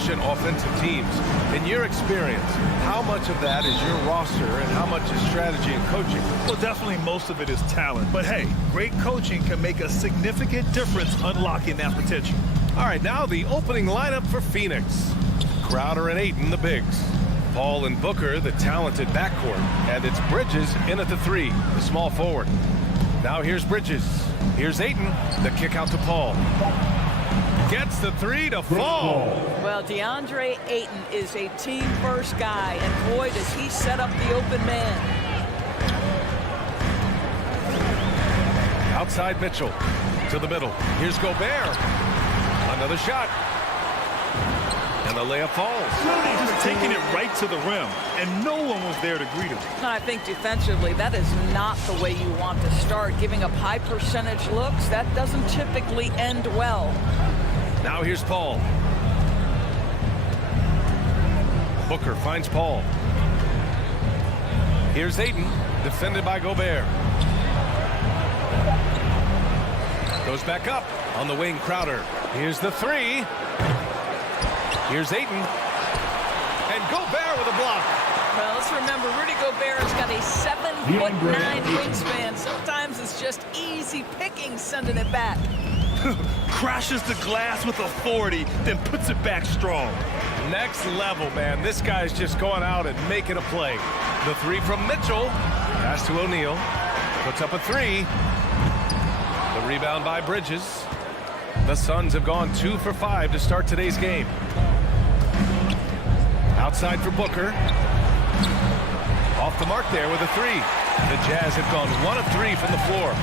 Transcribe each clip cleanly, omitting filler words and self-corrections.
efficient offensive teams. In your experience, how much of that is your roster and how much is strategy and coaching? Well, definitely most of it is talent. But hey, great coaching can make a significant difference unlocking that potential. All right, now the opening lineup for Phoenix. Crowder and Ayton, the bigs. Paul and Booker, the talented backcourt. And it's Bridges in at the 3, the small forward. Now here's Bridges. Here's Ayton. The kick out to Paul. Gets the 3 to fall. Well, DeAndre Ayton is a team-first guy, and boy, does he set up the open man. Outside Mitchell to the middle. Here's Gobert. Another shot. And the layup falls. Just taking it right to the rim, and no one was there to greet him. I think defensively, that is not the way you want to start. Giving up high percentage looks, that doesn't typically end well. Now here's Paul. Booker finds Paul. Here's Ayton, defended by Gobert. Goes back up on the wing, Crowder. Here's the 3. Here's Ayton. And Gobert with a block. Well, let's remember, Rudy Gobert has got a 7'9" wingspan. Sometimes it's just easy picking sending it back. Crashes the glass with authority, then puts it back strong. Next level, man. This guy's just going out and making a play. The 3 from Mitchell. Pass to O'Neal. Puts up a 3. The rebound by Bridges. The Suns have gone 2 for 5 to start today's game. Outside for Booker. Off the mark there with a 3. The Jazz have gone 1 of 3 from the floor.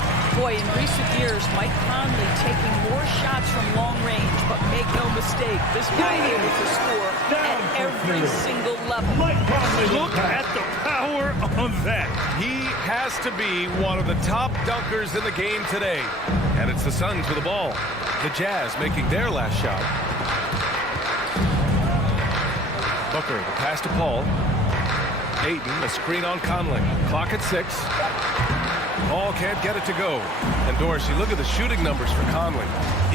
Boy, in recent years, Mike Conley taking more shots from long range, but make no mistake, this guy able to score at every single level. Look at the power on that. He has to be one of the top dunkers in the game today. And it's the Suns with the ball. The Jazz making their last shot. Booker, the pass to Paul. Ayton, a screen on Conley. Clock at 6. Paul can't get it to go. And Dorsey, look at the shooting numbers for Conley.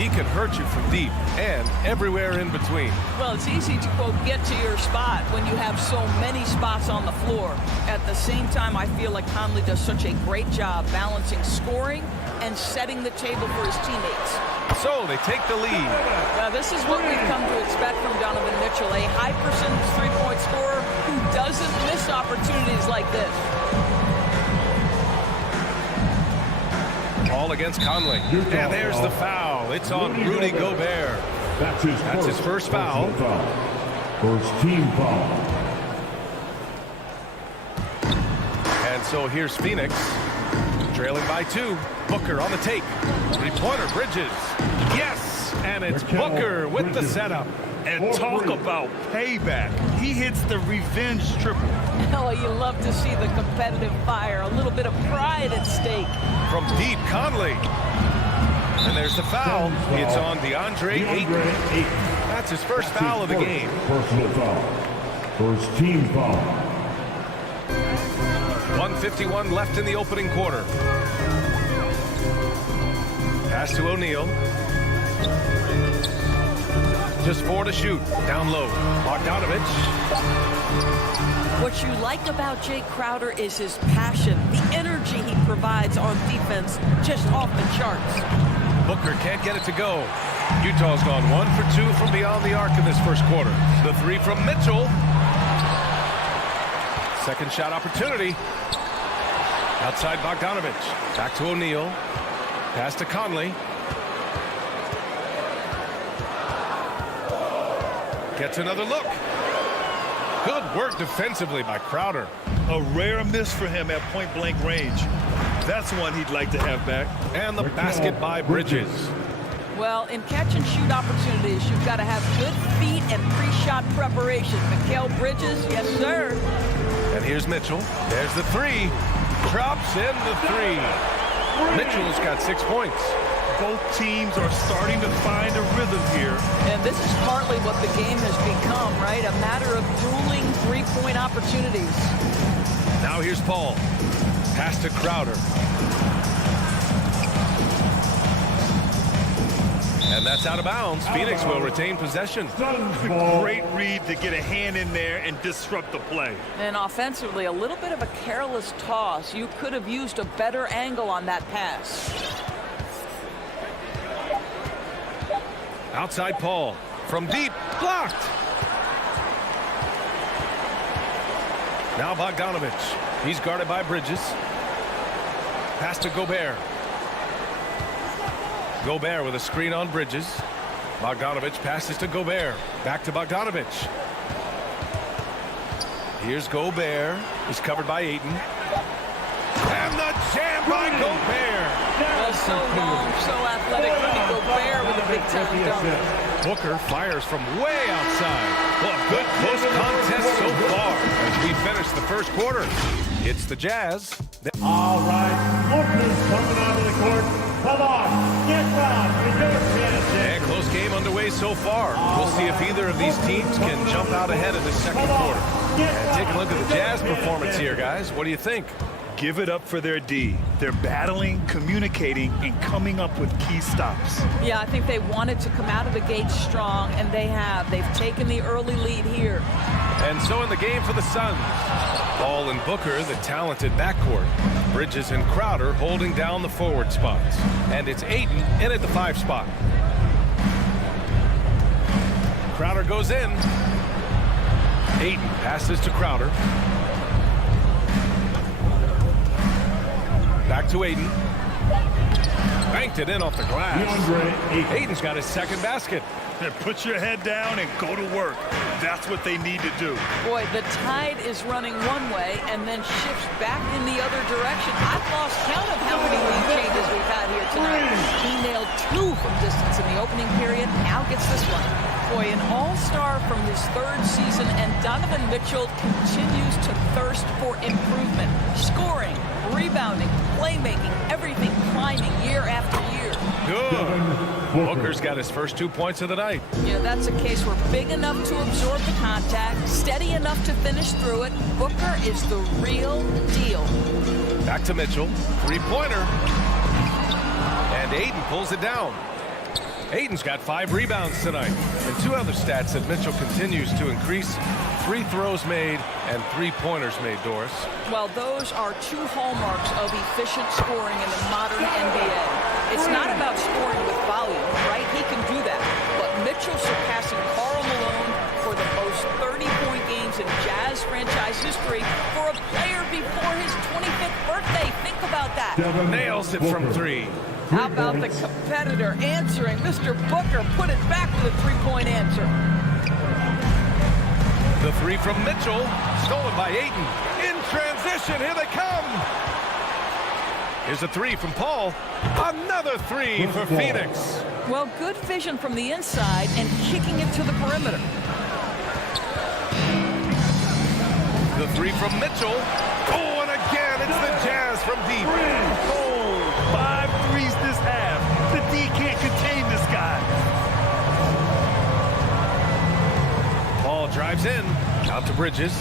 He can hurt you from deep and everywhere in between. Well, it's easy to, quote, get to your spot when you have so many spots on the floor. At the same time, I feel like Conley does such a great job balancing scoring and setting the table for his teammates. So they take the lead. This is what we've come to expect from Donovan Mitchell, a high percentage three-point scorer who doesn't miss opportunities like this. All against Conley. And there's the foul. It's on Rudy Gobert. That's his first foul. First team foul. And so here's Phoenix. Trailing by 2. Booker on the take. Three-pointer, Bridges. Yes! And it's Booker with the setup. And talk about payback. He hits the revenge triple. Oh, you love to see the competitive fire. A little bit of pride at stake. From deep, Conley. And there's the foul. It's on DeAndre Ayton. That's his first foul of the game. Personal foul. First team foul. 1:51 left in the opening quarter. Pass to O'Neal. Just 4 to shoot. Down low. Bogdanovic. What you like about Jay Crowder is his passion, the energy he provides on defense, just off the charts. Booker can't get it to go. Utah's gone 1 for 2 from beyond the arc in this first quarter. The 3 from Mitchell. Second shot opportunity. Outside Bogdanovic. Back to O'Neal. Pass to Conley. Gets another look. Good work defensively by Crowder. A rare miss for him at point-blank range. That's one he'd like to have back. And the basket by Bridges. Well, in catch-and-shoot opportunities, you've got to have good feet and pre-shot preparation. Mikal Bridges, yes, sir. And here's Mitchell. There's the 3. Drops in the 3. Mitchell's got 6 points. Both teams are starting to find a rhythm here. And this is partly what the game has become, right? A matter of dueling three-point opportunities. Now here's Paul. Pass to Crowder. And And that's out of bounds. Phoenix will retain possession. Suns ball. Great read to get a hand in there and disrupt the play. And offensively, a little bit of a careless toss. You could have used a better angle on that pass. Outside Paul. From deep. Blocked. Now Bogdanovich. He's guarded by Bridges. Pass to Gobert. Gobert with a screen on Bridges. Bogdanovich passes to Gobert. Back to Bogdanovich. Here's Gobert. He's covered by Ayton. And the jam by Gobert. So long, so athletic. Rudy Gobert with a big-time dunk. Booker fires from way outside. Well, a good close contest so far as we finish the first quarter. It's the Jazz. All right, Booker's coming onto the court. Come on, get down. It's your chance. And close game underway so far. We'll see if either of these teams can jump out ahead in the second quarter. And take a look at the Jazz performance here, guys. What do you think? Give it up for their D. They're battling, communicating, and coming up with key stops. Yeah, I think they wanted to come out of the gate strong, and they have. They've taken the early lead here. And so in the game for the Suns, Paul and Booker, the talented backcourt. Bridges and Crowder holding down the forward spots. And it's Ayton in at the 5 spot. Crowder goes in. Ayton passes to Crowder. Back to Ayton. Banked it in off the glass. Ayton's got his second basket. Put your head down and go to work. That's what they need to do. Boy, the tide is running one way and then shifts back in the other direction. I've lost count of how many lead changes we've had here tonight. He nailed 2 from distance in the opening period. Now gets this one. Boy, an all-star from his 3rd season, and Donovan Mitchell continues to thirst for improvement. Scoring, rebounding, playmaking, everything climbing year after year. Good. Booker's got his first 2 points of the night. You know, that's a case where big enough to absorb the contact, steady enough to finish through it. Booker is the real deal. Back to Mitchell. 3-pointer. And Ayton pulls it down. Ayton's got 5 rebounds tonight. And 2 other stats that Mitchell continues to increase. Free throws made and 3-pointers made, Doris. Well, those are 2 hallmarks of efficient scoring in the modern NBA. It's not about scoring with volume, right? He can do that. But Mitchell surpassing Karl Malone for the most 30-point games in Jazz franchise history for a player before his 25th birthday. Think about that. Nails it from 3. How about the competitor answering? Mr. Booker put it back with a 3-point answer. The 3 from Mitchell, stolen by Ayton. In transition, here they come. Here's a 3 from Paul. Another 3 for Phoenix. Well, good vision from the inside and kicking it to the perimeter. The 3 from Mitchell. Oh, and again, it's the Jazz from deep. Oh, 5 threes this half. The D can't contain this guy. Paul drives in, out to Bridges,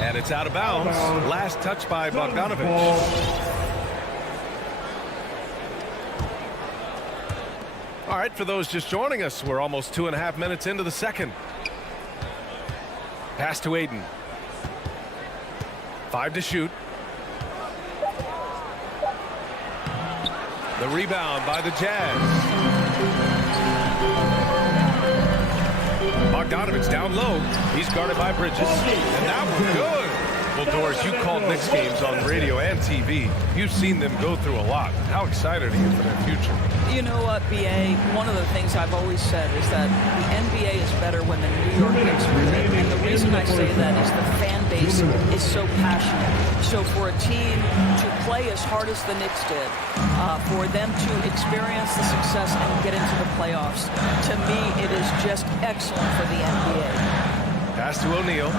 and it's out of bounds. Last touch by Bogdanovich. All right, for those just joining us, we're almost 2.5 minutes into the second. Pass to Ayton. 5 to shoot. The rebound by the Jazz. Bogdanovich down low. He's guarded by Bridges. And that one good. Well, Doris, you called Knicks games on radio and TV. You've seen them go through a lot. How excited are you for their future? You know what, B.A., one of the things I've always said is that the NBA is better when the New York Knicks win it. And the reason I say that is the fan base is so passionate. So for a team to play as hard as the Knicks did, for them to experience the success and get into the playoffs, to me, it is just excellent for the NBA. Pass to O'Neal.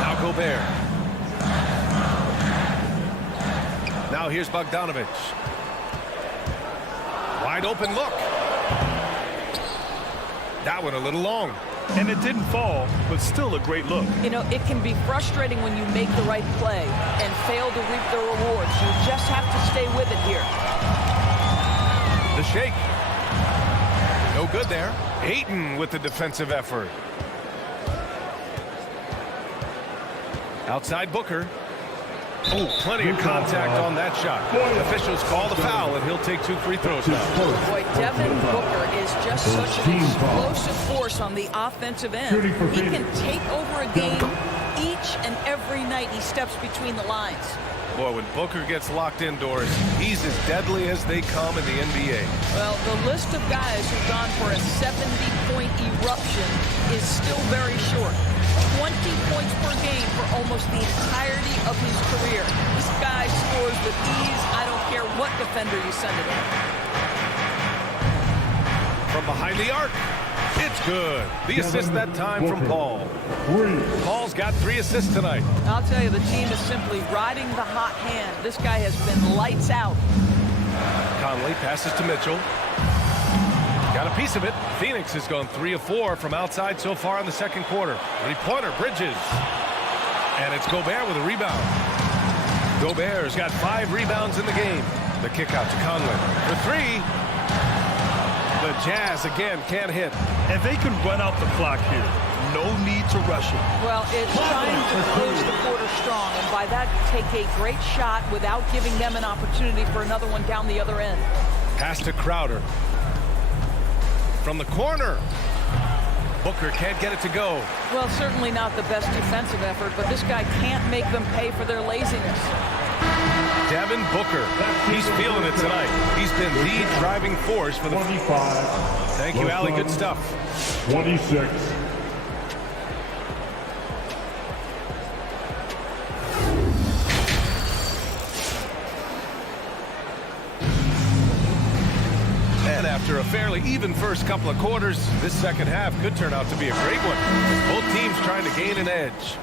Now Gobert. Now here's Bogdanovich. Wide open look. That one a little long. And it didn't fall, but still a great look. You know, it can be frustrating when you make the right play and fail to reap the rewards. You just have to stay with it here. The shake. No good there. Ayton with the defensive effort. Outside Booker. Oh, plenty of contact on that shot. Officials call the foul, and he'll take 2 free throws now. Boy, Devin Booker is just such an explosive force on the offensive end. He can take over a game each and every night he steps between the lines. Boy, when Booker gets locked indoors, he's as deadly as they come in the NBA. Well, the list of guys who've gone for a 70-point eruption is still very short. 20 points per game for almost the entirety of his career. This guy scores with ease. I don't care what defender you send it in. From behind the arc, it's good. The assist that time from Paul. Paul's got 3 assists tonight. I'll tell you, the team is simply riding the hot hand. This guy has been lights out. Conley passes to Mitchell. Got a piece of it. Phoenix has gone 3 of 4 from outside so far in the second quarter. 3-pointer, Bridges. And it's Gobert with a rebound. Gobert's got 5 rebounds in the game. The kick out to Conley for 3. The Jazz again can't hit. And they can run out the clock here. No need to rush it. Well, it's trying to close the quarter strong, and by that, take a great shot without giving them an opportunity for another one down the other end. Pass to Crowder. From the corner. Booker can't get it to go. Well, certainly not the best defensive effort, but this guy can't make them pay for their laziness. Devin Booker. He's feeling it tonight. He's been the driving force for the... 25. Thank you, Allie. Good stuff. 26. And after a fairly even first couple of quarters, this second half could turn out to be a great one. Both teams trying to gain an edge.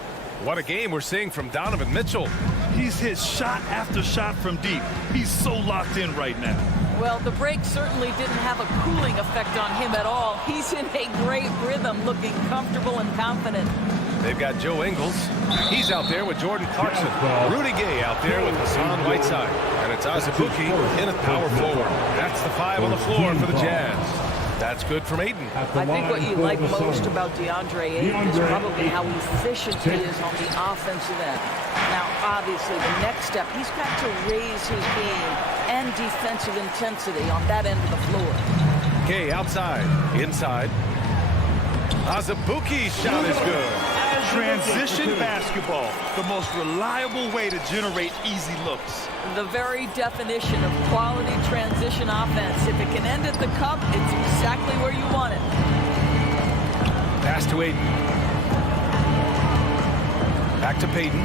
What a game we're seeing from Donovan Mitchell. He's hit shot after shot from deep. He's so locked in right now. Well, the break certainly didn't have a cooling effect on him at all. He's in a great rhythm, looking comfortable and confident. They've got Joe Ingles. He's out there with Jordan Clarkson. Rudy Gay out there with Hassan Whiteside. And it's Azubuike in at power forward. That's the 5 on the floor for the Jazz. That's good from Ayton. I think what you like most about DeAndre Ayton is probably how efficient he is on the offensive end. Now, obviously, the next step, he's got to raise his game and defensive intensity on that end of the floor. Gay outside, inside. Azubuike's shot is good. Transition basketball, the most reliable way to generate easy looks. The very definition of quality transition offense. If it can end at the cup, it's exactly where you want it. Pass to Ayton. Back to Payton.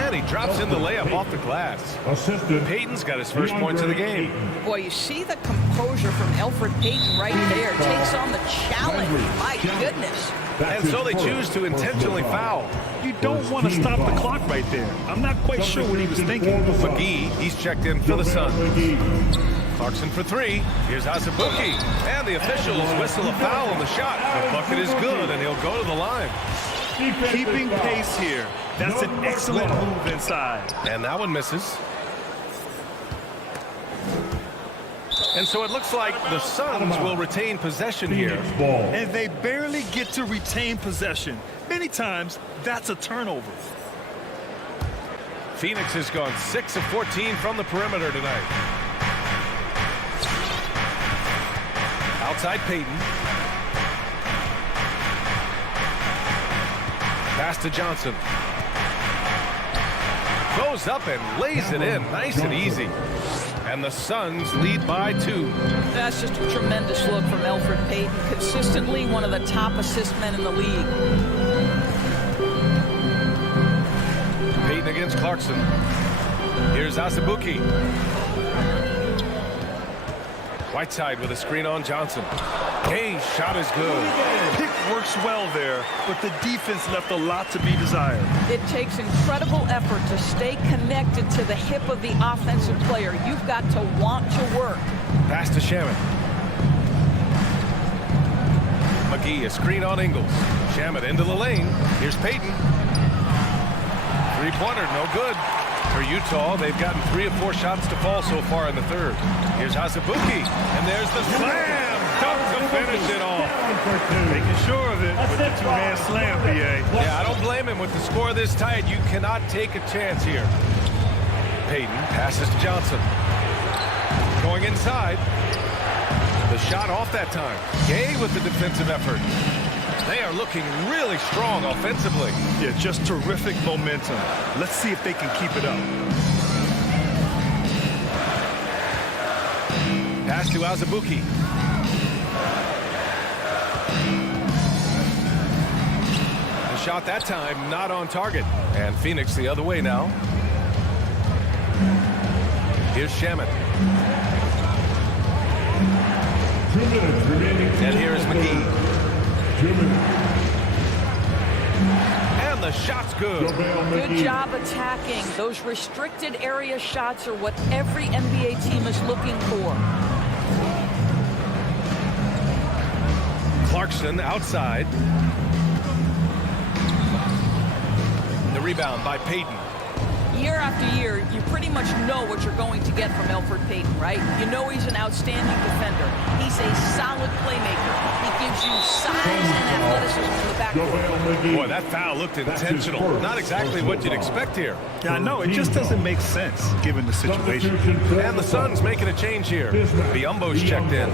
And he drops in the layup off the glass. Assisted. Payton's got his first points of the game. Boy, you see the composure from Elfrid Payton right there. Takes on the challenge. My goodness. And so they choose to intentionally foul. You don't want to stop the clock right there. I'm not quite sure what he was thinking. McGee, he's checked in for the Suns. Clarkson for 3. Here's Azubuike. And the officials whistle a foul on the shot. The bucket is good, and he'll go to the line. Keeping pace here. That's an excellent move inside. And that one misses. And so it looks like the Suns will retain possession here. And they barely get to retain possession. Many times, that's a turnover. Phoenix has gone 6 of 14 from the perimeter tonight. Outside Payton. Pass to Johnson. Goes up and lays it in. Nice and easy. And the Suns lead by 2. That's just a tremendous look from Elfrid Payton. Consistently one of the top assist men in the league. Payton against Clarkson. Here's Azubuike. Whiteside with a screen on Johnson. Gay's shot is good. Pick works well there, but the defense left a lot to be desired. It takes incredible effort to stay connected to the hip of the offensive player. You've got to want to work. Pass to Shamet. McGee, a screen on Ingles. Shamet into the lane. Here's Payton. 3-pointer, no good. For Utah, they've gotten 3 of 4 shots to fall so far in the third. Here's Azubuike, and there's the slam dunk to finish it off. Making sure of it with the two-hand slam, PA. Yeah, I don't blame him. With the score this tight, you cannot take a chance here. Payton passes to Johnson. Going inside. The shot off that time. Gay with the defensive effort. They are looking really strong offensively. Yeah, just terrific momentum. Let's see if they can keep it up. Pass to Azubuike. The shot that time not on target. And Phoenix the other way now. Here's Shamet. 2 minutes remaining. And here is McGee. 2 minutes. And the shot's good. Good job attacking. Those restricted area shots are what every NBA team is looking for. Clarkson outside. The rebound by Payton. Year after year, you pretty much know what you're going to get from Elfrid Payton, right? You know he's an outstanding defender. He's a solid playmaker. He gives you size and athleticism from the backcourt. Boy, that foul looked intentional. Not exactly what you'd expect here. Yeah, I know. It just doesn't make sense given the situation. And the Suns making a change here. Biyombo's checked in.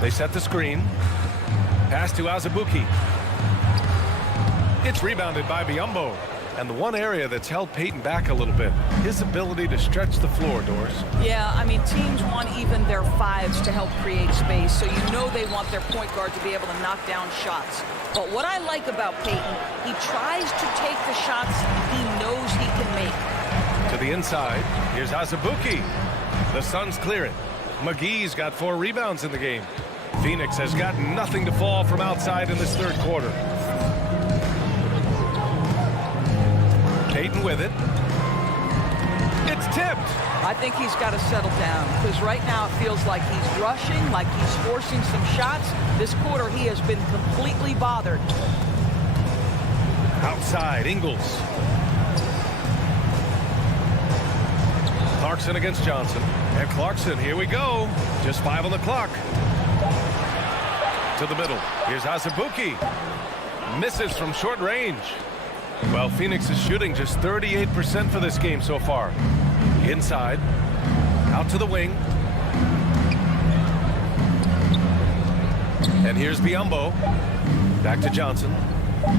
They set the screen. Pass to Azubuike. It's rebounded by Biyombo. And the one area that's held Payton back a little bit, his ability to stretch the floor, Doris. Yeah, I mean, teams want even their fives to help create space, so you know they want their point guard to be able to knock down shots. But what I like about Payton, he tries to take the shots he knows he can make. To the inside, here's Azubuike. The Suns clear it. McGee's got 4 rebounds in the game. Phoenix has got nothing to fall from outside in this third quarter. Payton with it. It's tipped. I think he's got to settle down because right now it feels like he's rushing, like he's forcing some shots. This quarter he has been completely bothered. Outside, Ingles. Clarkson against Johnson. And Clarkson, here we go. Just 5 on the clock. To the middle. Here's Azubuike. Misses from short range. Well, Phoenix is shooting just 38% for this game so far. Inside. Out to the wing. And here's Biyombo. Back to Johnson. Well,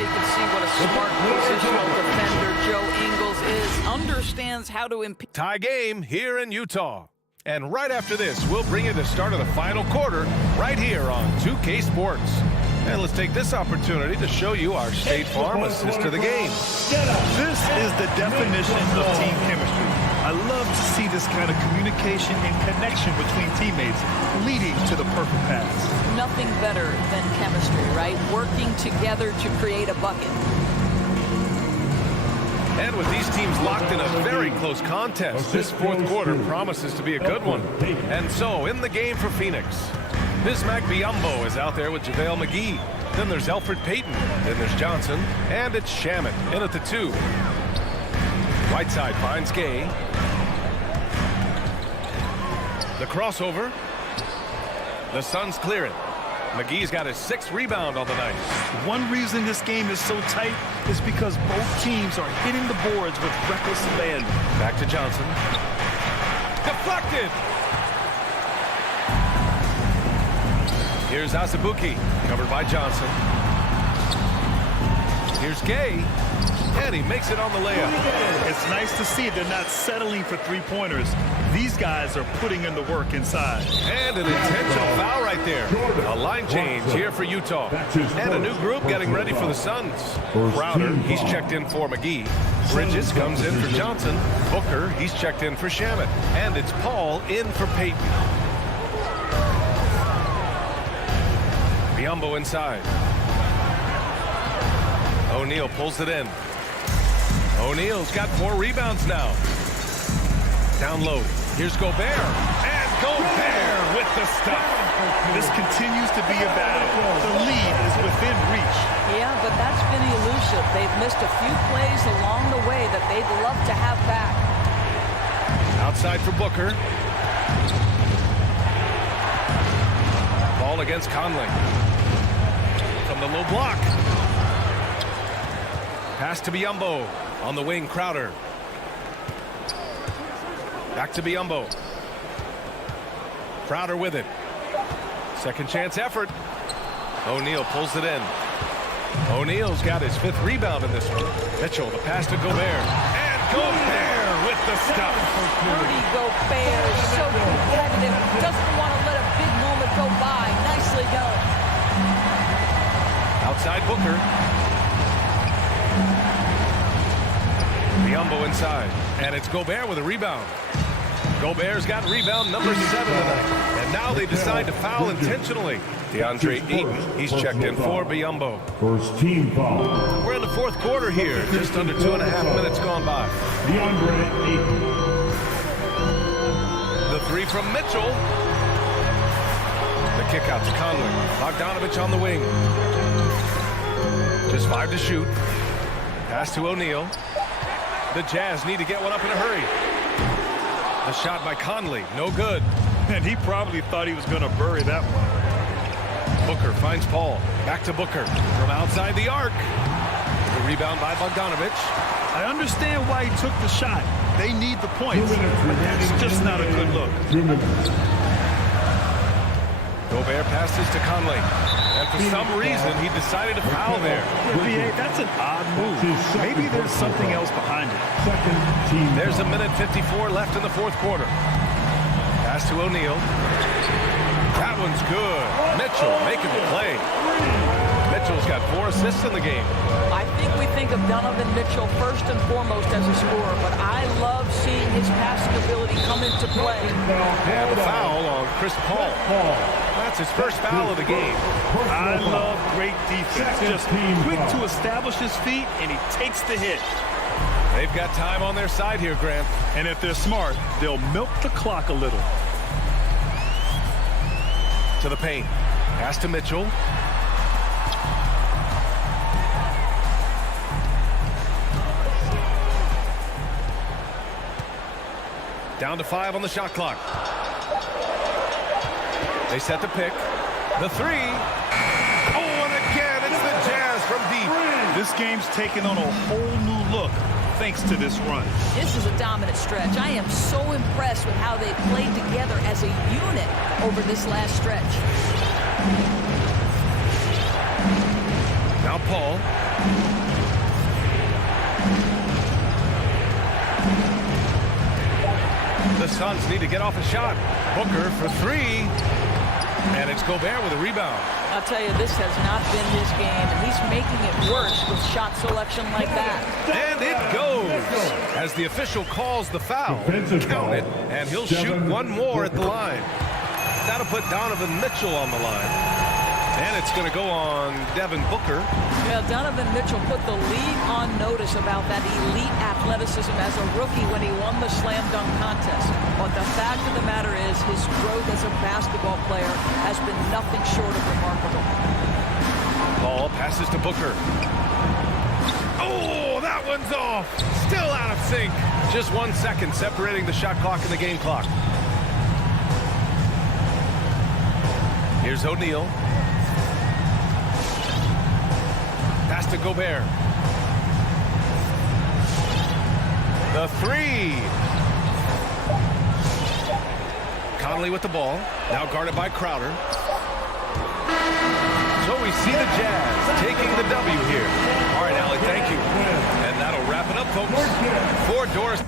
you can see what a smart positional defender Joe Ingles is. Understands how to impede. Tie game here in Utah. And right after this, we'll bring you the start of the final quarter right here on 2K Sports. And let's take this opportunity to show you our State Farm assist to the game. This is the definition of team chemistry. I love to see this kind of communication and connection between teammates leading to the perfect pass. Nothing better than chemistry, right? Working together to create a bucket. And with these teams locked in a very close contest, this fourth quarter promises to be a good one. And so, in the game for Phoenix, Bismack Biyombo is out there with JaVale McGee. Then there's Elfrid Payton. Then there's Johnson. And it's Shamet in at the 2. Whiteside finds Gay. The crossover. The Suns clear it. McGee's got his 6th rebound on the night. One reason this game is so tight is because both teams are hitting the boards with reckless abandon. Back to Johnson. Deflected! Here's Azubuike, covered by Johnson. Here's Gay, and he makes it on the layup. It's nice to see they're not settling for three-pointers. These guys are putting in the work inside. And an intentional foul right there. A line change here for Utah. And a new group getting ready for the Suns. Crowder, he's checked in for McGee. Bridges comes in for Johnson. Booker, he's checked in for Shamet. And it's Paul in for Payton. Biyombo inside. O'Neal pulls it in. O'Neal's got 4 rebounds now. Down low. Here's Gobert. And Gobert with with the stop. This continues to be a battle. The lead is within reach. Yeah, but that's been elusive. They've missed a few plays along the way that they'd love to have back. Outside for Booker. Ball against Conley. From the low block. Pass to Biyombo. On the wing, Crowder. Back to Biyombo. Crowder with it. Second chance effort. O'Neal pulls it in. O'Neal's got his 5th rebound in this one. Mitchell, the pass to Gobert. And Gobert with the stop. Rudy Gobert is so competitive. Doesn't want to let a big moment go by. Nicely done. Outside Booker. Biyombo inside. And it's Gobert with a rebound. Gobert's got rebound number 7 tonight. And now they decide to foul intentionally. DeAndre Ayton, he's checked in for Biyombo. First team foul. We're in the 4th quarter here. Just under 2.5 minutes gone by. DeAndre Ayton. The 3 from Mitchell. The kick out to Conley. Bogdanovich on the wing. Just 5 to shoot. Pass to O'Neal. The Jazz need to get one up in a hurry. The shot by Conley, no good. And he probably thought he was going to bury that one. Booker finds Paul. Back to Booker from outside the arc. The rebound by Bogdanovich. I understand why he took the shot. They need the points, but that's just not a good look. Gobert passes to Conley. And for some reason, he decided to foul there. That's an odd move. Maybe there's something else behind it. Second team foul. There's a minute 54 left in the 4th quarter. Pass to O'Neal. That one's good. Mitchell making the play. Mitchell's got 4 assists in the game. I think we think of Donovan Mitchell first and foremost as a scorer, but I love seeing his passing ability come into play. And the foul on Chris Paul. That's his first foul of the game. I love great defense. Just quick to establish his feet, and he takes the hit. They've got time on their side here, Grant. And if they're smart, they'll milk the clock a little. To the paint. Pass to Mitchell. Down to 5 on the shot clock. They set the pick. The 3. Oh, and again, it's the Jazz from deep. This game's taken on a whole new look thanks to this run. This is a dominant stretch. I am so impressed with how they played together as a unit over this last stretch. Now Paul. The Suns need to get off a shot. Booker for 3. And it's Gobert with a rebound. I'll tell you, this has not been his game, and he's making it worse with shot selection like that. And it goes as the official calls the foul. Defensive Count foul. it, and he'll shoot one more at the line. That'll put Donovan Mitchell on the line. And it's going to go on Devin Booker. Yeah, Donovan Mitchell put the league on notice about that elite athleticism as a rookie when he won the slam dunk contest. But the fact of the matter is his growth as a basketball player has been nothing short of remarkable. Ball passes to Booker. Oh, that one's off. Still out of sync. Just 1 second separating the shot clock and the game clock. Here's O'Neal. Pass to Gobert. The 3. Conley with the ball. Now guarded by Crowder. So we see the Jazz taking the W here. All right, Allie, thank you. And that'll wrap it up, folks. For Doris.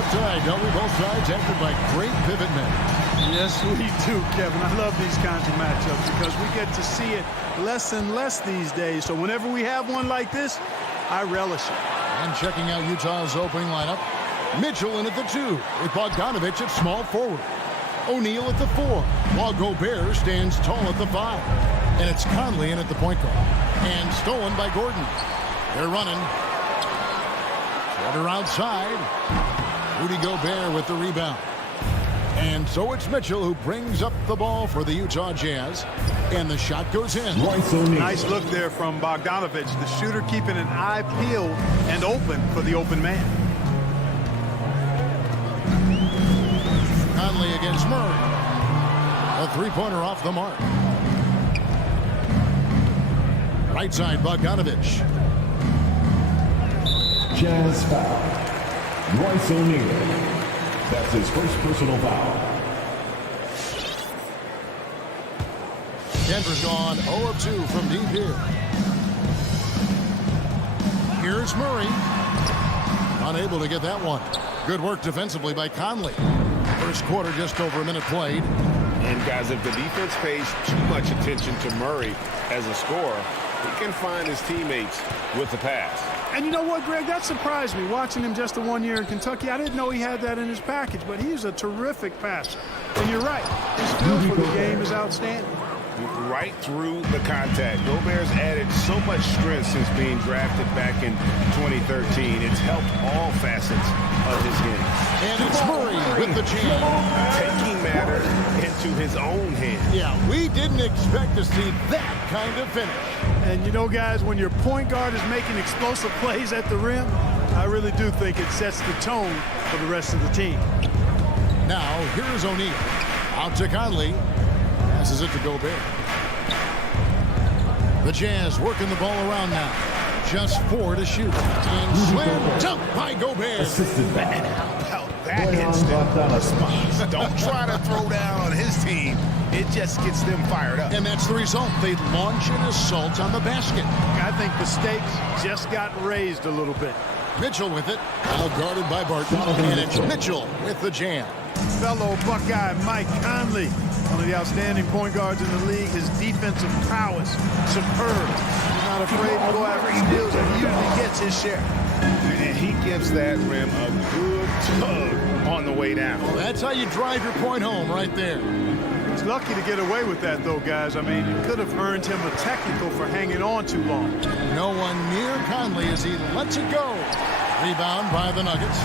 up tight, don't we? Both sides anchored by great pivot men. Yes, we do, Kevin. I love these kinds of matchups because we get to see it less and less these days. So whenever we have one like this, I relish it. And checking out Utah's opening lineup, Mitchell in at the 2 with Bogdanovich at small forward. O'Neal at the 4, while Gobert stands tall at the 5. And it's Conley in at the point guard. And stolen by Gordon. They're running. Schroeder outside. Rudy Gobert with the rebound. And so it's Mitchell who brings up the ball for the Utah Jazz. And the shot goes in. Nice look there from Bogdanovich. The shooter keeping an eye peeled and open for the open man. Conley against Murray. A three-pointer off the mark. Right side, Bogdanovich. Jazz foul. Royce O'Neal. That's his first personal foul. Denver's gone 0 of 2 from deep here. Here's Murray. Unable to get that one. Good work defensively by Conley. First quarter, just over a minute played. And guys, if the defense pays too much attention to Murray as a scorer, he can find his teammates with the pass. And you know what, Greg? That surprised me. Watching him just the 1 year in Kentucky, I didn't know he had that in his package, but he's a terrific passer. And you're right. His feel for the game is outstanding. Right through the contact. Gobert's added so much strength since being drafted back in 2013. It's helped all facets of his game. And it's Murray with the jam. Taking matters into his own hands. Yeah, we didn't expect to see that kind of finish. And you know, guys, when your point guard is making explosive plays at the rim, I really do think it sets the tone for the rest of the team. Now, here's O'Neal. Out to Conley. Passes it to Gobert. The Jazz working the ball around now. Just 4 to shoot. And slam dunk by Gobert. Assisted by How that instant response. Don't try to throw down on his team. It just gets them fired up. And that's the result. They launch an assault on the basket. I think the stakes just got raised a little bit. Mitchell with it. Now guarded by Barton. And it's Mitchell with the jam. Fellow Buckeye Mike Conley, one of the outstanding point guards in the league. His defensive prowess, superb. He's not afraid to go after steals, and he usually gets his share. And he gives that rim a good tug on the way down. That's how you drive your point home right there. He's lucky to get away with that, though, guys. I mean, it could have earned him a technical for hanging on too long. No one near Conley as he lets it go. Rebound by the Nuggets.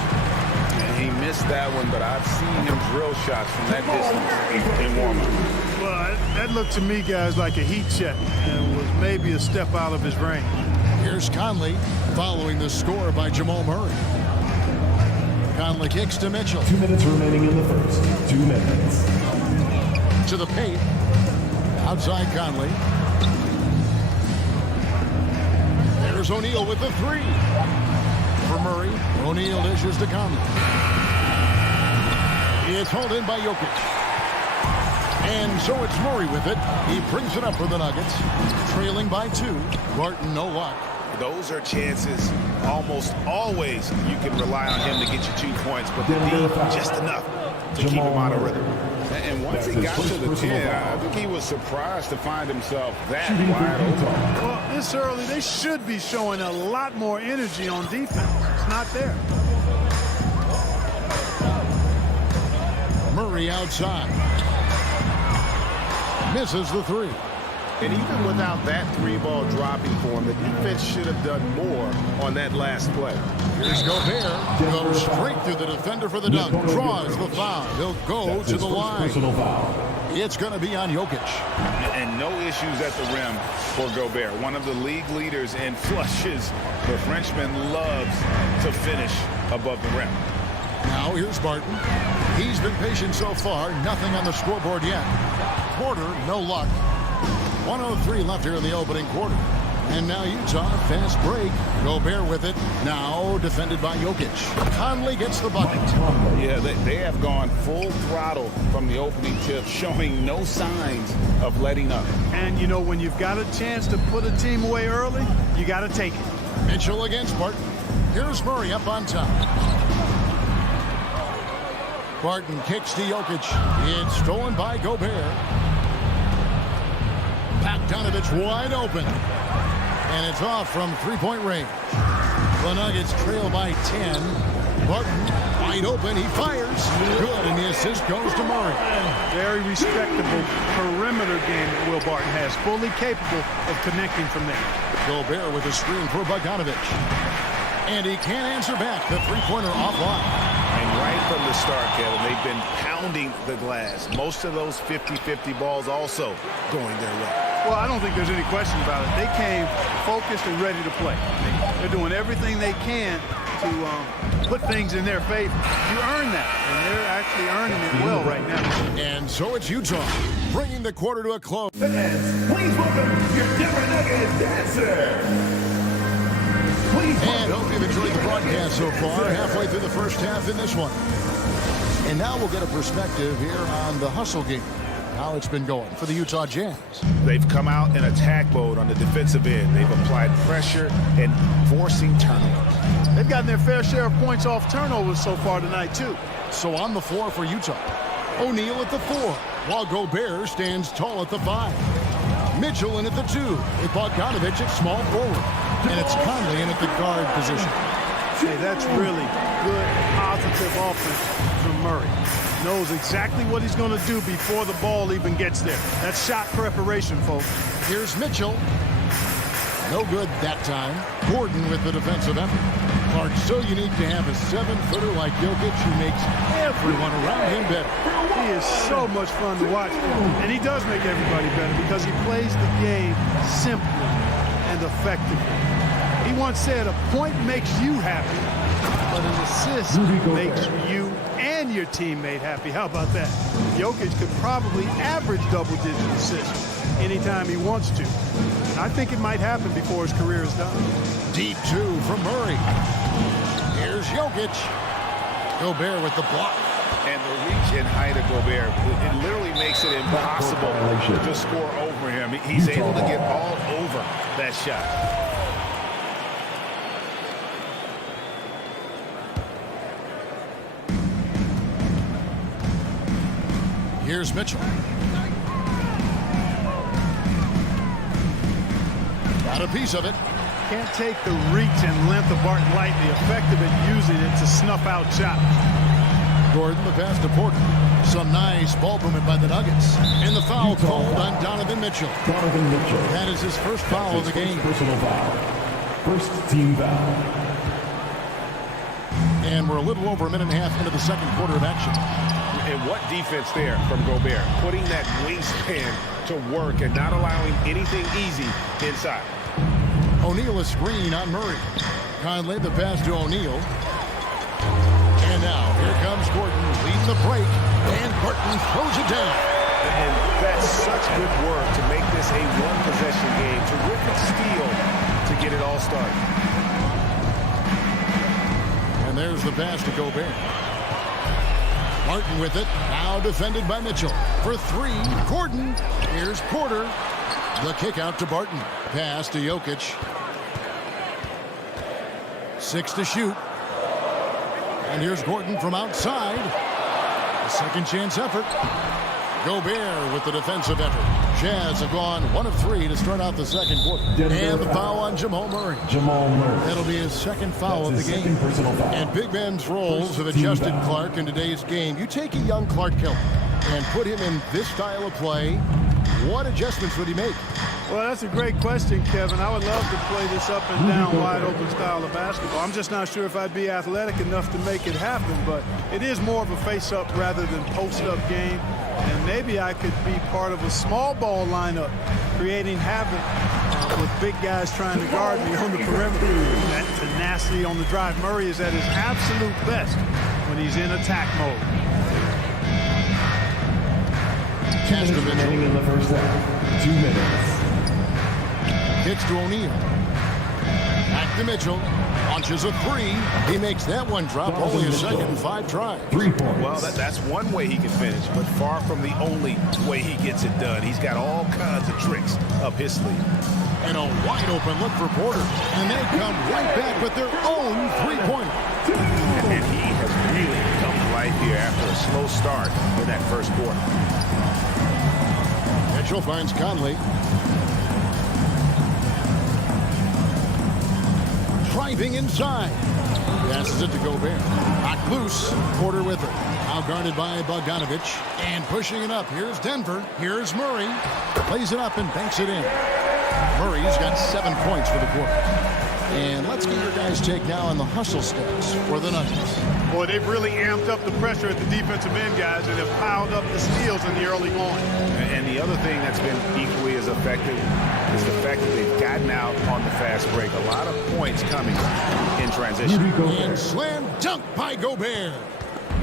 And he missed that one, but I've seen him drill shots from that distance in warm-up. Well, that looked to me, guys, like a heat check and was maybe a step out of his range. Here's Conley following the score by Jamal Murray. Conley kicks to Mitchell. 2 minutes remaining in the first. 2 minutes. To the paint. Outside Conley. There's O'Neal with the 3. For Murray, O'Neal dishes to Conley. It's hauled in by Jokic. And so it's Murray with it. He brings it up for the Nuggets. Trailing by 2. Barton, no luck. Those are chances almost always you can rely on him to get you 2 points, but the D just enough to keep him out of rhythm. And once he got to the 10, I think he was surprised to find himself that wide open. Well, this early, they should be showing a lot more energy on defense. It's not there. Murray outside. Misses the 3. And even without that 3-ball dropping for him, the defense should have done more on that last play. Here's Gobert. Goes straight through the defender for the dunk. Draws the foul. He'll go to the line. It's going to be on Jokic. And no issues at the rim for Gobert. One of the league leaders in flushes. The Frenchman loves to finish above the rim. Now here's Barton. He's been patient so far. Nothing on the scoreboard yet. Porter, no luck. 1:03 left here in the opening quarter. And now Utah, fast break. Gobert with it. Now defended by Jokic. Conley gets the bucket. Yeah, they have gone full throttle from the opening tip, showing no signs of letting up. And, you know, when you've got a chance to put a team away early, you got to take it. Mitchell against Barton. Here's Murray up on top. Barton kicks to Jokic. It's stolen by Gobert. Bogdanovich wide open. And it's off from three-point range. The Nuggets trail by 10. Barton wide open. He fires. Good, and the assist goes to Murray. Very respectable perimeter game that Will Barton has. Fully capable of connecting from there. Gobert with a screen for Bogdanovich. And he can't answer back. The three-pointer offline. And right from the start, Kevin, they've been pounding the glass. Most of those 50-50 balls also going their way. Well, I don't think there's any question about it. They came focused and ready to play. They're doing everything they can to put things in their favor. You earn that, and they're actually earning it well right now. And so it's Utah, bringing the quarter to a close. Fans, please welcome your Denver Nuggets dancer. And hope you've enjoyed the broadcast so far, halfway through the first half in this one. And now we'll get a perspective here on the hustle game, how it's been going for the Utah Jazz. They've come out in attack mode on the defensive end. They've applied pressure and forcing turnovers. They've gotten their fair share of points off turnovers so far tonight, too. So on the floor for Utah, O'Neal at the 4, while Gobert stands tall at the 5. Mitchell in at the 2, with Bogdanovich at small forward. And it's Conley in at the guard position. Hey, that's really good, positive offense from Murray. Knows exactly what he's going to do before the ball even gets there. That's shot preparation, folks. Here's Mitchell. No good that time. Gordon with the defensive effort. Clark, so unique to have a 7-footer like Jokic who makes everyone around him better. He is so much fun to watch. And he does make everybody better because he plays the game simply and effectively. He once said, a point makes you happy, but an assist makes you and your teammate happy. How about that? Jokic could probably average double-digit assists anytime he wants to. And I think it might happen before his career is done. Deep 2 from Murray. Here's Jokic. Gobert with the block. And the reach and height of Gobert, it literally makes it impossible to score over him. He's able to get all over that shot. Here's Mitchell. Got a piece of it. Can't take the reach and length of Barton lightly. Effective at using it to snuff out shots. Gordon, the pass to Porter. Some nice ball movement by the Nuggets. And the foul called on Donovan Mitchell. Donovan Mitchell. That is his first foul of the game. Personal foul. First team foul. And we're a little over a minute and a half into the second quarter of action. And what defense there from Gobert, putting that wingspan to work and not allowing anything easy inside. O'Neal a screen on Murray. Conley the pass to O'Neal. And now here comes Gordon leading the break, and Barton throws it down. And that's such good work to make this a one-possession game. Terrific steal to get it all started. And there's the pass to Gobert. Barton with it, now defended by Mitchell. For 3, Gordon. Here's Porter. The kick out to Barton. Pass to Jokic. 6 to shoot. And here's Gordon from outside. A second chance effort. Gobert with the defensive effort. Jazz have gone 1 of 3 to start out the second quarter. And the foul on Jamal Murray. That'll be his second foul of the game. And Big Ben's roles have adjusted Clark in today's game. You take a young Clark Kent and put him in this style of play. What adjustments would he make? Well, that's a great question, Kevin. I would love to play this up and down, wide open style of basketball. I'm just not sure if I'd be athletic enough to make it happen, but it is more of a face-up rather than post-up game. And maybe I could be part of a small ball lineup, creating havoc with big guys trying to guard me on the perimeter. That tenacity on the drive. Murray is at his absolute best when he's in attack mode. Remaining in the first half. 2 minutes. Kicks to O'Neal. Back to Mitchell. Launches a 3. He makes that one drop. Only a second and 5 tries. 3 points. Well, that's one way he can finish, but far from the only way he gets it done. He's got all kinds of tricks up his sleeve. And a wide open look for Porter. And they come right back with their own 3-pointer. And he has really come to life life here after a slow start in that first quarter. Mitchell finds Conley. Driving inside. Passes it to Gobert. Knocked loose. Porter with it. Now guarded by Bogdanovich. And pushing it up. Here's Denver. Here's Murray. Plays it up and banks it in. Murray's got 7 points for the quarter. And let's get your guys' take now on the hustle stats for the Nuggets. Boy, they've really amped up the pressure at the defensive end, guys, and have piled up the steals in the early going. And the other thing that's been equally as effective is the fact that they've gotten out on the fast break. A lot of points coming in transition. And slam dunk by Gobert.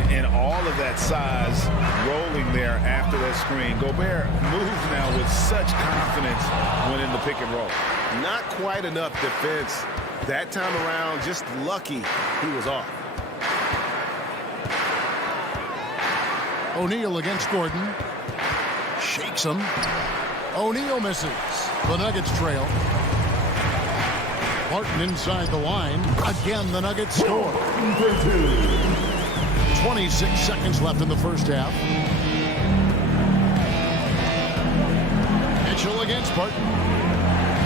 And all of that size rolling there after that screen. Gobert moves now with such confidence when in the pick and roll. Not quite enough defense that time around. Just lucky he was off. O'Neal against Gordon. Shakes him. O'Neal misses. The Nuggets trail. Martin inside the line. Again, the Nuggets score. 26 seconds left in the first half. Mitchell against Barton.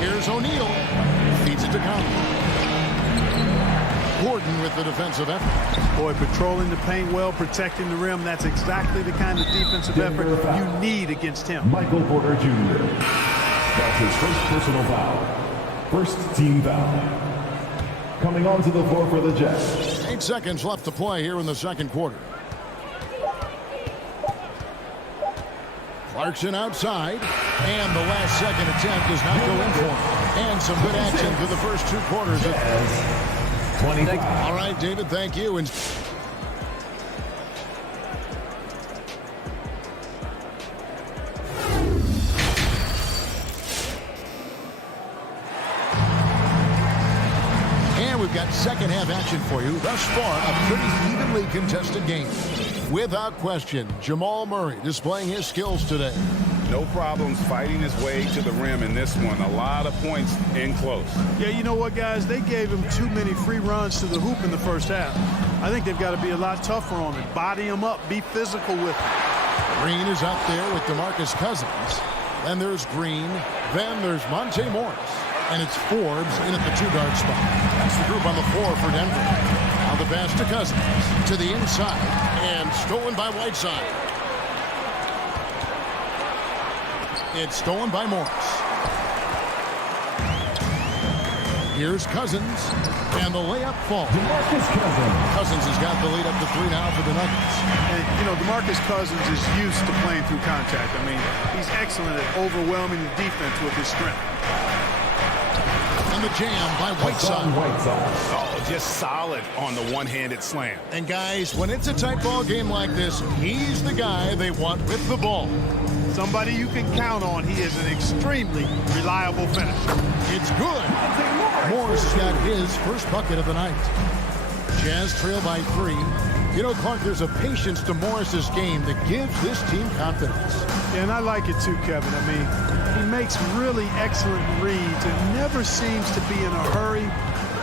Here's O'Neal. Feeds it to Conley. Gordon with the defensive effort. Boy, patrolling the paint well, protecting the rim. That's exactly the kind of defensive effort you need against him. Michael Porter Jr. That's his first personal foul. First team foul. Coming onto the floor for the Jets. 8 seconds left to play here in the second quarter. Clarkson outside. And the last second attempt does not go in for him. And some good action through the first 2 quarters. 25. All right, David, thank you. And we've got second half action for you. Thus far, a pretty evenly contested game. Without question, Jamal Murray displaying his skills today. No problems fighting his way to the rim in this one. A lot of points in close. Yeah, you know what, guys? They gave him too many free runs to the hoop in the first half. I think they've got to be a lot tougher on him. Body him up. Be physical with him. Green is out there with DeMarcus Cousins. Then there's Green. Then there's Monte Morris. And it's Forbes in at the 2-guard spot. That's the group on the floor for Denver. Now the pass to Cousins. To the inside. And stolen by Whiteside. It's stolen by Morris. Here's Cousins. And the layup falls. DeMarcus Cousins. Cousins has got the lead up to 3 now for the Nuggets. And, you know, DeMarcus Cousins is used to playing through contact. I mean, he's excellent at overwhelming the defense with his strength. And the jam by Whiteside. Oh, just solid on the one-handed slam. And guys, when it's a tight ball game like this, he's the guy they want with the ball. Somebody you can count on. He is an extremely reliable finisher. It's good. Morris has got his first bucket of the night. Jazz trail by 3. You know, Clark, there's a patience to Morris's game that gives this team confidence. Yeah, and I like it too, Kevin. I mean, he makes really excellent reads and never seems to be in a hurry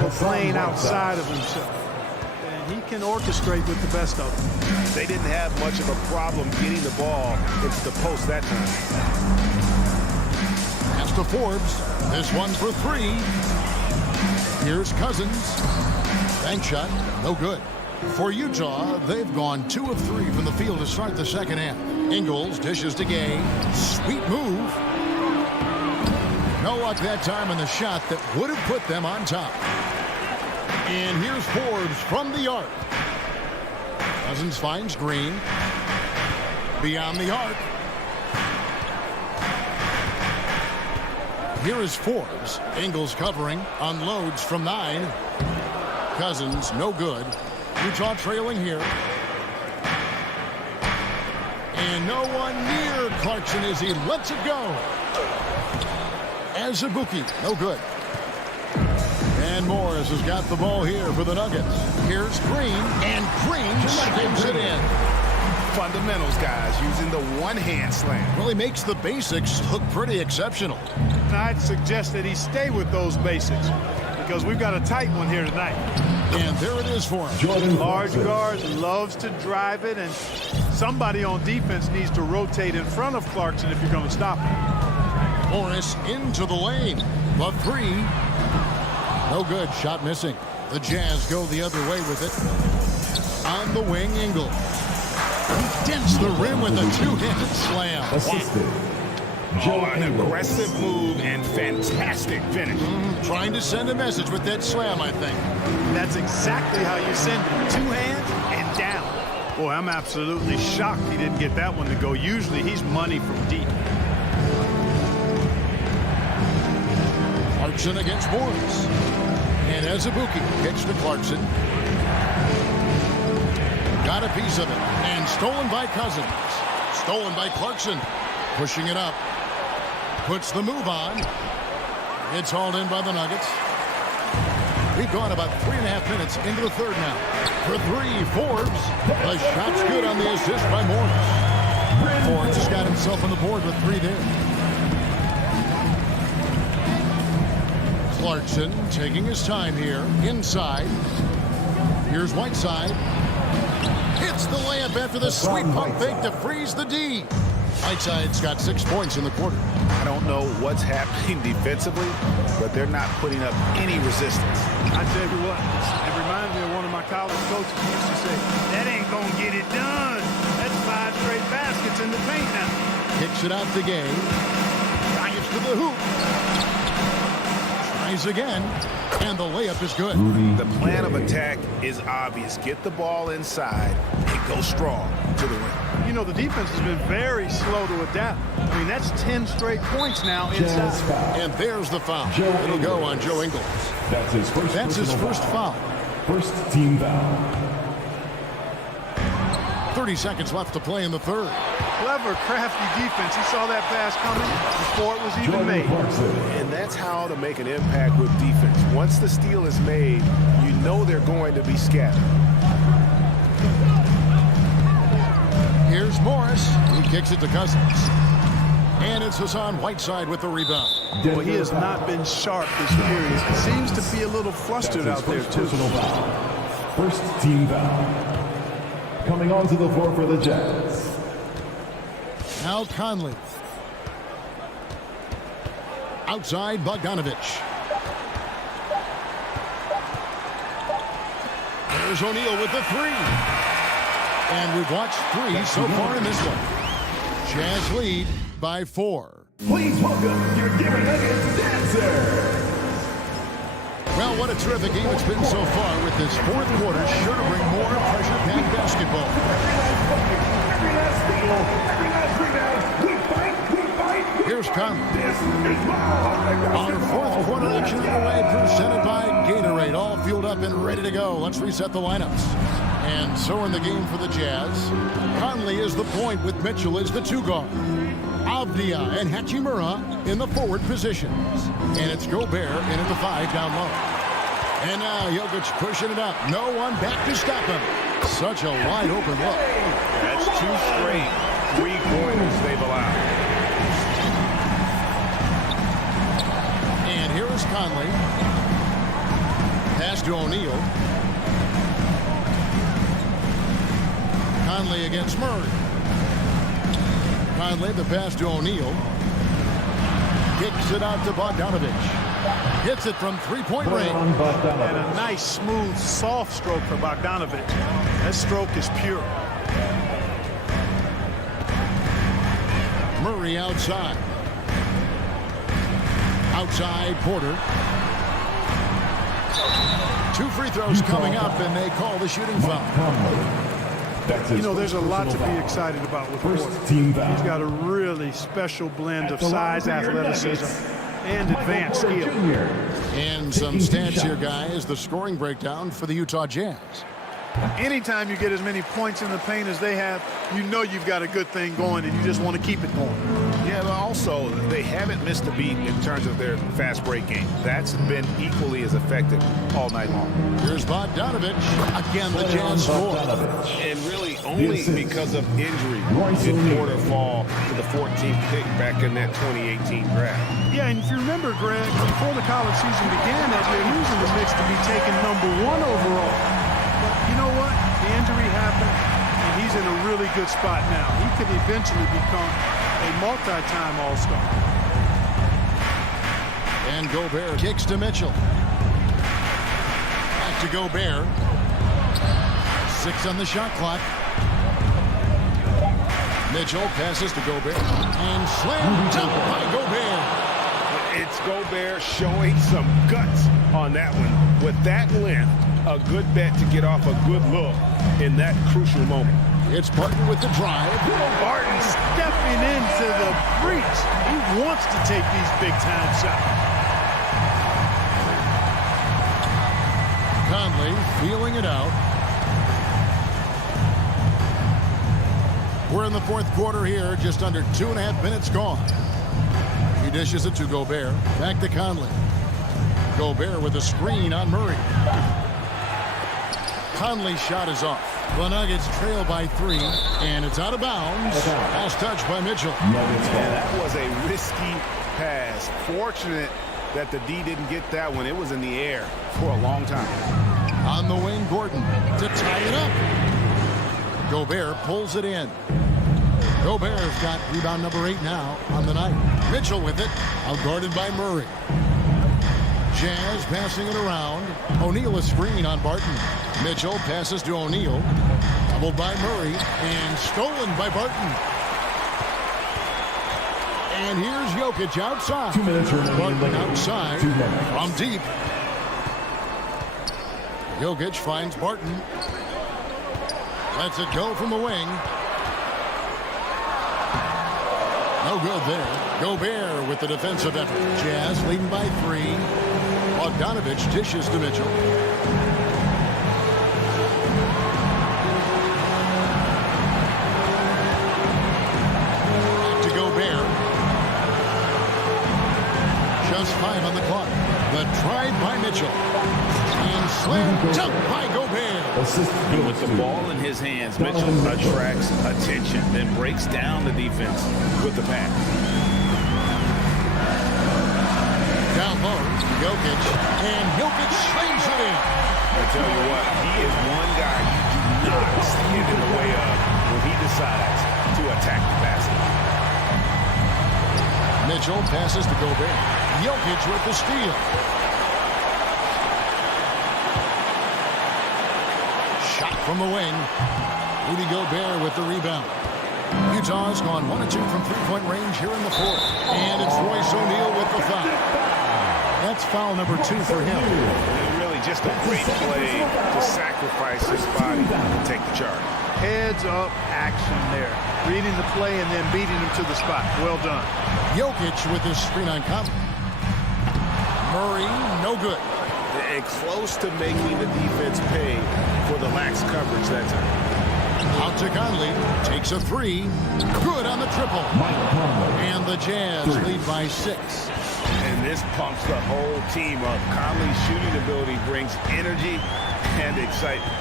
or playing outside of himself. And he can orchestrate with the best of them. They didn't have much of a problem getting the ball into the post that time. Pass to Forbes. This one's for 3. Here's Cousins. Bank shot. No good. For Utah, they've gone 2 of 3 from the field to start the second half. Ingles dishes to Gay. Sweet move. No luck that time on the shot that would have put them on top. And here's Forbes from the arc. Cousins finds Green. Beyond the arc. Here is Forbes. Ingles covering. Unloads from 9. Cousins, no good. Utah trailing here. And no one near Clarkson as he lets it go. Azubuike, no good. And Morris has got the ball here for the Nuggets. Here's Green, and Green slams it in. Fundamentals, guys, using the one-hand slam. Really makes the basics look pretty exceptional. And I'd suggest that he stay with those basics because we've got a tight one here tonight. And there it is for him. Jordan Large Clarkson. guard loves to drive it, and somebody on defense needs to rotate in front of Clarkson if you're going to stop him. Morris into the lane. The three. No good. Shot missing. The Jazz go the other way with it. On the wing, Ingle. He dents the rim with a two-handed slam. Assisted. Joe An Ingles. aggressive move and fantastic finish. Trying to send a message with that slam, I think. That's exactly how you send it. Two hands and down. Boy, I'm absolutely shocked he didn't get that one to go. Usually he's money from deep. Clarkson against Morris. And Azubuike kicks to Clarkson. Got a piece of it. And stolen by Cousins. Stolen by Clarkson. Pushing it up. Puts the move on. It's hauled in by the Nuggets. We've gone about 3.5 minutes into the third now. For three, Forbes. The shot's good on the assist by Morris. Forbes has got himself on the board with three there. Clarkson taking his time here. Inside. Here's Whiteside. Hits the layup after the sweep pump fake to freeze the D. Whiteside's got 6 points in the quarter. I don't know what's happening defensively, but they're not putting up any resistance. I tell you what, it reminds me of one of my college coaches who used to say, that ain't going to get it done. That's 5 straight baskets in the paint now. Kicks it out to Gay. Drives to the hoop. Tries again. And the layup is good. The plan of attack is obvious. Get the ball inside and go strong to the rim. You know, the defense has been very slow to adapt. I mean, that's 10 straight points now Jazz inside. foul. And there's the foul. Joe It'll go Ingles. on Joe Ingles. That's his first. That's his personal first foul. First team foul. 30 seconds left to play in the third. Clever, crafty defense. He saw that pass coming before it was even Jordan made. Clarkson. And that's how to make an impact with defense. Once the steal is made, you know they're going to be scattered. Here's Morris. He kicks it to Cousins. And it's Hassan Whiteside with the rebound. Well, he has not been sharp this period. Seems to be a little flustered That's out his there, first too. personal foul. First team foul. Coming onto the floor for the Jazz. Now Conley. Outside Bogdanovich. There's O'Neal with the three. And we've watched 3 so far in this one. Jazz lead by 4. Please welcome your Denver Nuggets dancer. Well, what a terrific game it's been so far with this fourth quarter. Sure to bring more pressure-packed basketball. Every last steal, every last rebound, we fight. Here's Conley. This is my Our fourth quarter action underway, presented by Gatorade. All fueled up and ready to go. Let's reset the lineups. And so in the game for the Jazz, Conley is the point with Mitchell as the 2 guard. Avdia and Hachimura in the forward positions. And it's Gobert in at the 5 down low. And now Jokic pushing it up. No one back to stop him. Such a wide open look. That's 2 straight 3-pointers they've allowed. And here is Conley. Pass to O'Neal. Conley against Murray. Conley, the pass to O'Neal. Kicks it out to Bogdanovich. Hits it from three-point range. And a nice, smooth, soft stroke for Bogdanovich. That stroke is pure. Murray outside. Outside Porter. 2 free throws coming up, and they call the shooting foul. You know, there's a lot to be excited about with Porter. First team foul. He's got a really special blend of size, athleticism, and advanced skill. And some stats here, guys. The scoring breakdown for the Utah Jazz. Anytime you get as many points in the paint as they have, you know you've got a good thing going, and you just want to keep it going. Yeah, but also, they haven't missed a beat in terms of their fast break game. That's been equally as effective all night long. Here's Bogdanovich. Again, the Jazz score. And really only because of injury did Porter fall to the 14th pick back in that 2018 draft. Yeah, and if you remember, Greg, before the college season began that year, he was in the mix to be taken #1 overall. But you know what? The injury happened, and he's in a really good spot now. He could eventually become a multi-time All-Star. And Gobert kicks to Mitchell. Back to Gobert. 6 on the shot clock. Mitchell passes to Gobert. And slam dunk by Gobert. It's Gobert showing some guts on that one. With that length, a good bet to get off a good look in that crucial moment. It's Barton with the drive. Barton stepping into the breach. He wants to take these big-time shots. Conley feeling it out. We're in the fourth quarter here, just under 2.5 minutes gone. He dishes it to Gobert. Back to Conley. Gobert with a screen on Murray. Conley's shot is off. The Nuggets trail by 3, and it's out of bounds. Pass touch by Mitchell. Yeah, that was a risky pass. Fortunate that the D didn't get that one. It was in the air for a long time. On the wing, Gordon to tie it up. Gobert pulls it in. Gobert's got rebound number 8 now on the night. Mitchell with it, outguarded by Murray. Jazz passing it around. O'Neal a screen on Barton. Mitchell passes to O'Neal. Doubled by Murray and stolen by Barton. And here's Jokic outside. 2 minutes remaining. Barton outside from deep. Jokic finds Barton. Lets it go from the wing. No good there. Gobert with the defensive effort. Jazz leading by 3. Bogdanovich dishes to Mitchell. Back to Gobert. Just 5 on the clock. The drive by Mitchell. And slam dunk by Gobert. And with the ball in his hands, Mitchell attracts attention, then breaks down the defense with the pass. Down low, Jokic, and Jokic slings it in. I tell you what, he is one guy you do not stand in the way of when he decides to attack the basket. Mitchell passes to Gobert. Jokic with the steal. Shot from the wing. Rudy Gobert with the rebound. Utah's gone 1 of 2 from three-point range here in the fourth. And it's Royce O'Neal with the foul. That's foul number 2 for him. Really just a great play to sacrifice his body to take the charge. Heads-up action there. Reading the play and then beating him to the spot. Well done. Jokic with his screen on Conley. Murray, no good. And close to making the defense pay for the lax coverage that time. Out to Conley. Takes a 3. Good on the triple. And the Jazz lead by 6. And this pumps the whole team up. Conley's shooting ability brings energy and excitement.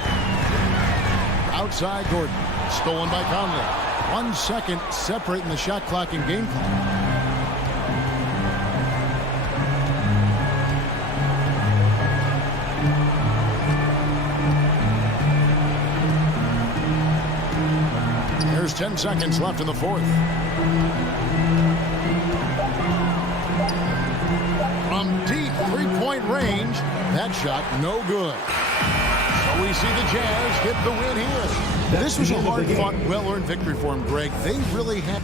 Outside Gordon. Stolen by Conley. 1 second separating the shot clock and game clock. There's 10 seconds left in the fourth. From deep three-point range, that shot no good. So we see the Jazz get the win here. This was a hard-fought, well-earned victory for them, Greg. They really had...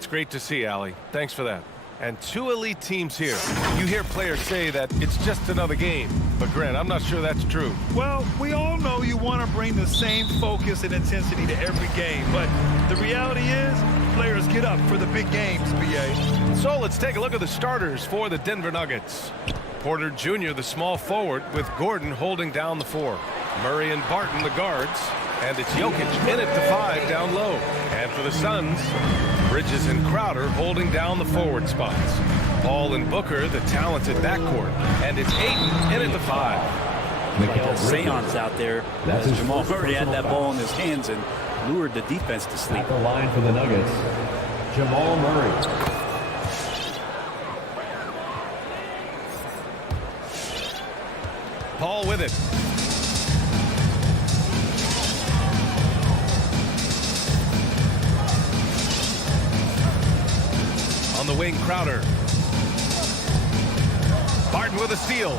That's great to see, Allie. Thanks for that. And two elite teams here. You hear players say that it's just another game. But, Grant, I'm not sure that's true. Well, we all know you want to bring the same focus and intensity to every game. But the reality is, players get up for the big games, B.A. So let's take a look at the starters for the Denver Nuggets. Porter Jr., the small forward, with Gordon holding down the 4. Murray and Barton, the guards. And it's Jokic in at the 5 down low. And for the Suns, Bridges and Crowder holding down the forward spots. Paul and Booker, the talented backcourt. And it's Ayton in at the 5. Miguel Seance out there as Jamal Murray had that ball in his hands and lured the defense to sleep. At the line for the Nuggets, Jamal Murray. Paul with it. Wayne Crowder. Barton with a steal.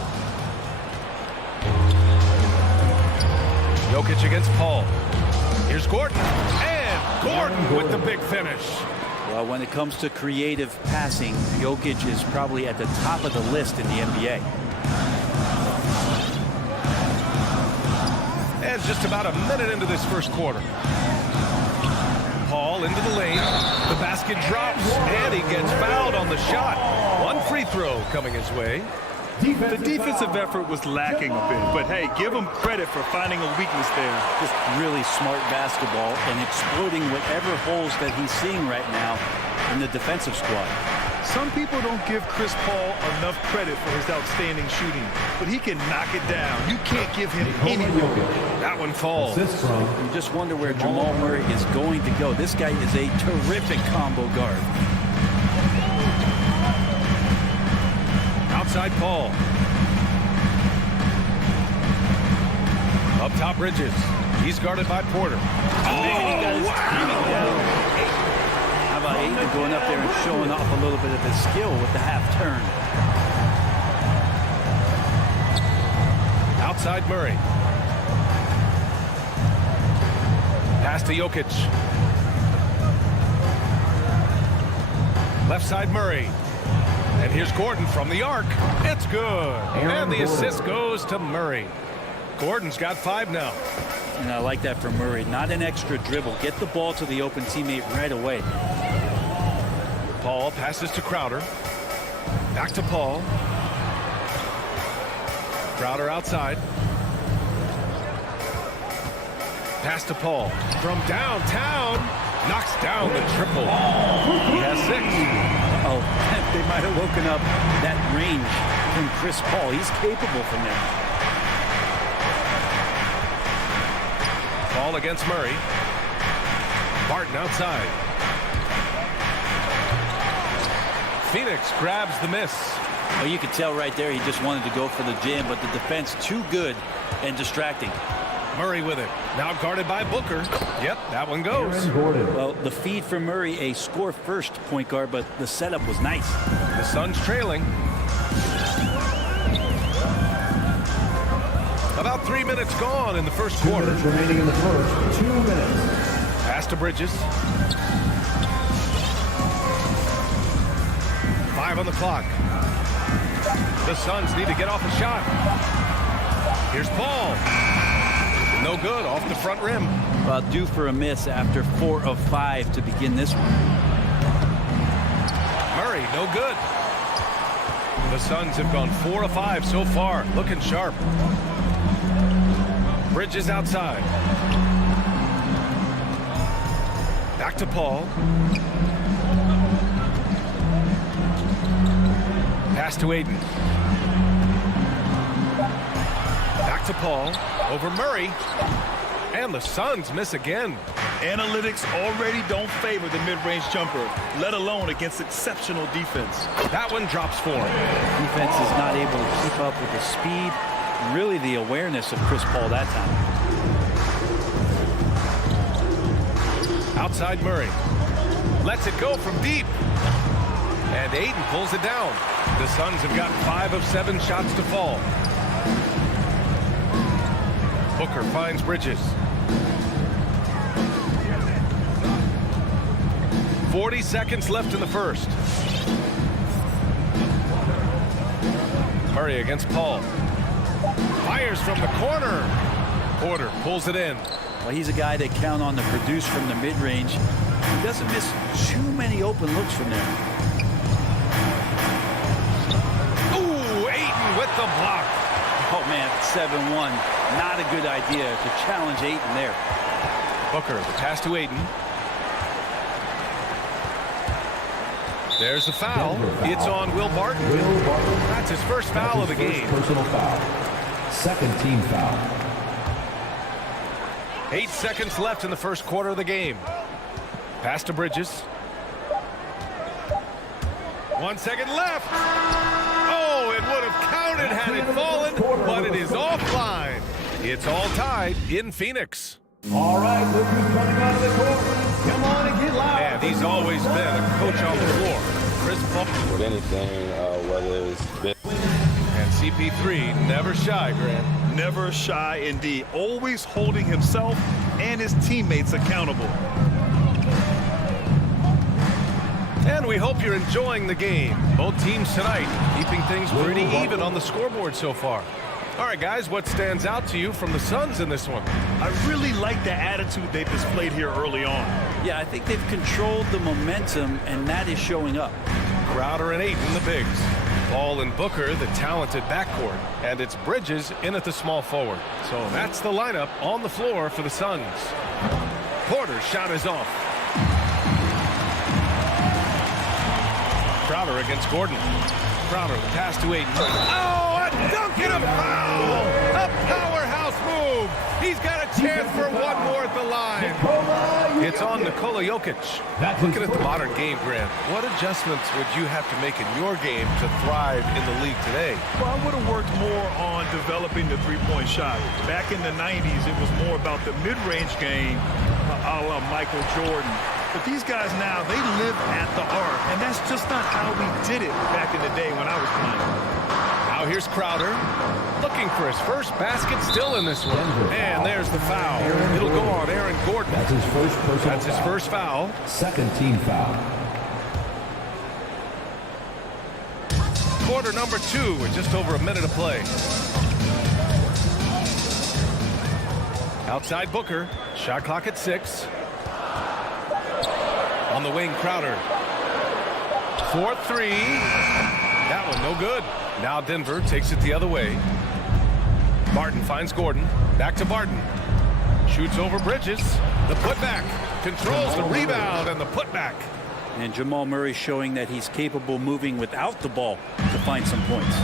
Jokic against Paul. Here's Gordon. And Gordon with the big finish. Well, when it comes to creative passing, Jokic is probably at the top of the list in the NBA. And just about a minute into this first quarter. Paul into the lane. The basket drops, and he gets fouled on the shot. One free throw coming his way. The defensive effort was lacking a bit, but hey, give him credit for finding a weakness there. Just really smart basketball and exploiting whatever holes that he's seeing right now in the defensive squad. Some people don't give Chris Paul enough credit for his outstanding shooting, but he can knock it down. You can't give him any room. That one falls. You just wonder where Jamal Murray is going to go. This guy is a terrific combo guard. Outside Paul. Up top Bridges. He's guarded by Porter. How about Ayton going up there and showing off a little bit of his skill with the half turn. Outside Murray. Pass to Jokic. Left side Murray. And here's Gordon from the arc. It's good. And the assist goes to Murray. Gordon's got 5 now. And I like that from Murray. Not an extra dribble. Get the ball to the open teammate right away. Paul passes to Crowder. Back to Paul. Crowder outside. Pass to Paul. From downtown. Knocks down the triple. He has 6. Oh, they might have woken up that range from Chris Paul. He's capable from there. Paul against Murray. Barton outside. Phoenix grabs the miss. Well, you could tell right there he just wanted to go for the jam, but the defense too good and distracting. Murray with it. Now guarded by Booker. Yep, that one goes. Well, the feed from Murray, a score-first point guard, but the setup was nice. The Suns trailing. About 3 minutes gone in the first quarter. 2 minutes remaining in the first. 2 minutes. Pass to Bridges. 5 on the clock. The Suns need to get off a shot. Here's Paul. No good, off the front rim. Well, due for a miss after 4 of 5 to begin this one. Murray, no good. The Suns have gone 4 of 5 so far, looking sharp. Bridges outside. Back to Paul. Pass to Ayton. Back to Paul. Over Murray. And the Suns miss again. Analytics already don't favor the mid-range jumper, let alone against exceptional defense. That one drops 4. Defense is not able to keep up with the speed, really the awareness of Chris Paul that time. Outside Murray. Lets it go from deep. And Ayton pulls it down. The Suns have gotten 5 of 7 shots to fall. Booker finds Bridges. 40 seconds left in the first. Murray against Paul. Fires from the corner. Porter pulls it in. Well, he's a guy they count on to produce from the mid-range. He doesn't miss too many open looks from there. Ooh, Ayton with the block. Oh, man, 7-1. Not a good idea to challenge Ayton there. Booker, the pass to Ayton. There's the foul. It's on Will Barton. That's his first foul of the game. Personal foul. Second team foul. 8 seconds left in the first quarter of the game. Pass to Bridges. 1 second left. Oh, it would have counted had it fallen, but it is offline. It's all tied in Phoenix. All right, look who's coming out of the court. Come on and get loud. And he's always been a coach on the floor. Chris Paul. With anything, whether it's big. And CP3 never shy, Grant. Never shy indeed. Always holding himself and his teammates accountable. And we hope you're enjoying the game. Both teams tonight keeping things pretty even on the scoreboard so far. All right, guys, what stands out to you from the Suns in this one? I really like the attitude they've displayed here early on. Yeah, I think they've controlled the momentum, and that is showing up. Crowder and Ayton, the bigs. Paul and Booker, the talented backcourt. And it's Bridges in at the small forward. So that's the lineup on the floor for the Suns. Porter's shot is off. Crowder against Gordon. Crowder, the pass to Ayton. Oh, a dunk and a foul! A powerhouse move! He's got a chance for one more at the line. It's on Nikola Jokic. Looking at the modern game, Grant, what adjustments would you have to make in your game to thrive in the league today? Well, I would have worked more on developing the three-point shot. Back in the 90s, it was more about the mid-range game, a la Michael Jordan. But these guys now, they live at the arc, and that's just not how we did it back in the day when I was playing. Now here's Crowder, looking for his first basket, still in this one. And there's the foul. It'll go on Aaron Gordon. That's his first personal That's his first foul. Second team foul. Quarter number 2 with just over a minute of play. Outside Booker, shot clock at 6. On the wing, Crowder. 4-3. That one no good. Now Denver takes it the other way. Barton finds Gordon. Back to Barton. Shoots over Bridges. The putback. Controls the rebound and the putback. And Jamal Murray showing that he's capable moving without the ball to find some points.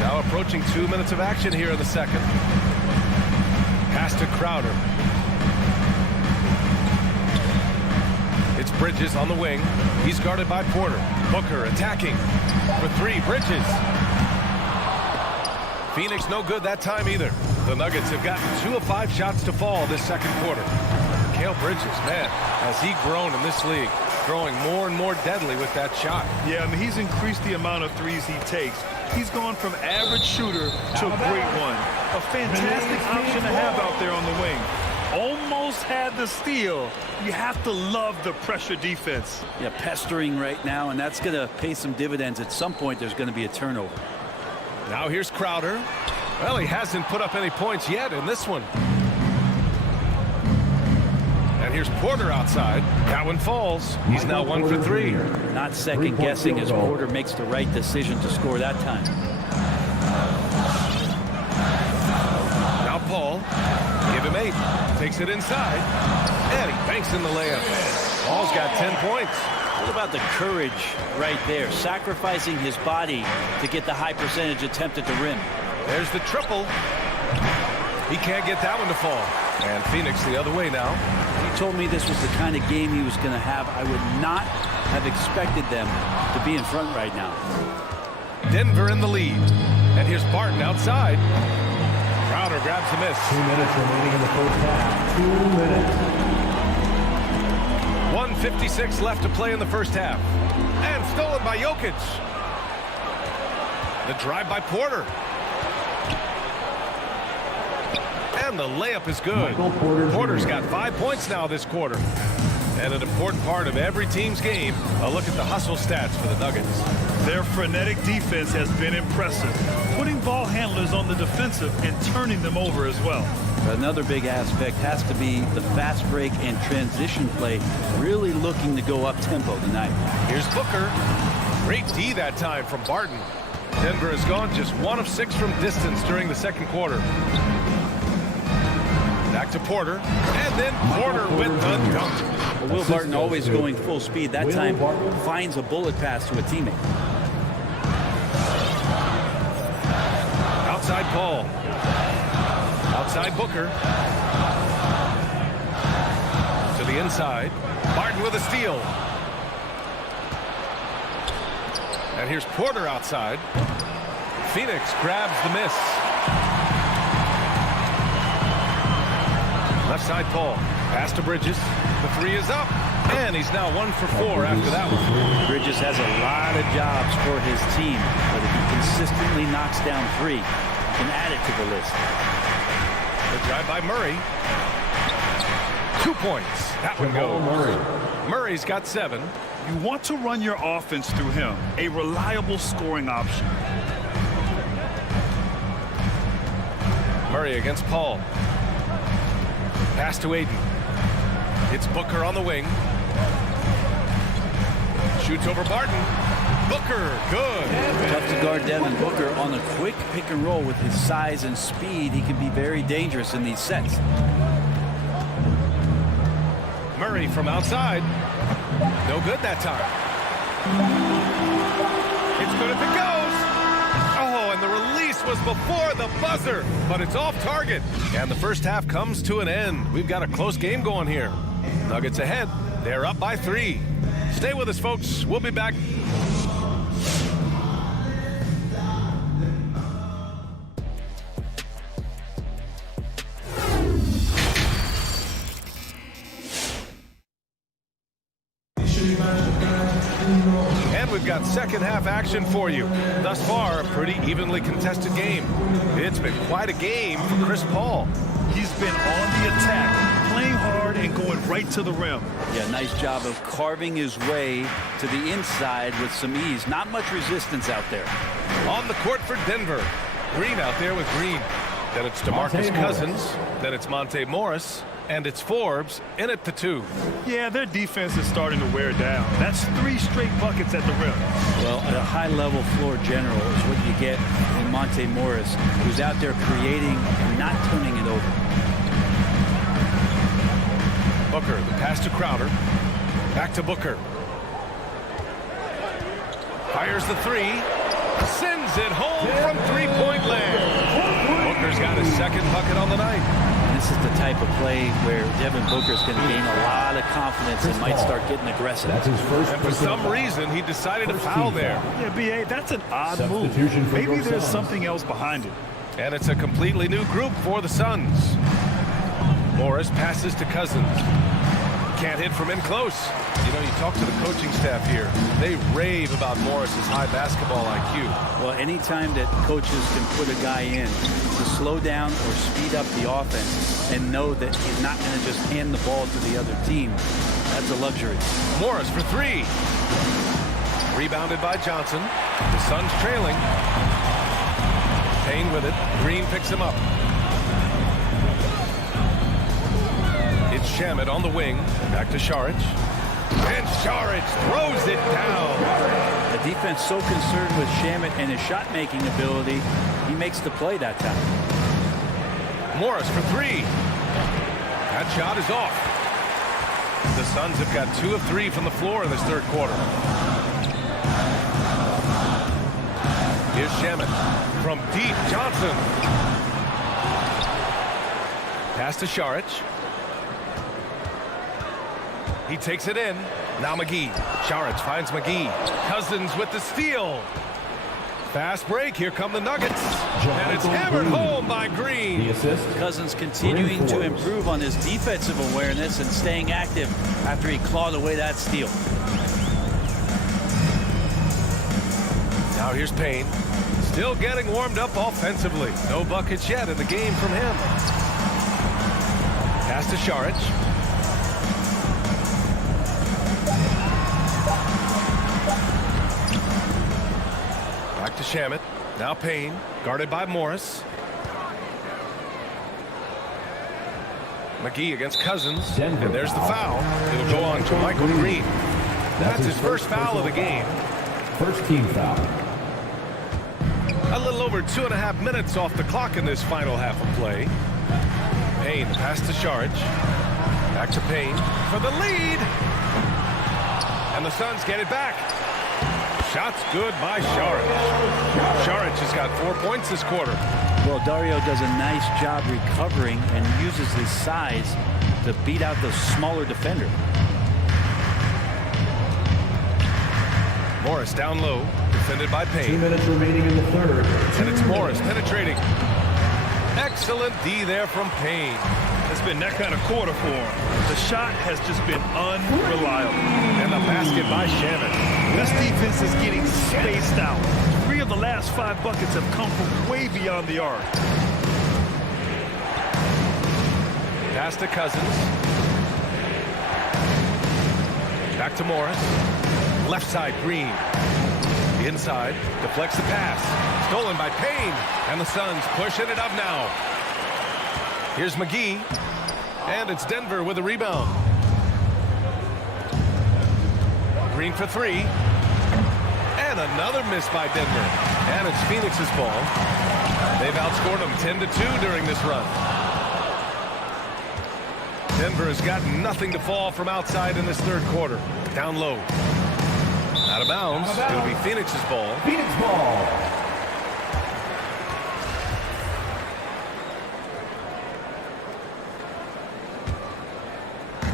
Now approaching 2 minutes of action here in the second. Pass to Crowder. It's Bridges on the wing. He's guarded by Porter. Booker attacking for 3. Bridges. Phoenix no good that time either. The Nuggets have gotten 2 of 5 shots to fall this second quarter. Mikal Bridges, man, has he grown in this league, growing more and more deadly with that shot. Yeah, I mean, he's increased the amount of threes he takes. He's gone from average shooter to a great one. A fantastic option to have out there on the wing. Almost had the steal. You have to love the pressure defense. Yeah, pestering right now, and that's going to pay some dividends. At some point, there's going to be a turnover. Now here's Crowder. Well, he hasn't put up any points yet in this one. And here's Porter outside. That one falls. He's now 1 for 3. Not second guessing as Porter makes the right decision to score that time. Now Paul. Give him 8. Takes it inside. And he banks in the layup. Paul's got 10 points. What about the courage right there? Sacrificing his body to get the high percentage attempt at the rim. There's the triple. He can't get that one to fall. And Phoenix the other way now. He told me this was the kind of game he was going to have. I would not have expected them to be in front right now. Denver in the lead. And here's Barton outside. Crowder grabs the miss. 2 minutes remaining in the first half. 2 minutes. 1:56 left to play in the first half. And stolen by Jokic. The drive by Porter. And the layup is good. Porter's got 5 points now this quarter. And an important part of every team's game. A look at the hustle stats for the Nuggets. Their frenetic defense has been impressive, putting ball handlers on the defensive and turning them over as well. Another big aspect has to be the fast break and transition play, really looking to go up tempo tonight. Here's Booker. Great D that time from Barton. Denver has gone just 1 of 6 from distance during the second quarter. Back to Porter, and then Porter with the dunk. Well, Will Barton always going full speed. That time finds a bullet pass to a teammate. Outside Paul. Outside Booker. To the inside. Barton with a steal. And here's Porter outside. Phoenix grabs the miss. Left inside Paul. Pass to Bridges. The three is up. And he's now 1 for 4 after that one. Bridges has a lot of jobs for his team, but if he consistently knocks down 3, he can add it to the list. The drive by Murray. 2 points. That one goes. Murray's got 7. You want to run your offense through him, a reliable scoring option. Murray against Paul. Pass to Aiden. It's Booker on the wing. Shoots over Barton. Booker, good. Tough to guard Devin Booker on a quick pick and roll. With his size and speed, he can be very dangerous in these sets. Murray from outside. No good that time. It's good if it goes. Oh, and the release was before the buzzer, but it's off target. And the first half comes to an end. We've got a close game going here. Nuggets ahead. They're up by 3. Stay with us, folks. We'll be back. And we've got second half action for you. Thus far, a pretty evenly contested game. It's been quite a game for Chris Paul. He's been on the attack, playing hard and going right to the rim. Yeah, nice job of carving his way to the inside with some ease. Not much resistance out there. On the court for Denver. Green out there with Green. Then it's DeMarcus Cousins. Then it's Monte Morris. And it's Forbes in at the 2. Yeah, their defense is starting to wear down. That's 3 straight buckets at the rim. Well, a high-level floor general is what you get in Monte Morris, who's out there creating and not turning it over. Booker, the pass to Crowder. Back to Booker. Fires the 3. Sends it home from three-point land. Booker's got his second bucket on the night. This is the type of play where Devin Booker's going to gain a lot of confidence and might start getting aggressive. That's his first. And for some reason, he decided to foul there. Yeah, B.A., that's an odd move. Maybe there's something else behind it. And it's a completely new group for the Suns. Morris passes to Cousins. Can't hit from in close. You know, you talk to the coaching staff here. They rave about Morris's high basketball IQ. Well, anytime that coaches can put a guy in to slow down or speed up the offense and know that he's not going to just hand the ball to the other team, that's a luxury. Morris for 3. Rebounded by Johnson. The Suns trailing. Payne with it. Green picks him up. It's Shamet on the wing. Back to Šarić. And Šarić throws it down. The defense so concerned with Shamet and his shot-making ability, he makes the play that time. Morris for 3. That shot is off. The Suns have got 2 of 3 from the floor in this third quarter. Here's Shamet from deep. Johnson. Pass to Šarić. He takes it in. Now McGee. Šarić finds McGee. Cousins with the steal. Fast break. Here come the Nuggets. And it's hammered home by Green. The assist. Cousins continuing to improve on his defensive awareness and staying active after he clawed away that steal. Now here's Payne. Still getting warmed up offensively. No buckets yet in the game from him. Pass to Šarić. Back to Shamet. Now Payne, guarded by Morris. McGee against Cousins. And there's the foul. It'll go on to Michael Green. That's his first foul of the game. First team foul. A little over 2.5 minutes off the clock in this final half of play. Payne, pass to Šarić. Back to Payne for the lead. And the Suns get it back. Shots good by Šarić. Šarić has got 4 points this quarter. Well, Dario does a nice job recovering and uses his size to beat out the smaller defender. Morris down low, defended by Payne. 2 minutes remaining in the third. And it's Morris penetrating. Excellent D there from Payne. It's been that kind of quarter for him. The shot has just been unreliable. And the basket by Shannon. This defense is getting spaced out. 3 of the last 5 buckets have come from way beyond the arc. Pass to Cousins. Back to Morris. Left side, Green. Inside, deflects the pass. Stolen by Payne. And the Suns pushing it up now. Here's McGee. And it's Denver with a rebound. Green for 3. And another miss by Denver. And it's Phoenix's ball. They've outscored them 10-2 during this run. Denver has got nothing to fall from outside in this third quarter. Down low. Out of bounds. It'll be Phoenix's ball. Phoenix ball.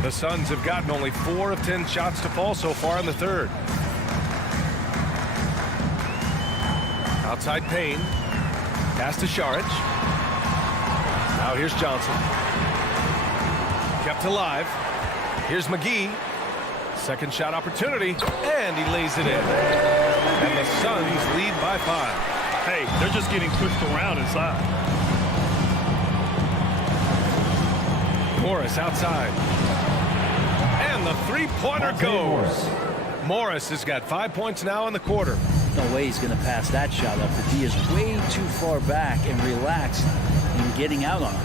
The Suns have gotten only 4 of 10 shots to fall so far in the third. Outside Payne. Pass to Šarić. Now here's Johnson. Kept alive. Here's McGee. Second shot opportunity. And he lays it in. And the Suns lead by 5. Hey, they're just getting pushed around inside. Morris outside. And the three-pointer goes. Morris has got 5 points now in the quarter. No way he's going to pass that shot up. The D is way too far back and relaxed in getting out on it.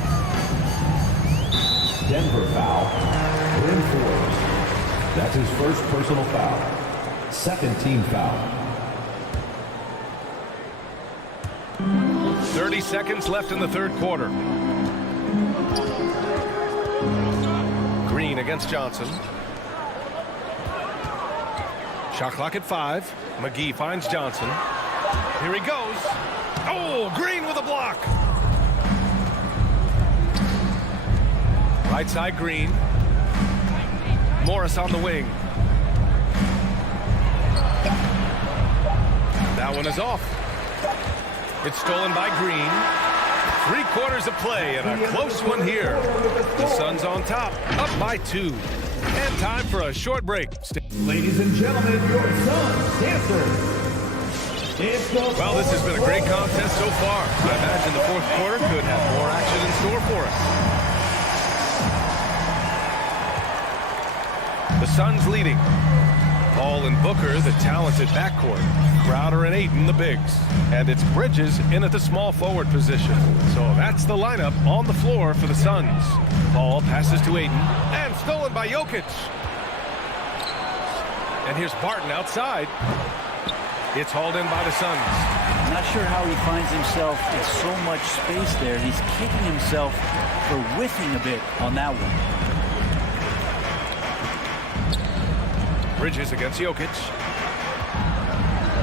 Denver foul. Bryn Forbes. That's his first personal foul. Second team foul. 30 seconds left in the third quarter. Green against Johnson. Shot clock at 5. McGee finds Johnson. Here he goes. Oh, Green with a block. Right side, Green. Morris on the wing. That one is off. It's stolen by Green. 3 quarters of play and a close one here. The Suns on top, up by 2. And time for a short break. Ladies and gentlemen, your Suns dancer. Well, this has been a great contest so far. I imagine the fourth quarter could have more action in store for us. The Suns leading. Paul and Booker, the talented backcourt. Crowder and Ayton, the bigs. And it's Bridges in at the small forward position. So that's the lineup on the floor for the Suns. Paul passes to Ayton. And stolen by Jokic. And here's Barton outside. It's hauled in by the Suns. Not sure how he finds himself in so much space there. He's kicking himself for whiffing a bit on that one. Bridges against Jokic.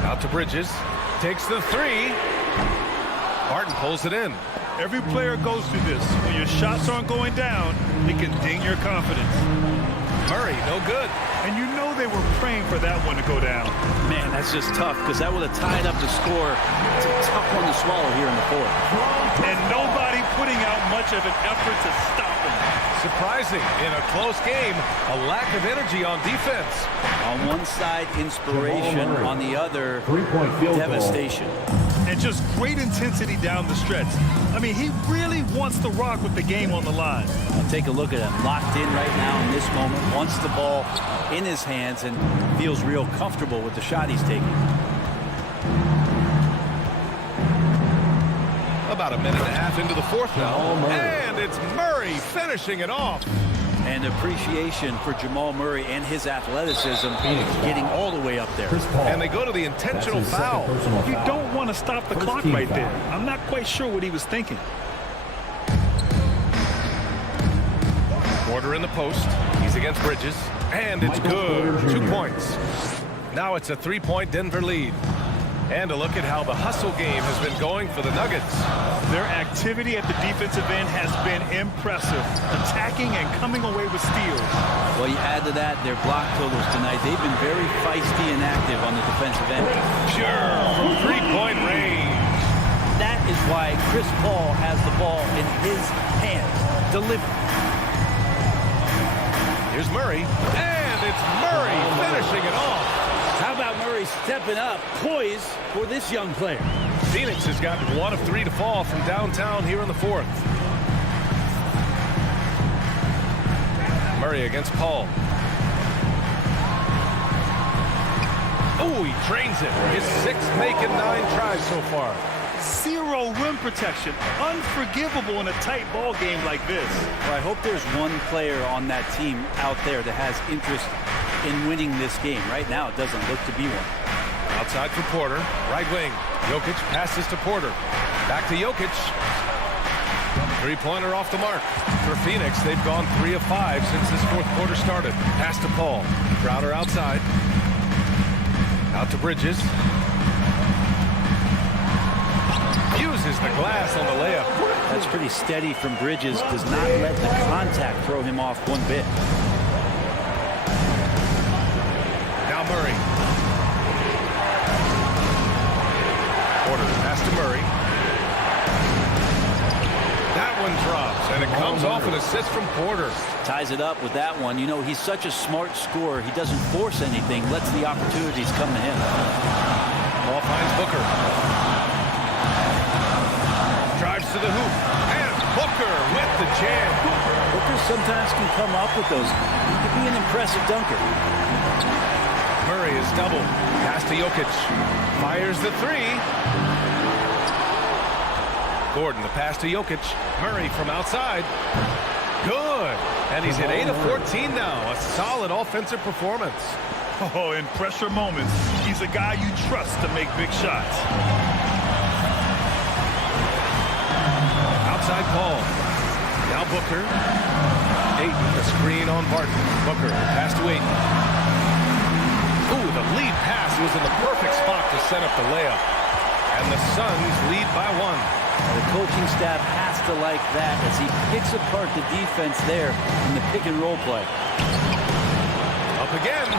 Out to Bridges. Takes the 3. Barton pulls it in. Every player goes through this. When your shots aren't going down, it can ding your confidence. Murray, no good. And you know they were praying for that one to go down. Man, that's just tough because that would have tied up the score. It's a tough one to swallow here in the fourth. And nobody putting out much of an effort to stop him. Surprising in a close game, a lack of energy on defense. On one side, inspiration. On the other, 3-point field devastation. And just great intensity down the stretch. I mean, he really wants to rock with the game on the line. I'll take a look at him. Locked in right now in this moment. Wants the ball in his hands and feels real comfortable with the shot he's taking. About a minute and a half into the fourth now. And it's Murray finishing it off. And appreciation for Jamal Murray and his athleticism getting all the way up there. And they go to the intentional foul. You don't want to stop the clock right there. I'm not quite sure what he was thinking. Porter in the post. He's against Bridges. And it's good. 2 points. Now it's a 3-point Denver lead. And a look at how the hustle game has been going for the Nuggets. Their activity at the defensive end has been impressive. Attacking and coming away with steals. Well, you add to that their block totals tonight. They've been very feisty and active on the defensive end. Sure, from 3-point range. That is why Chris Paul has the ball in his hands. delivery. Here's Murray, and it's Murray finishing it off. How about Murray stepping up, poised for this young player? Phoenix has gotten 1 of 3 to fall from downtown here in the 4th. Murray against Paul. Oh, he drains it. His 6th make in 9 tries so far. 0 rim protection. Unforgivable in a tight ball game like this. Well, I hope there's one player on that team out there that has interest in winning this game. Right now, it doesn't look to be one. Outside for Porter. Right wing. Jokic passes to Porter. Back to Jokic. Three-pointer off the mark. For Phoenix, they've gone 3 of 5 since this 4th quarter started. Pass to Paul. Crowder outside. Out to Bridges. Uses the glass on the layup. That's pretty steady from Bridges. Does not let the contact throw him off one bit. Now Murray. Porter pass to Murray. That one drops, and it comes off an assist from Porter. Ties it up with that one. You know, he's such a smart scorer. He doesn't force anything, lets the opportunities come to him. Ball finds Booker. Drives to the hoop, and Booker with the jam. Booker sometimes can come up with those. He can be an impressive dunker. Murray is doubled. Pass to Jokic. Fires the 3. Gordon, the pass to Jokic. Murray from outside. Good. And he's at 8 of 14 now. A solid offensive performance. Oh, in pressure moments, he's a guy you trust to make big shots. Outside Paul. Now Booker. Ayton, the screen on Barton. Booker, pass to Ayton. Ooh, the lead pass was in the perfect spot to set up the layup. And the Suns lead by 1. The coaching staff has to like that as he picks apart the defense there in the pick and roll play. Up again.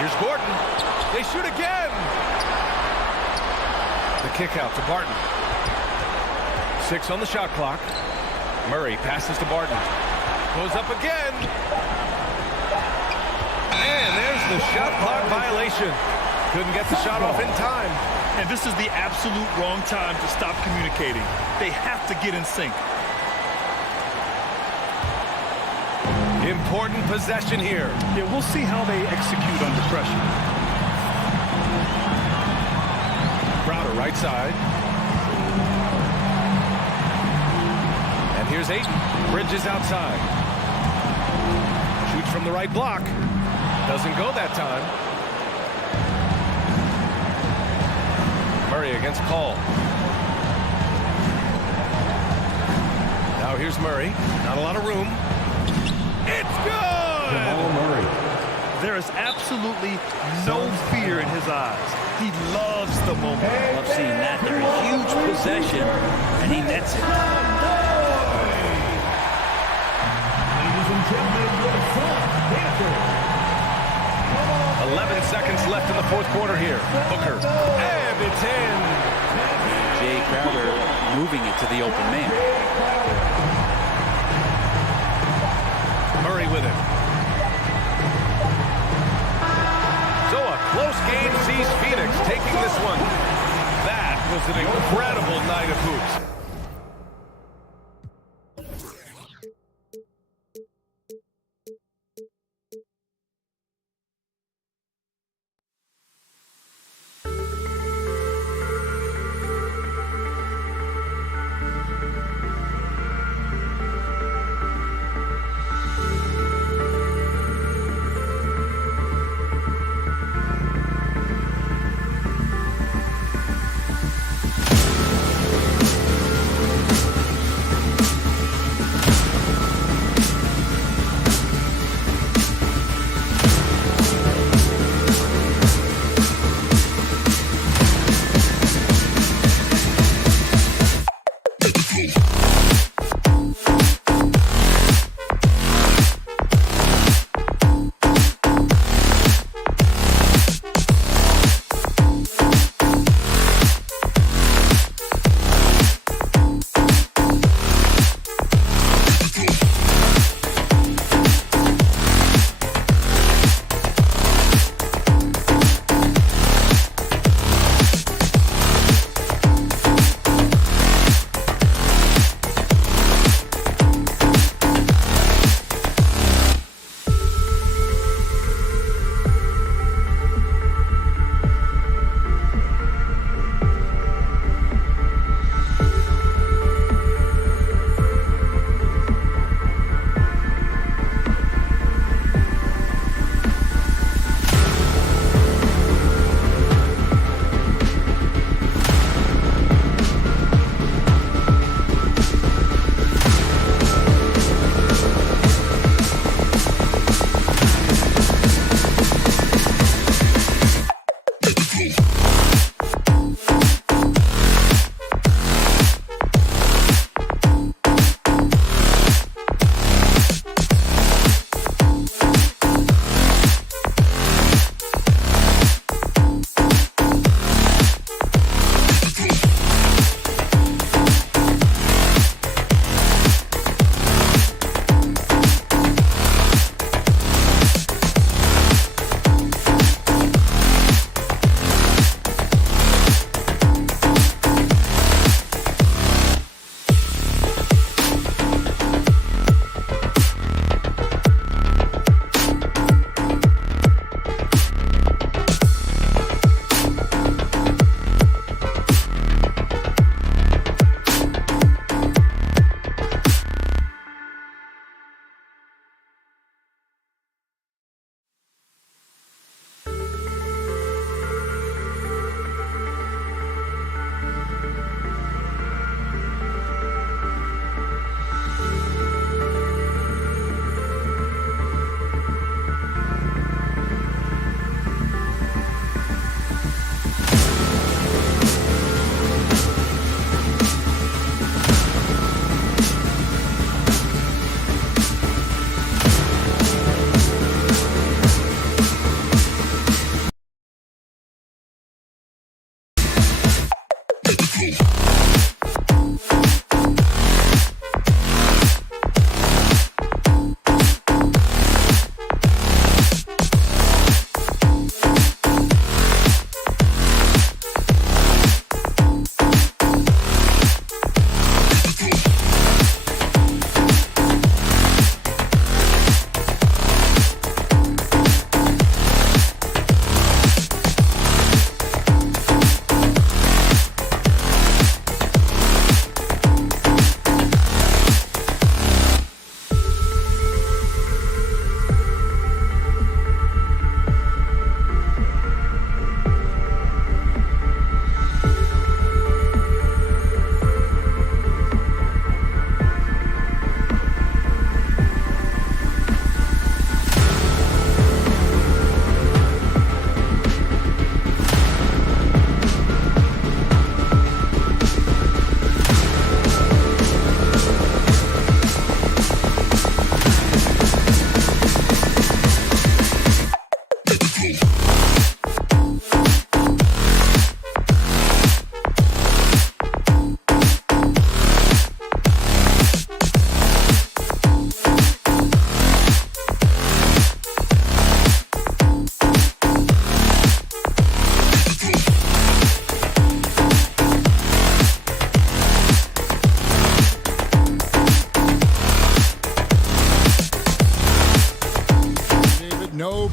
Here's Gordon. They shoot again. The kick out to Barton. 6 on the shot clock. Murray passes to Barton. Goes up again. And there's the shot clock violation. Couldn't get the shot off in time. And this is the absolute wrong time to stop communicating. They have to get in sync. Important possession here. Yeah, we'll see how they execute under pressure. Crowder right side. And here's Ayton. Bridges outside. Shoots from the right block. Doesn't go that time. Murray against Paul. Now here's Murray. Not a lot of room. It's good! Murray. There is absolutely no fear in his eyes. He loves the moment. Love seeing that. They're a huge possession, and he nets it. Ladies and gentlemen, your Sun Panthers. 11 seconds left in the 4th quarter here. Booker. And it's in. Jay Crowder moving it to the open man. Murray with it. So a close game sees Phoenix taking this one. That was an incredible night of hoops.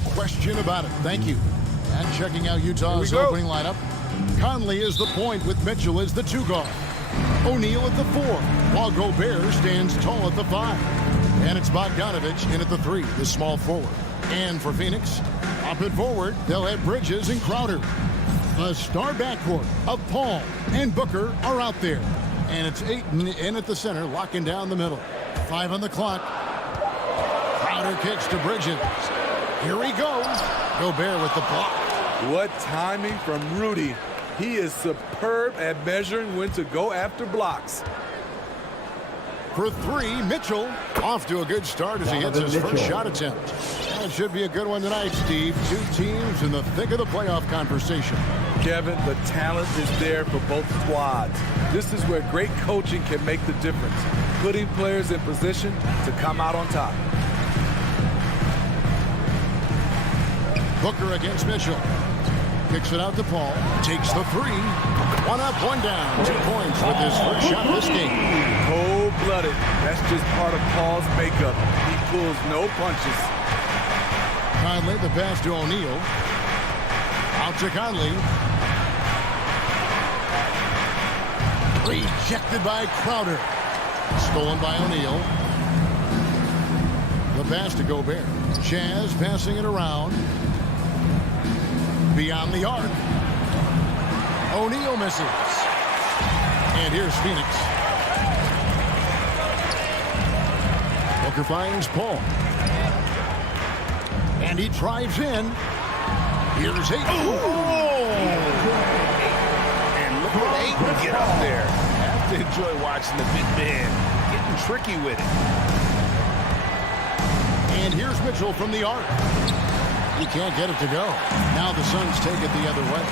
question about it. Thank you. And checking out Utah's opening lineup, Conley is the point with Mitchell as the 2 guard. O'Neal at the 4, while Gobert stands tall at the 5. And it's Bogdanovich in at the 3, the small forward. And for Phoenix, up and forward, they'll have Bridges and Crowder. The star backcourt of Paul and Booker are out there. And it's Ayton in at the center, locking down the middle. 5 on the clock. Crowder kicks to Bridges. Here he goes. Gobert with the block. What timing from Rudy. He is superb at measuring when to go after blocks. For 3, Mitchell off to a good start as he hits his first shot attempt. That should be a good one tonight, Steve. 2 teams in the thick of the playoff conversation. Kevin, the talent is there for both squads. This is where great coaching can make the difference, putting players in position to come out on top. Booker against Mitchell. Kicks it out to Paul. Takes the 3. 1 up, 1 down. 2 points with his first shot of this game. Cold-blooded. That's just part of Paul's makeup. He pulls no punches. Conley, the pass to O'Neal. Out to Conley. Rejected by Crowder. Stolen by O'Neal. The pass to Gobert. Chaz passing it around. Beyond the arc. O'Neal misses. And here's Phoenix. Booker finds Paul. And he drives in. Here's Ayton. And look at Ayton get up there. I have to enjoy watching the big man getting tricky with it. And here's Mitchell from the arc. He can't get it to go. Now the Suns take it the other way.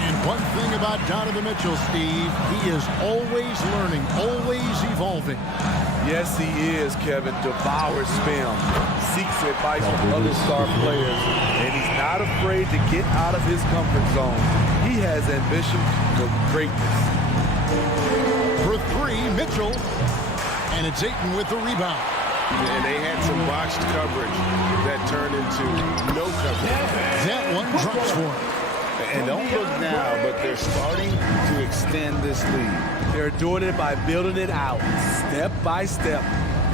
And one thing about Donovan Mitchell, Steve, he is always learning, always evolving. Yes, he is, Kevin. Devours film, seeks advice from other star players, and he's not afraid to get out of his comfort zone. He has ambition for greatness. For 3, Mitchell. And it's Ayton with the rebound. And they had some botched coverage that turned into no coverage. That one drops for him. And don't look now, but they're starting to extend this lead. They're doing it by building it out, step by step,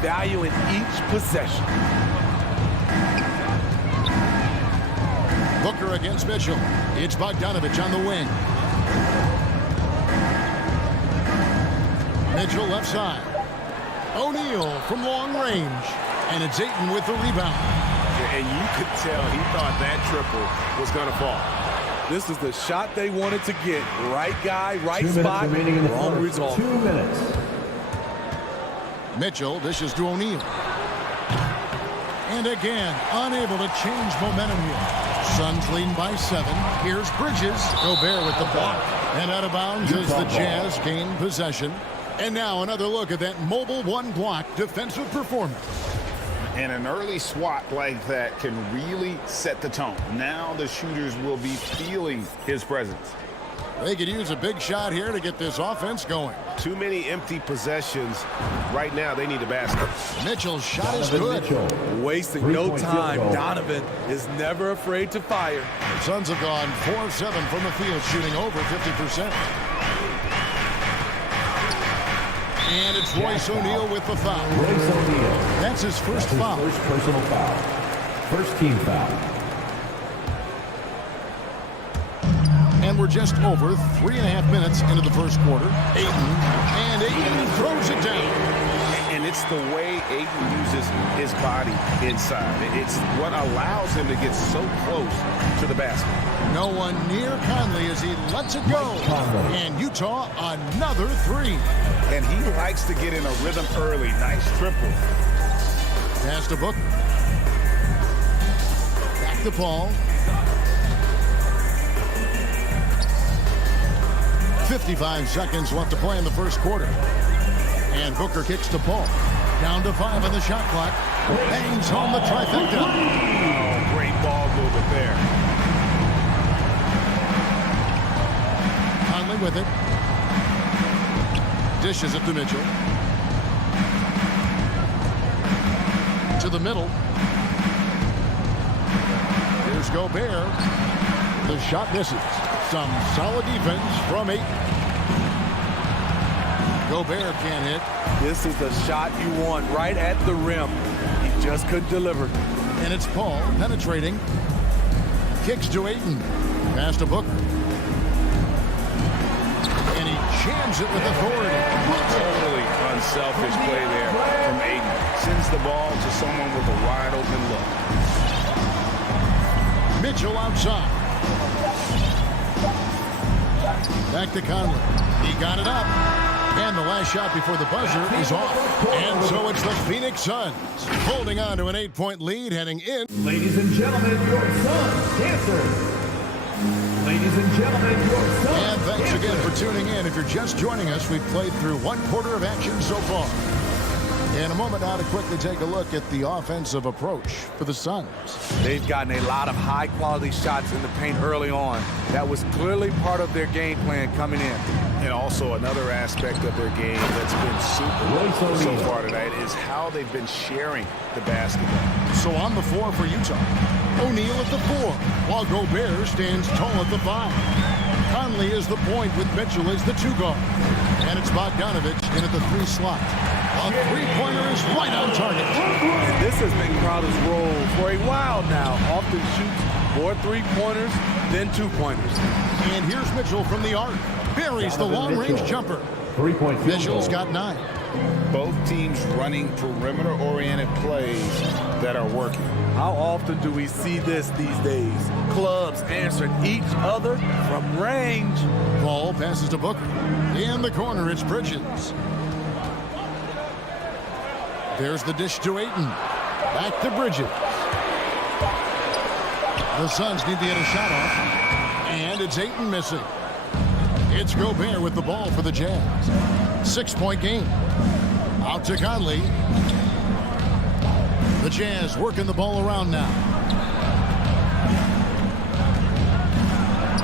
valuing each possession. Booker against Mitchell. It's Bogdanovich on the wing. Mitchell left side. O'Neal from long range. And it's Ayton with the rebound. And you could tell he thought that triple was going to fall. This is the shot they wanted to get. Right guy, right 2 minutes spot, remaining in the wrong first. result. 2 minutes. Mitchell dishes to O'Neal. And again, unable to change momentum here. Suns leading by 7. Here's Bridges. Gobert with the block. And out of bounds as the Jazz gain possession. And now another look at that mobile 1-block defensive performance. And an early swat like that can really set the tone. Now the shooters will be feeling his presence. They could use a big shot here to get this offense going. Too many empty possessions. Right now they need a basket. Mitchell's shot is good. Wasting no time. Donovan is never afraid to fire. The Suns have gone 4 of 7 from the field, shooting over 50%. And it's Royce O'Neal with the foul. Royce O'Neal. That's his first foul. First personal foul. First team foul. And we're just over 3.5 minutes into the first quarter. Ayton throws it down. And it's the way Ayton uses his body inside. It's what allows him to get so close to the basket. No one near Conley as he lets it go. And Utah, another 3. And he likes to get in a rhythm early. Nice triple. Pass to Booker. Back to Paul. 55 seconds left to play in the first quarter. And Booker kicks to Paul. Down to 5 on the shot clock. Bangs home the trifecta. Oh, great ball movement there. Conley with it. Dishes it to Mitchell. To the middle. Gobert. The shot misses. Some solid defense from Ayton. Gobert can't hit. This is the shot you want, right at the rim. He just couldn't deliver. And it's Paul penetrating. Kicks to Ayton. Pass to Booker. And he jams it with authority. Totally unselfish play there from Ayton. Sends the ball to someone with a wide open look. Mitchell outside. Back to Conley. He got it up. And the last shot before the buzzer is off. And so it's the Phoenix Suns holding on to an 8-point lead heading in. Ladies and gentlemen, your Suns dancers. Ladies and gentlemen, your Suns And thanks dancers. again for tuning in. If you're just joining us, we've played through 1/4 of action so far. In a moment now to quickly take a look at the offensive approach for the Suns. They've gotten a lot of high-quality shots in the paint early on. That was clearly part of their game plan coming in. And also another aspect of their game that's been super so far tonight is how they've been sharing the basketball. So on the floor for Utah, O'Neal at the 4, while Gobert stands tall at the 5. Conley is the point with Mitchell as the 2 guard. And it's Bogdanovich in at the 3 slot. A three-pointer is right on target. And this has been Crowder's role for a while now. Often shoots more 3-pointers than 2-pointers. And here's Mitchell from the arc. Buries the long-range jumper. 3-point field Mitchell's goal. got 9. Both teams running perimeter-oriented plays that are working. How often do we see this these days? Clubs answering each other from range. Ball passes to Booker. In the corner, it's Bridges. There's the dish to Ayton. Back to Bridges. The Suns need to get a shot off. And it's Ayton missing. It's Gobert with the ball for the Jazz. 6-point game. Out to Conley. The Jazz working the ball around now.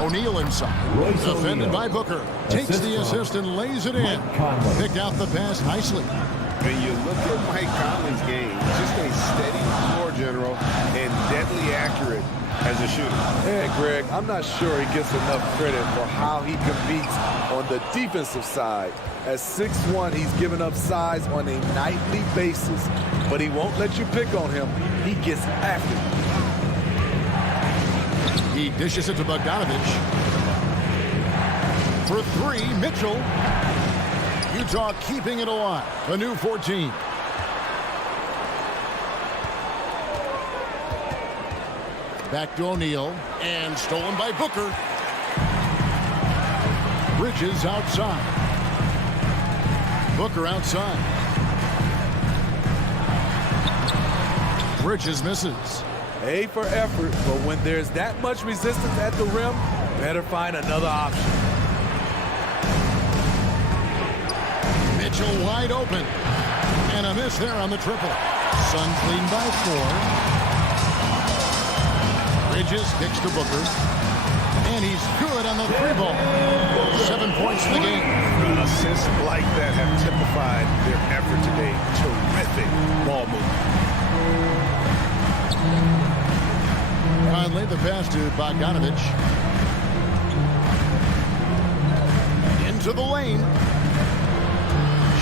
O'Neal inside. Defended by Booker. Takes the assist and lays it in. Picked out the pass nicely. When you look at Mike Conley's game, just a steady floor general and deadly accurate as a shooter. Hey, Greg, I'm not sure he gets enough credit for how he competes on the defensive side. At 6'1", he's giving up size on a nightly basis, but he won't let you pick on him. He gets after it. He dishes it to Bogdanovich. For 3, Mitchell. Utah keeping it alive. A new 14. Back to O'Neal. And stolen by Booker. Bridges outside. Booker outside. Bridges misses. A for effort, but when there's that much resistance at the rim, better find another option. Mitchell wide open. And a miss there on the triple. Suns lead by 4. Bridges kicks to Booker. And he's good on the 3-ball. 7 points in the game. Assists like that have typified their effort today. Terrific ball movement. Conley, the pass to Bogdanovich. Into the lane.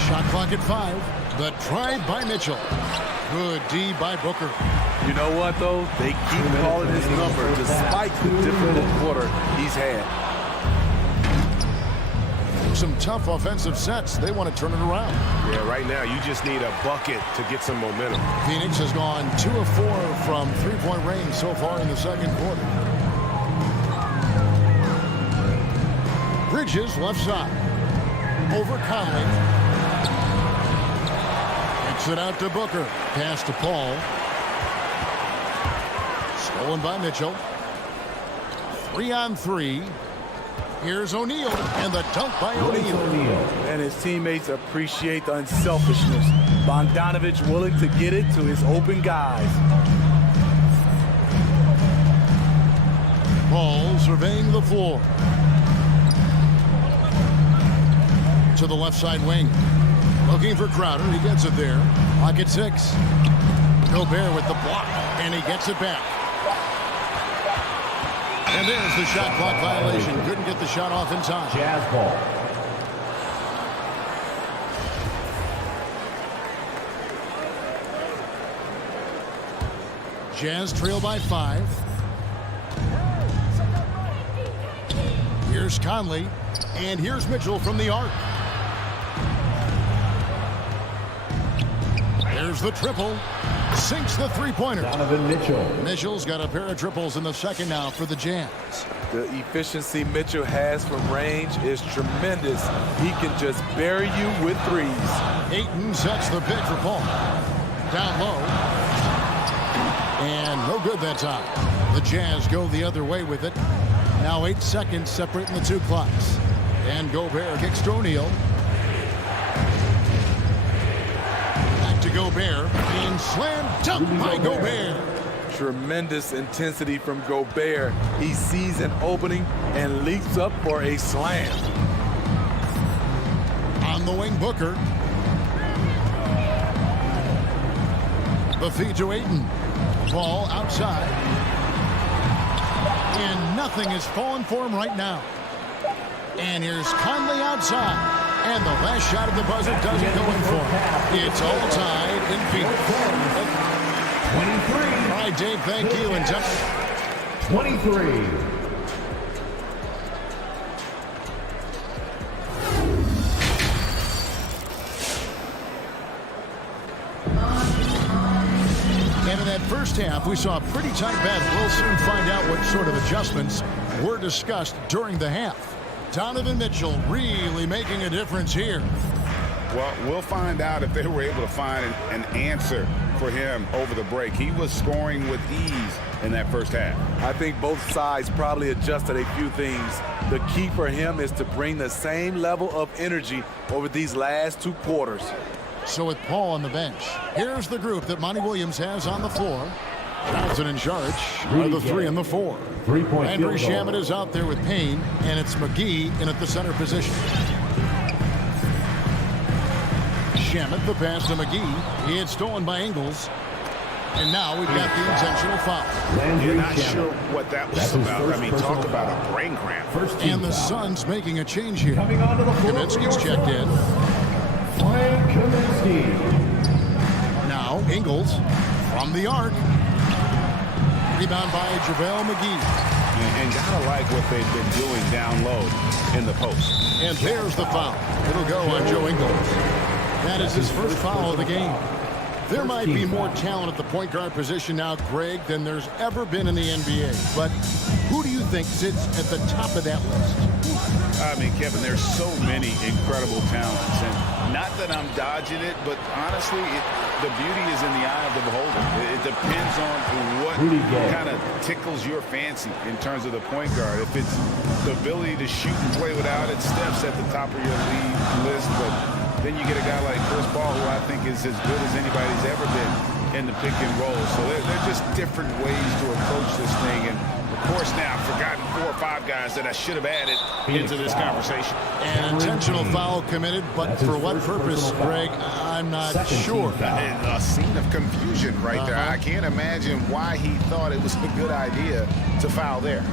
Shot clock at 5. The drive by Mitchell. Good D by Booker. You know what, though? They keep calling his number despite the difficult quarter he's had. Some tough offensive sets. They want to turn it around. Yeah, right now you just need a bucket to get some momentum. Phoenix has gone 2 of 4 from 3-point range so far in the second quarter. Bridges left side. Over Conley. Kicks it out to Booker. Pass to Paul. Stolen by Mitchell. 3-on-3. Here's O'Neal, and the dunk by O'Neal. And his teammates appreciate the unselfishness. Bogdanovich willing to get it to his open guys. Paul surveying the floor. To the left side wing. Looking for Crowder. He gets it there. Clock at 6. Gobert with the block, and he gets it back. And there's the shot clock violation. Couldn't get the shot off in time. Jazz ball. Jazz trail by 5. Here's Conley. And here's Mitchell from the arc. There's the triple. Sinks the three-pointer. Donovan Mitchell. Mitchell's got a pair of triples in the second now for the Jazz. The efficiency Mitchell has from range is tremendous. He can just bury you with threes. Ayton sets the pick for Paul. Down low. And no good that time. The Jazz go the other way with it. Now 8 seconds separating the two clocks. And Gobert kicks to O'Neal. Back to Gobert. And slam dunk by Gobert. Tremendous intensity from Gobert. He sees an opening and leaps up for a slam. On the wing, Booker. The feed to Ayton. Ball outside. And nothing is falling for him right now. And here's Conley outside. And the last shot of the buzzer doesn't go in for him. It's all tied in Phoenix. 23. All right, Dave, thank you. And 23. And in that first half, we saw a pretty tight battle. We'll soon find out what sort of adjustments were discussed during the half. Donovan Mitchell really making a difference here. Well, we'll find out if they were able to find an answer for him over the break. He was scoring with ease in that first half. I think both sides probably adjusted a few things. The key for him is to bring the same level of energy over these last 2 quarters. So with Paul on the bench, here's the group that Monty Williams has on the floor. Johnson in charge are the 3 and the 4. Andrew Shamet is out there with Payne, and it's McGee in at the center position. Shamet, the pass to McGee. He had stolen by Ingles. And now we've got the intentional foul. You're not sure what that was about. I mean, talk about a brain cramp. And the Suns making a change here. Coming onto the floor. Kaminsky's checked in. Frank Kaminsky. Now Ingles from the arc. Rebound by JaVale McGee. And gotta like what they've been doing down low in the post. And there's the foul. It'll go on Joe Ingles. That is his first foul of the game. There might be more talent at the point guard position now, Greg, than there's ever been in the NBA. But who do you think sits at the top of that list? I mean, Kevin, there's so many incredible talents. And not that I'm dodging it, but honestly, the beauty is in the eye of the beholder. It depends on what kind of tickles your fancy in terms of the point guard. If it's the ability to shoot and play without it, Steph's at the top of your league list. But then you get a guy like Chris Paul, who I think is as good as anybody's ever been in the pick and roll. So they're just different ways to approach this thing. And of course, now I've forgotten 4 or 5 guys that I should have added into this conversation. An intentional foul committed, but for what purpose, Greg, I'm not sure. A scene of confusion right there. I can't imagine why he thought it was a good idea to foul there.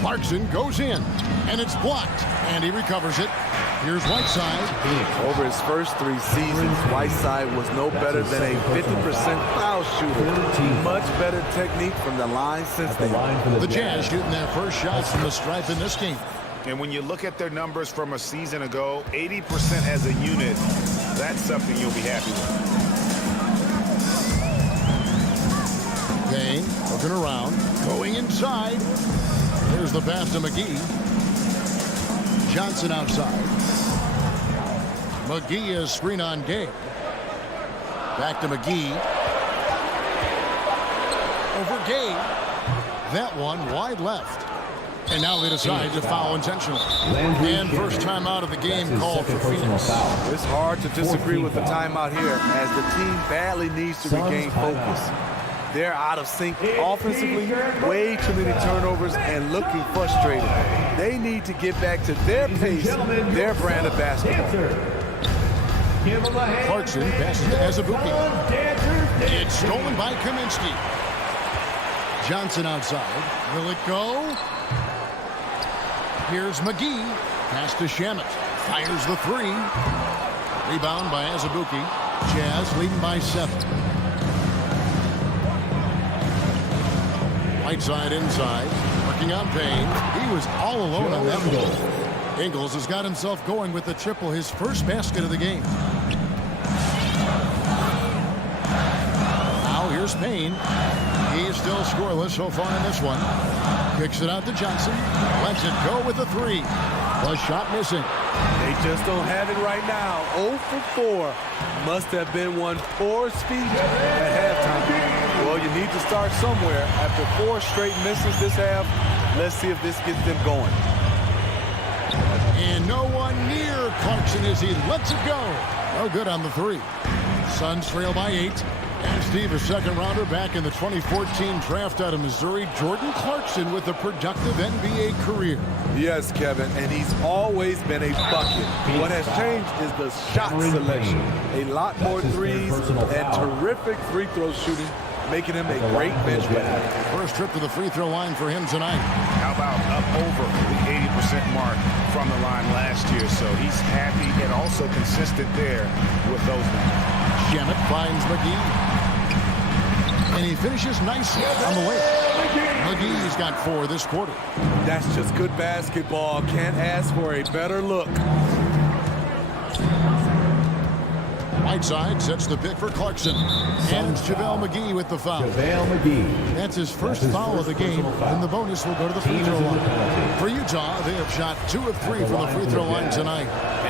Clarkson goes in, and it's blocked, and he recovers it. Here's Whiteside. Over his first 3 seasons, Whiteside was no better than a 50% foul shooter. Much better technique from the line since then. The Jazz shooting their first shots from the stripe in this game. And when you look at their numbers from a season ago, 80% as a unit, that's something you'll be happy with. Payne looking around, going inside. There's the pass to McGee. Johnson outside. McGee is screen on Gabe. Back to McGee. Over Gabe. That one wide left. And now they decide to foul intentionally. And first time out of the game called for Phoenix. It's hard to disagree with the timeout here as the team badly needs to regain focus. They're out of sync offensively, way too many turnovers, and looking frustrated. They need to get back to their pace, their brand of basketball. Clarkson passes to Azubuike. It's stolen by Kaminsky. Johnson outside. Will it go? Here's McGee. Pass to Shamet. Fires the three. Rebound by Azubuike. Jazz leading by 7. Whiteside inside. Working on Payne. He was all alone on that one. Ingles has got himself going with the triple, his first basket of the game. Now here's Payne. He's still scoreless so far in this one. Kicks it out to Johnson. Lets it go with the 3. The shot missing. They just don't have it right now. 0 for 4. Must have been one poor speech at halftime. Well, you need to start somewhere. After 4 straight misses this half, let's see if this gets them going. And no one near Clarkson as he lets it go. No good on the 3. Suns trail by 8. And Steve, a second rounder back in the 2014 draft out of Missouri, Jordan Clarkson with a productive NBA career. Yes, Kevin, and he's always been a bucket. What has changed is the shot selection. A lot more threes and terrific free throw shooting, making him a great bench player. First trip to the free throw line for him tonight. How about up over the 80% mark from the line last year? So he's happy and also consistent there with those numbers. Shamet finds McGee. And he finishes nicely on the way. McGee's got 4 this quarter. That's just good basketball. Can't ask for a better look. Whiteside sets the pick for Clarkson. And it's JaVale McGee with the foul. JaVale McGee. That's his first foul of the game, and the bonus will go to the free throw line. For Utah, they have shot 2 of 3 from the free throw line tonight.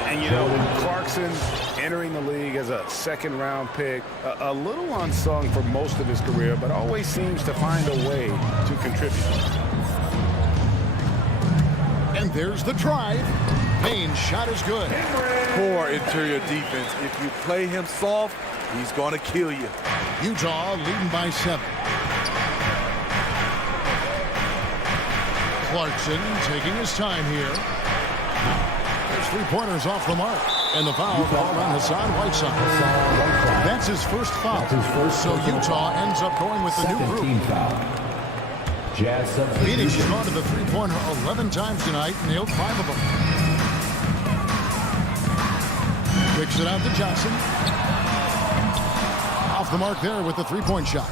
And you know, Clarkson entering the league as a second-round pick, a little unsung for most of his career, but always seems to find a way to contribute. And there's the drive. Payne's shot is good. Poor interior defense. If you play him soft, he's going to kill you. Utah leading by 7. Clarkson taking his time here. There's 3-pointers off the mark. And the foul called on Hassan Whiteside. That's his first foul. So Utah ends up going with the new group. Phoenix has gone to the 3-pointer 11 times tonight, nailed 5 of them. Kicks it out to Johnson. Off the mark there with the 3-point shot.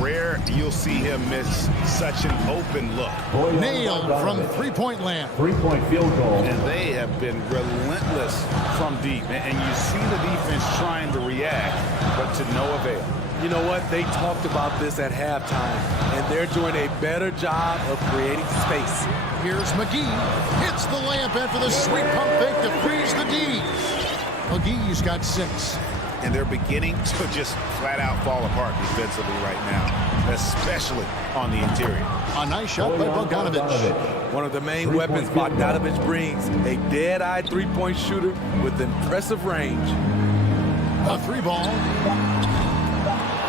Rare you'll see him miss such an open look. Nailed from 3-point land. 3-point field goal. And they have been relentless from deep. And you see the defense trying to react, but to no avail. You know what? They talked about this at halftime, and they're doing a better job of creating space. Here's McGee. Hits the layup after the sweet pump fake to freeze the D. McGee's got 6. And they're beginning to just flat out fall apart defensively right now, especially on the interior. A nice shot by Bogdanovic. One of the main weapons Bogdanovic brings, a dead-eye 3-point shooter with impressive range. A 3-ball.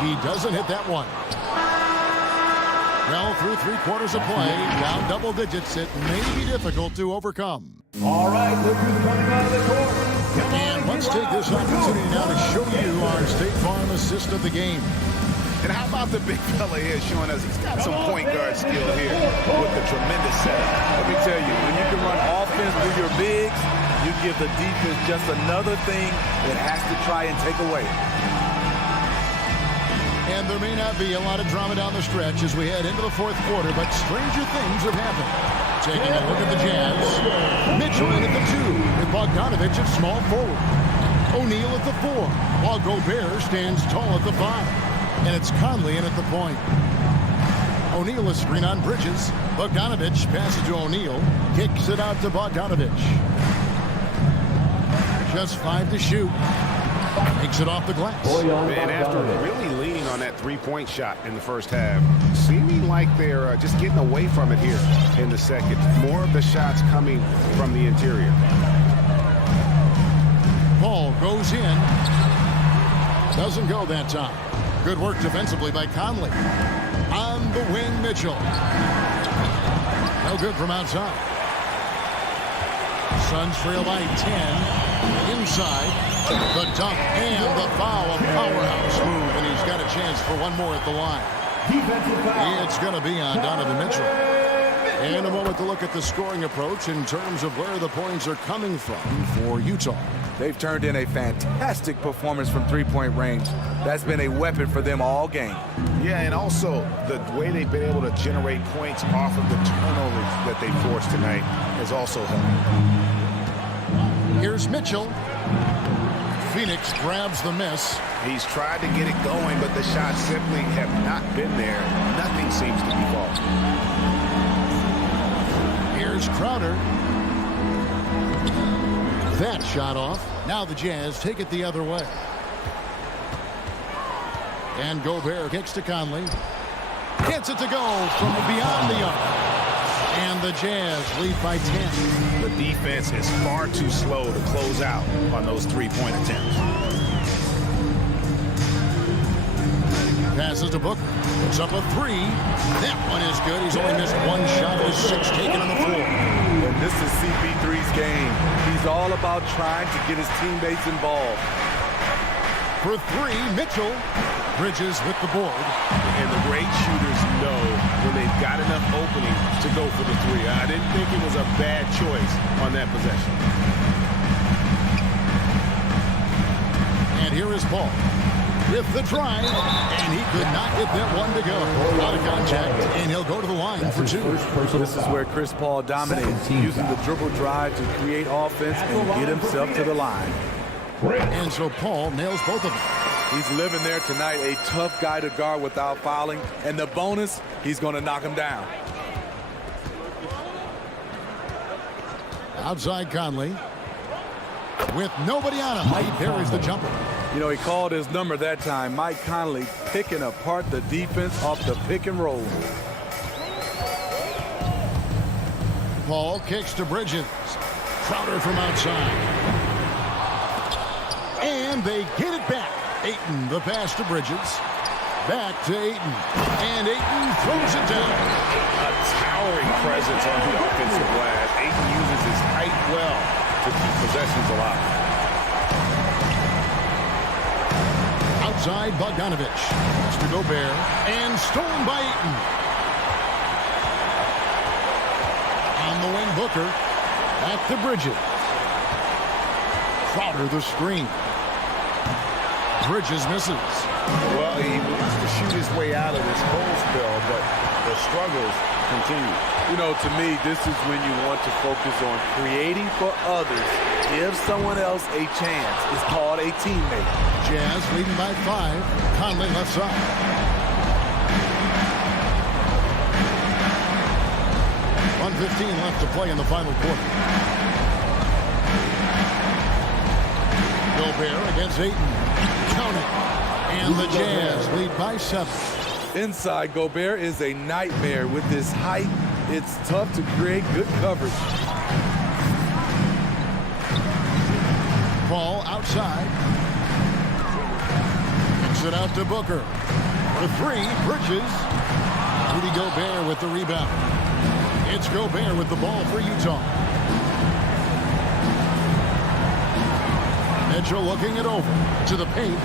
He doesn't hit that one. Well, through 3 quarters of play, down double digits, it may be difficult to overcome. All right, look who's coming out of the court. And let's take this opportunity now to show you our State Farm assist of the game. And how about the big fella here showing us he's got some point guard skill here with the tremendous setup. Let me tell you, when you can run offense through your bigs, you give the defense just another thing it has to try and take away. And there may not be a lot of drama down the stretch as we head into the 4th quarter, but stranger things have happened. Taking a look at the Jazz. Mitchell in at the 2, with Bogdanovic at small forward. O'Neal at the 4, while Gobert stands tall at the 5. And it's Conley in at the point. O'Neal is screen on Bridges. Bogdanovic passes to O'Neal. Kicks it out to Bogdanovic. Just 5 to shoot. Takes it off the glass. Man, after really leaning on that 3-point shot in the first half, seeming like they're just getting away from it here in the second. More of the shots coming from the interior. Ball goes in. Doesn't go that time. Good work defensively by Conley. On the wing, Mitchell. No good from outside. Suns trail by 10. Inside. The dunk and the foul. A powerhouse move, and he's got a chance for one more at the line. Defensive foul. It's going to be on Donovan Mitchell. In a moment to look at the scoring approach in terms of where the points are coming from for Utah. They've turned in a fantastic performance from three-point range. That's been a weapon for them all game. Yeah, and also the way they've been able to generate points off of the turnovers that they forced tonight has also helped. Here's Mitchell. Phoenix grabs the miss. He's tried to get it going, but the shots simply have not been there. Nothing seems to be falling. Here's Crowder. That shot off. Now the Jazz take it the other way. And Gobert kicks to Conley. Gets it to go from beyond the arc. And the Jazz lead by 10. The defense is far too slow to close out on those three-point attempts. Passes to Booker. Puts up a three. That one is good. He's only missed one shot of his 6 taken on the floor. And this is CP3's game. He's all about trying to get his teammates involved. For three, Mitchell. Bridges with the board. And the great shooters know when they've got enough opening to go for the three. I didn't think it was a bad choice on that possession. And here is Paul with the drive, and he could not get that one to go. Out of contact, and he'll go to the line for two. This is where Chris Paul dominates, using the dribble drive to create offense and get himself to the line. And so Paul nails both of them. He's living there tonight, a tough guy to guard without fouling, and the bonus, he's going to knock him down. Outside Conley. With nobody on him, he buries the jumper. You know, he called his number that time. Mike Conley picking apart the defense off the pick and roll. Paul kicks to Bridges. Crowder from outside. And they get it back. Ayton, the pass to Bridges. Back to Ayton. And Ayton throws it down. A towering presence on the offensive glass. Ayton uses his height well to keep possessions alive. Outside Bogdanovich. It's to Gobert. And stolen by Ayton. On the wing, Booker. Back to Bridges. Crowder the screen. Bridges misses. Well, he wants to shoot his way out of this cold spell, but the struggles continue. You know, to me, this is when you want to focus on creating for others. Give someone else a chance. It's called a teammate. Jazz leading by 5. Conley left side. .115 left to play in the final quarter. Gobert against Ayton. Count it. And the Jazz lead by 7. Inside, Gobert is a nightmare. With his height, it's tough to create good coverage. Paul outside. Kicks it out to Booker. For 3, Bridges. Rudy Gobert with the rebound. It's Gobert with the ball for Utah. Mitchell looking it over to the paint.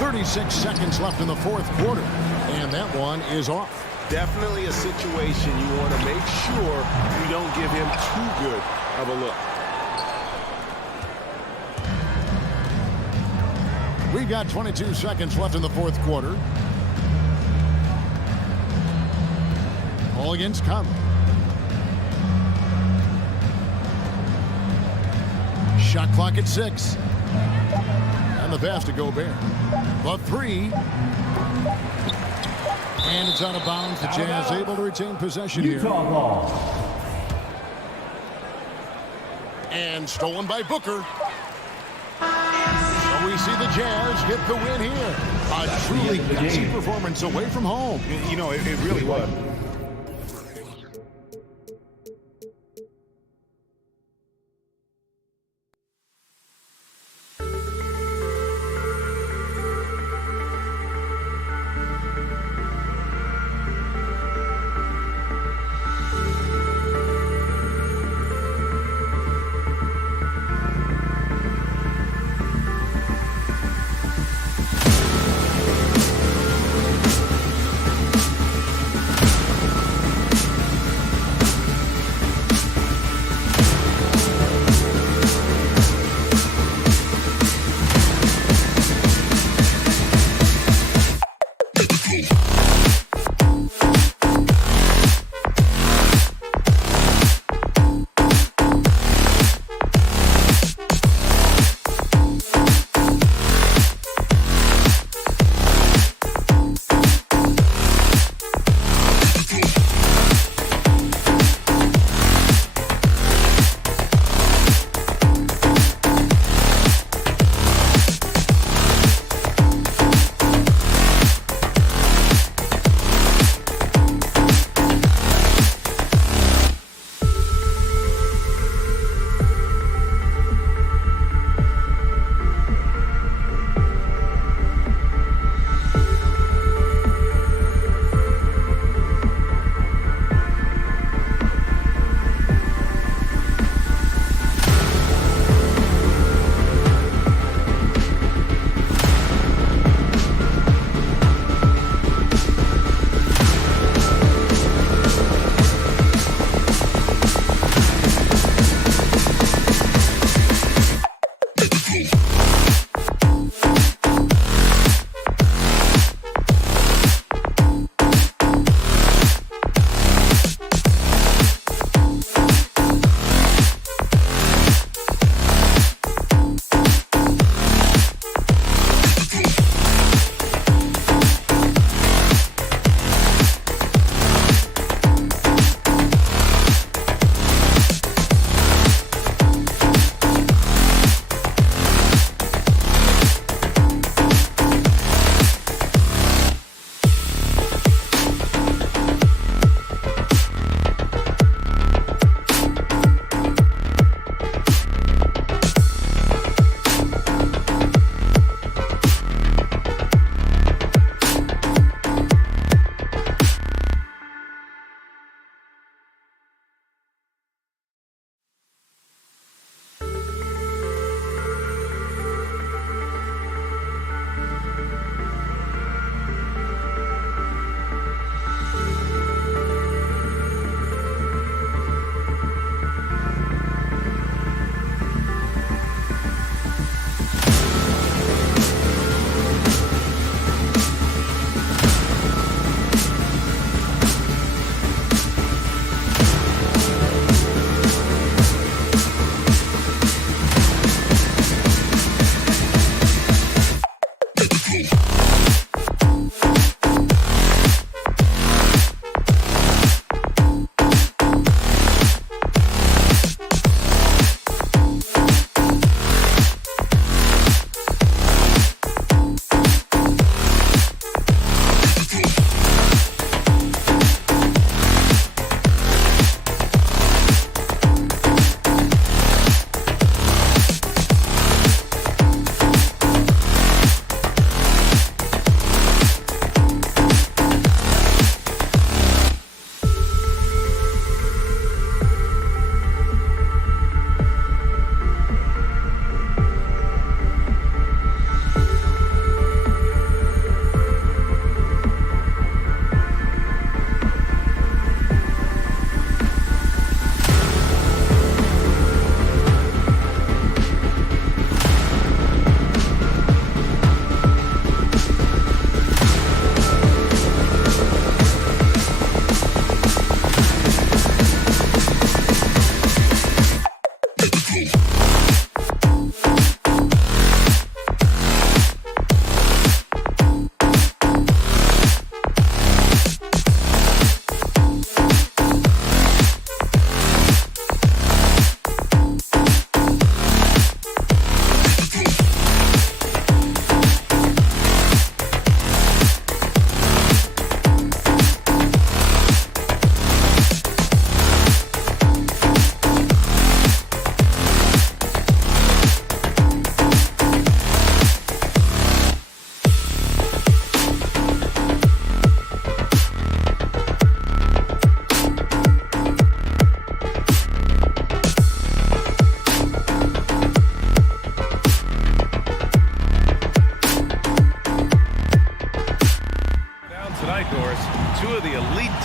36 seconds left in the fourth quarter, and that one is off. Definitely a situation you want to make sure you don't give him too good of a look. We've got 22 seconds left in the fourth quarter. All against Conley. Shot clock at 6. And the pass to Gobert. The 3. And it's out of bounds. The Jazz able to retain possession here. Utah ball. And stolen by Booker. So we see the Jazz get the win here. A truly gutsy performance away from home. You know, it really was.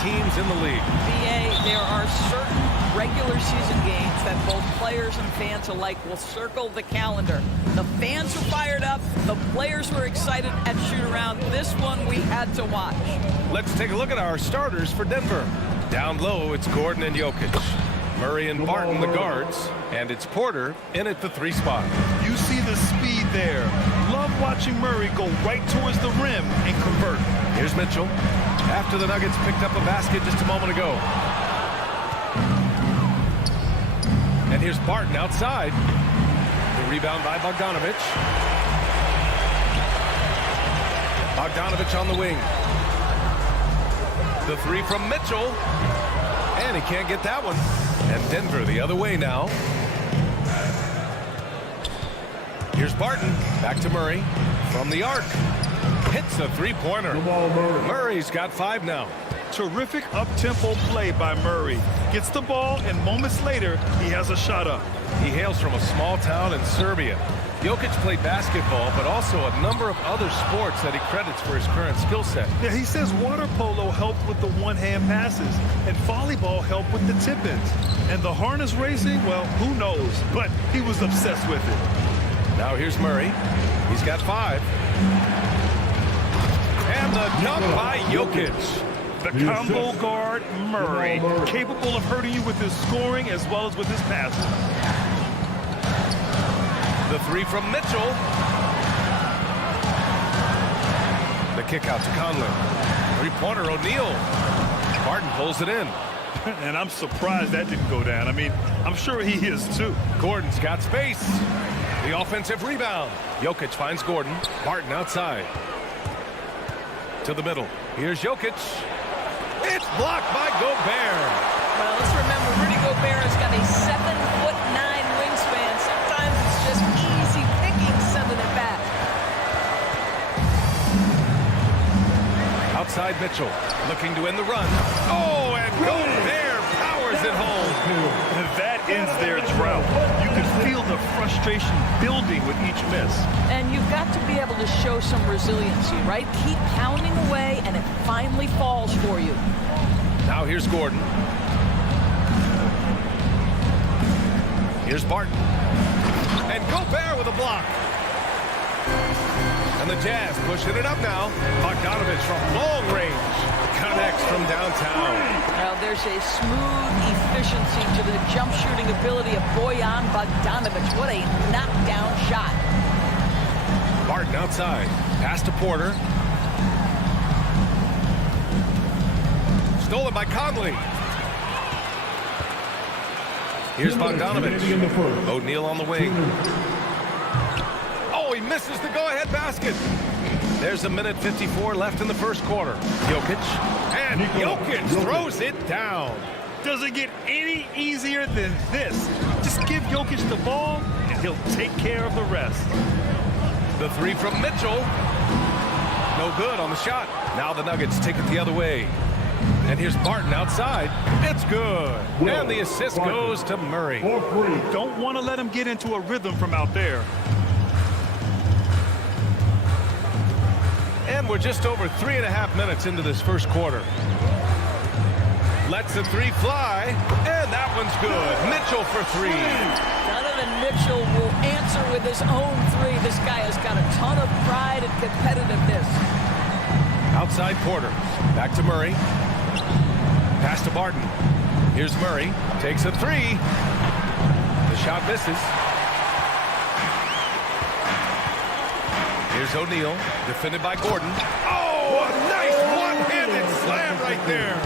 teams in the league. BA, there are certain regular season games that both players and fans alike will circle the calendar. The fans were fired up. The players were excited at shoot-around. This one we had to watch. Let's take a look at our starters for Denver. Down low, it's Gordon and Jokic. Murray and Barton, the guards. And it's Porter in at the 3 spot. You see the speed there. Love watching Murray go right towards the rim and convert. Here's Mitchell. After the Nuggets picked up a basket just a moment ago. And here's Barton outside. The rebound by Bogdanovic. Bogdanovic on the wing. The 3 from Mitchell. And he can't get that one. And Denver the other way now. Here's Barton. Back to Murray. From the arc. Hits a 3-pointer. Murray's got 5 now. Terrific up-tempo play by Murray. Gets the ball, and moments later, he has a shot up. He hails from a small town in Serbia. Jokic played basketball, but also a number of other sports that he credits for his current skill set. Yeah, he says water polo helped with the one-hand passes, and volleyball helped with the tip-ins. And the harness racing, well, who knows? But he was obsessed with it. Now here's Murray. He's got 5. And the dunk by Jokic. The combo guard, Murray, capable of hurting you with his scoring as well as with his passing. The 3 from Mitchell. The kick out to Conley. 3-pointer O'Neal. Barton pulls it in. And I'm surprised that didn't go down. I mean, I'm sure he is too. Gordon's got space. The offensive rebound. Jokic finds Gordon. Barton outside. To the middle. Here's Jokic. It's blocked by Gobert. Well, let's remember, Rudy Gobert has got a 7'9" wingspan. Sometimes it's just easy picking sending it back. Outside Mitchell, looking to end the run. Oh, and Gobert powers it home. And that ends their drought. You can feel the frustration building with each miss. And you've got to be able to show some resiliency, right? Keep pounding away, and it finally falls for you. Now here's Gordon. Here's Barton. And Gobert with a block. And the Jazz pushing it up now. Bogdanovic from long range. Connects from downtown. Well, there's a smooth efficiency to the jump shooting ability of Bojan Bogdanovic. What a knockdown shot. Barton outside. Pass to Porter. Stolen by Conley. Here's Bogdanovic. O'Neal on the wing. Oh, he misses the go-ahead basket. There's 1:54 left in the first quarter. Jokic. And Jokic throws it down. Does it get any easier than this? Just give Jokic the ball, and he'll take care of the rest. The 3 from Mitchell. No good on the shot. Now the Nuggets take it the other way. And here's Barton outside. It's good. And the assist goes to Murray. Don't want to let him get into a rhythm from out there. And we're just over 3.5 minutes into this first quarter. Lets the 3 fly. And that one's good. Mitchell for 3. Donovan Mitchell will answer with his own 3. This guy has got a ton of pride and competitiveness. Outside Porter. Back to Murray. Pass to Barton. Here's Murray. Takes a 3. The shot misses. Here's O'Neal. Defended by Gordon. Oh, a nice one-handed slam right there.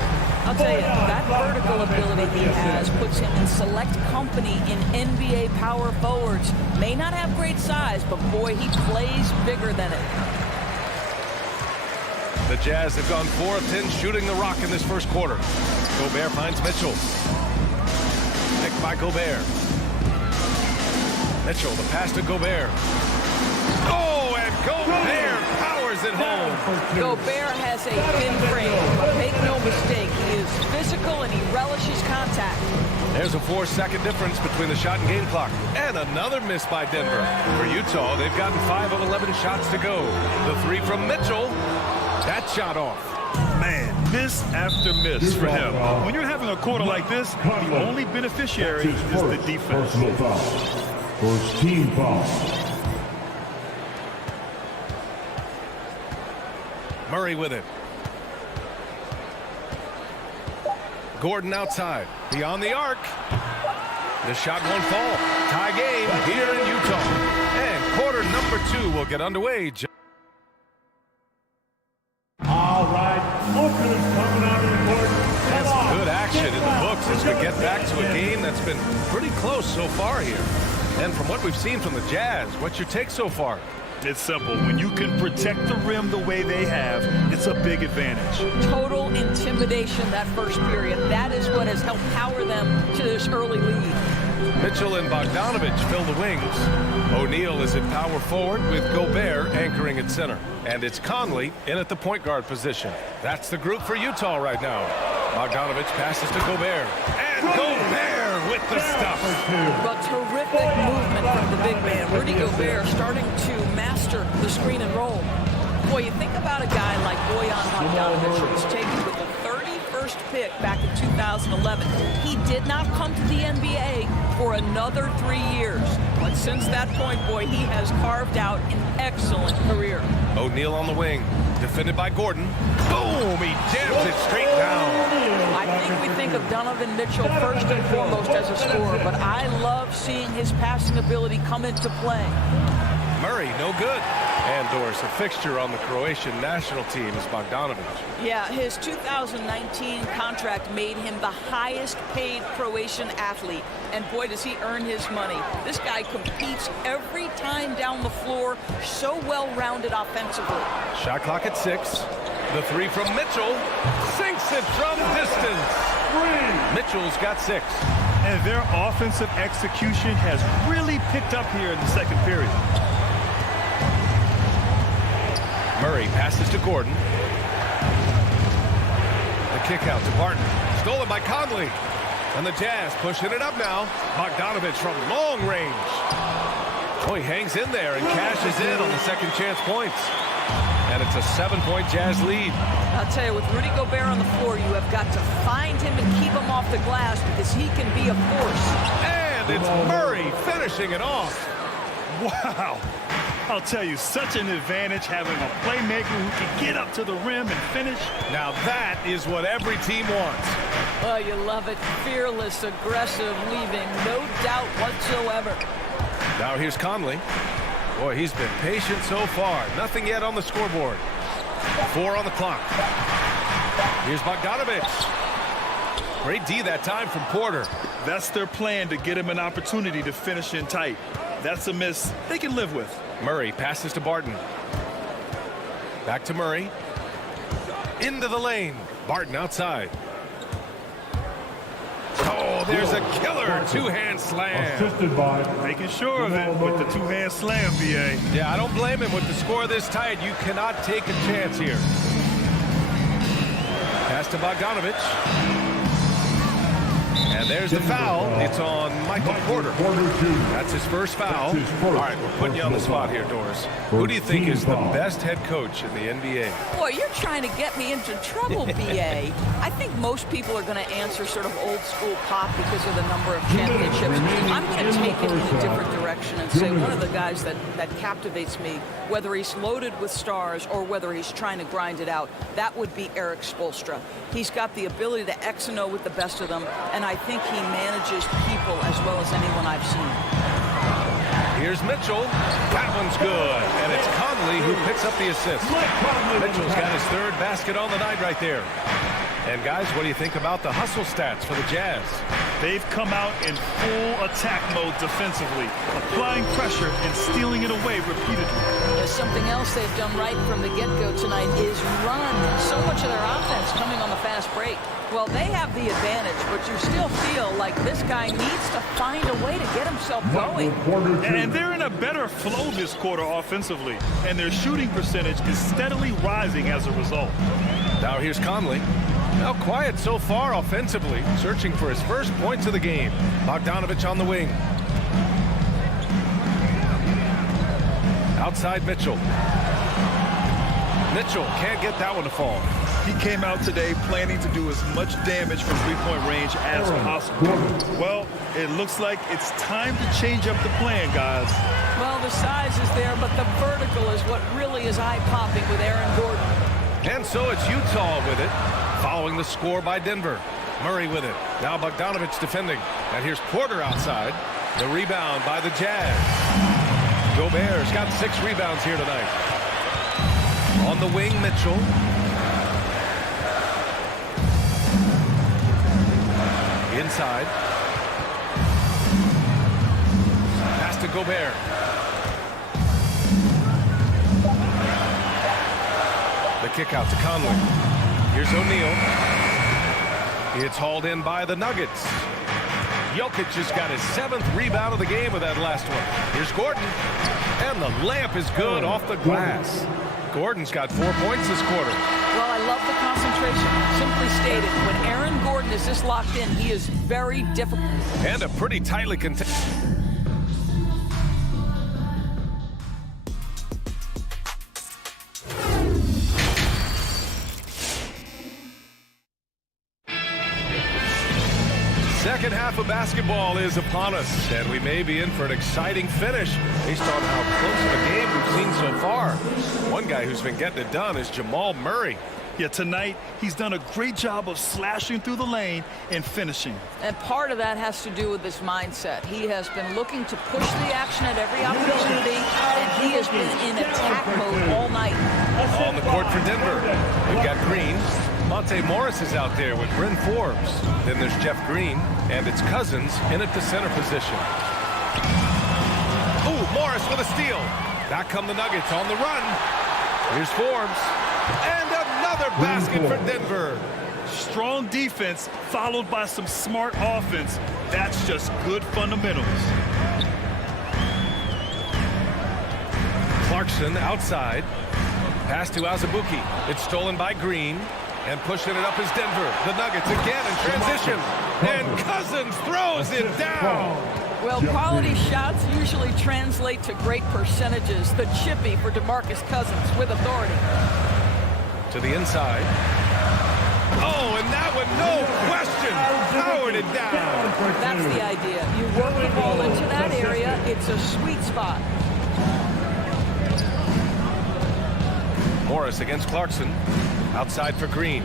I'll tell you, that vertical ability he has puts him in select company in NBA power forwards. May not have great size, but boy, he plays bigger than it. The Jazz have gone 4 of 10 shooting the rock in this first quarter. Gobert finds Mitchell. Picked by Gobert. Mitchell, the pass to Gobert. Oh, and Gobert powers it home. Gobert has a thin frame, but make no mistake, he is physical and he relishes contact. There's a 4-second difference between the shot and game clock. And another miss by Denver. For Utah, they've gotten 5 of 11 shots to go. The 3 from Mitchell. That shot off. Man, miss after miss for him. When you're having a quarter like this, the only beneficiary is the defense. Personal foul. First team foul. Murray with it. Gordon outside. Beyond the arc. The shot won't fall. Tie game here in Utah. And quarter number 2 will get underway. All right, Booker's coming out of the court. That's good action in the books as we get back to a game that's been pretty close so far here. And from what we've seen from the Jazz, what's your take so far? It's simple. When you can protect the rim the way they have, it's a big advantage. Total intimidation that first period. That is what has helped power them to this early lead. Mitchell and Bogdanovich fill the wings. O'Neal is at power forward with Gobert anchoring at center. And it's Conley in at the point guard position. That's the group for Utah right now. Bogdanovich passes to Gobert. And Gobert with the stuff. But terrific movement from the big man. Rudy Gobert starting to master the screen and roll. Boy, you think about a guy like Bojan Bogdanovic, who was taken with the 31st pick back in 2011. He did not come to the NBA for another 3 years. But since that point, boy, he has carved out an excellent career. O'Neal on the wing. Defended by Gordon. Boom! He jams it straight down. I think we think of Donovan Mitchell first and foremost as a scorer, but I love seeing his passing ability come into play. Murray, no good. And Doris, a fixture on the Croatian national team is Bogdanovic. Yeah, his 2019 contract made him the highest paid Croatian athlete. And boy, does he earn his money. This guy competes every time down the floor, so well-rounded offensively. Shot clock at 6. The 3 from Mitchell. Sinks it from distance. Mitchell's got 6. And their offensive execution has really picked up here in the second period. Murray passes to Gordon. The kick out to Barton. Stolen by Conley. And the Jazz pushing it up now. Bogdanovich from long range. Oh, he hangs in there and cashes in on the second chance points. And it's a 7-point Jazz lead. I'll tell you, with Rudy Gobert on the floor, you have got to find him and keep him off the glass because he can be a force. And it's Murray finishing it off. Wow. I'll tell you, such an advantage having a playmaker who can get up to the rim and finish. Now that is what every team wants. Oh, you love it. Fearless, aggressive, leaving no doubt whatsoever. Now here's Conley. Boy, he's been patient so far. Nothing yet on the scoreboard. 4 on the clock. Here's Bogdanovich. Great D that time from Porter. That's their plan, to get him an opportunity to finish in tight. That's a miss they can live with. Murray passes to Barton. Back to Murray. Into the lane. Barton outside. Oh, there's a killer two-hand slam. Assisted by Making sure of it with the two-hand slam, BA. Yeah, I don't blame him. With the score this tight, you cannot take a chance here. Pass to Bogdanovich. And there's the foul. It's on Michael Porter. That's his first foul. All right, we're putting you on the spot here, Doris. Who do you think is the best head coach in the NBA? Boy, you're trying to get me into trouble, BA. I think most people are going to answer sort of old school Pop because of the number of championships. I'm going to take it in a different direction and say one of the guys that captivates me, whether he's loaded with stars or whether he's trying to grind it out, that would be Erik Spoelstra. He's got the ability to X and O with the best of them, and I think he manages people as well as anyone I've seen. Here's Mitchell. That one's good. And it's Conley who picks up the assist. Mitchell's got his 3rd basket on the night right there. And guys, what do you think about the hustle stats for the Jazz? They've come out in full attack mode defensively, applying pressure and stealing it away repeatedly. Something else they've done right from the get-go tonight is run so much of their offense coming on the fast break. Well, they have the advantage, but you still feel like this guy needs to find a way to get himself going. And they're in a better flow this quarter offensively, and their shooting percentage is steadily rising as a result. Now here's Conley. Now quiet so far offensively, searching for his first points of the game. Bogdanovich on the wing. Outside Mitchell. Mitchell can't get that one to fall. He came out today planning to do as much damage from three-point range as possible. Well, it looks like it's time to change up the plan, guys. Well, the size is there, but the vertical is what really is eye-popping with Aaron Gordon. And so it's Utah with it, following the score by Denver. Murray with it. Now Bogdanovich defending. And here's Porter outside. The rebound by the Jazz. Gobert's got 6 rebounds here tonight. On the wing, Mitchell. Inside. Pass to Gobert. The kick out to Conley. Here's O'Neal. It's hauled in by the Nuggets. Jokic just got his 7th rebound of the game with that last one. Here's Gordon. And the layup is good off the glass. Gordon's got 4 points this quarter. Well, I love the concentration. Simply stated, when Aaron Gordon is this locked in, he is very difficult. And a pretty tightly contested. Second half of basketball is upon us, and we may be in for an exciting finish based on how close of a game we've seen so far. One guy who's been getting it done is Jamal Murray. Yeah, tonight he's done a great job of slashing through the lane and finishing. And part of that has to do with his mindset. He has been looking to push the action at every opportunity, and he has been in attack mode all night. On the court for Denver, we've got Green. Monte Morris is out there with Bryn Forbes. Then there's Jeff Green, and it's Cousins in at the center position. Ooh, Morris with a steal. Back come the Nuggets on the run. Here's Forbes. And another basket for Denver. Strong defense followed by some smart offense. That's just good fundamentals. Clarkson outside. Pass to Azubuike. It's stolen by Green. And pushing it up is Denver. The Nuggets again in transition. And Cousins throws it down. Well, quality shots usually translate to great percentages. The chippy for DeMarcus Cousins with authority. To the inside. Oh, and that one, no question, powered it down. That's the idea. You work the ball into that area. It's a sweet spot. Morris against Clarkson. Outside for Green.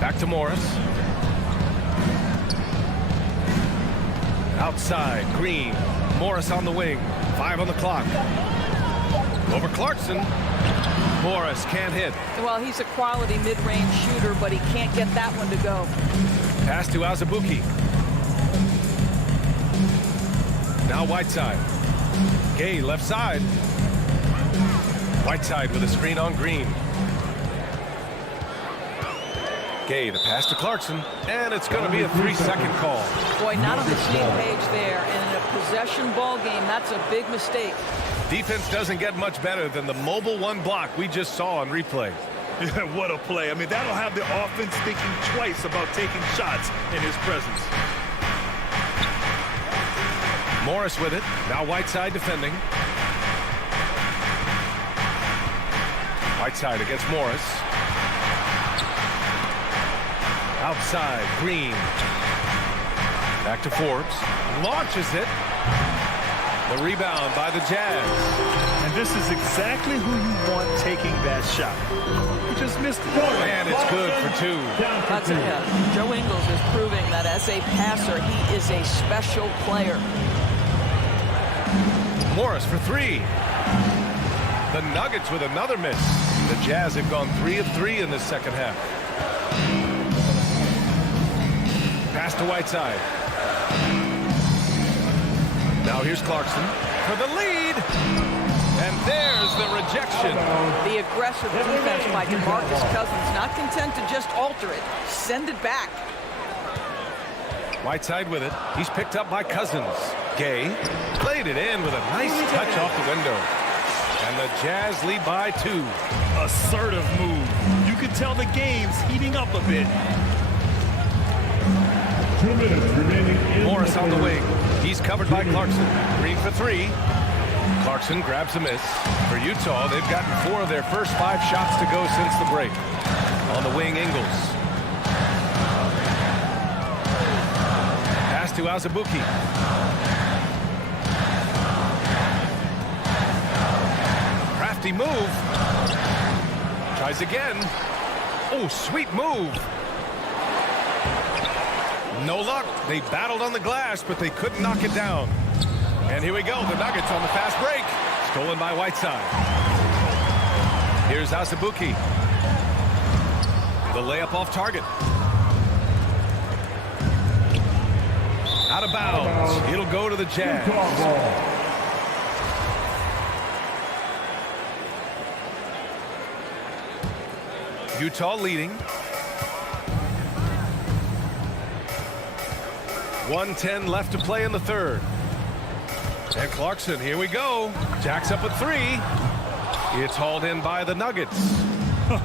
Back to Morris. Outside, Green. Morris on the wing. 5 on the clock. Over Clarkson. Morris can't hit. Well, he's a quality mid-range shooter, but he can't get that one to go. Pass to Azubuike. Now Whiteside. Gay left side. Whiteside with a screen on Green. Gay, the pass to Clarkson, and it's going to be a 3-second call. Boy, not on the same page there. And in a possession ball game, that's a big mistake. Defense doesn't get much better than the mobile one block we just saw on replay. Yeah, what a play. I mean, that'll have the offense thinking twice about taking shots in his presence. Morris with it. Now Whiteside defending. Whiteside against Morris. Outside, Green. Back to Forbes. Launches it. The rebound by the Jazz. And this is exactly who you want taking that shot. He just missed it. And it's good for 2. That's it. Joe Ingles is proving that as a passer, he is a special player. Morris for 3. The Nuggets with another miss. The Jazz have gone 3 of 3 in this second half. Pass to Whiteside. Now here's Clarkson for the lead. And there's the rejection. The aggressive defense by DeMarcus Cousins, not content to just alter it. Send it back. Whiteside with it. He's picked up by Cousins. Gay played it in with a nice touch off the window. And the Jazz lead by 2. Assertive move. You can tell the game's heating up a bit. 2 minutes remaining. Morris on the wing. He's covered by Clarkson. Green for 3. Clarkson grabs a miss. For Utah, they've gotten 4 of their first 5 shots to go since the break. On the wing, Ingles. Pass to Azubuike. Crafty move. Tries again. Oh, sweet move. No luck. They battled on the glass, but they couldn't knock it down. And here we go. The Nuggets on the fast break. Stolen by Whiteside. Here's Azubuike. The layup off target. Out of bounds. It'll go to the Jazz. Utah leading. 1:10 left to play in the third. And Clarkson, here we go. Jacks up at 3. It's hauled in by the Nuggets.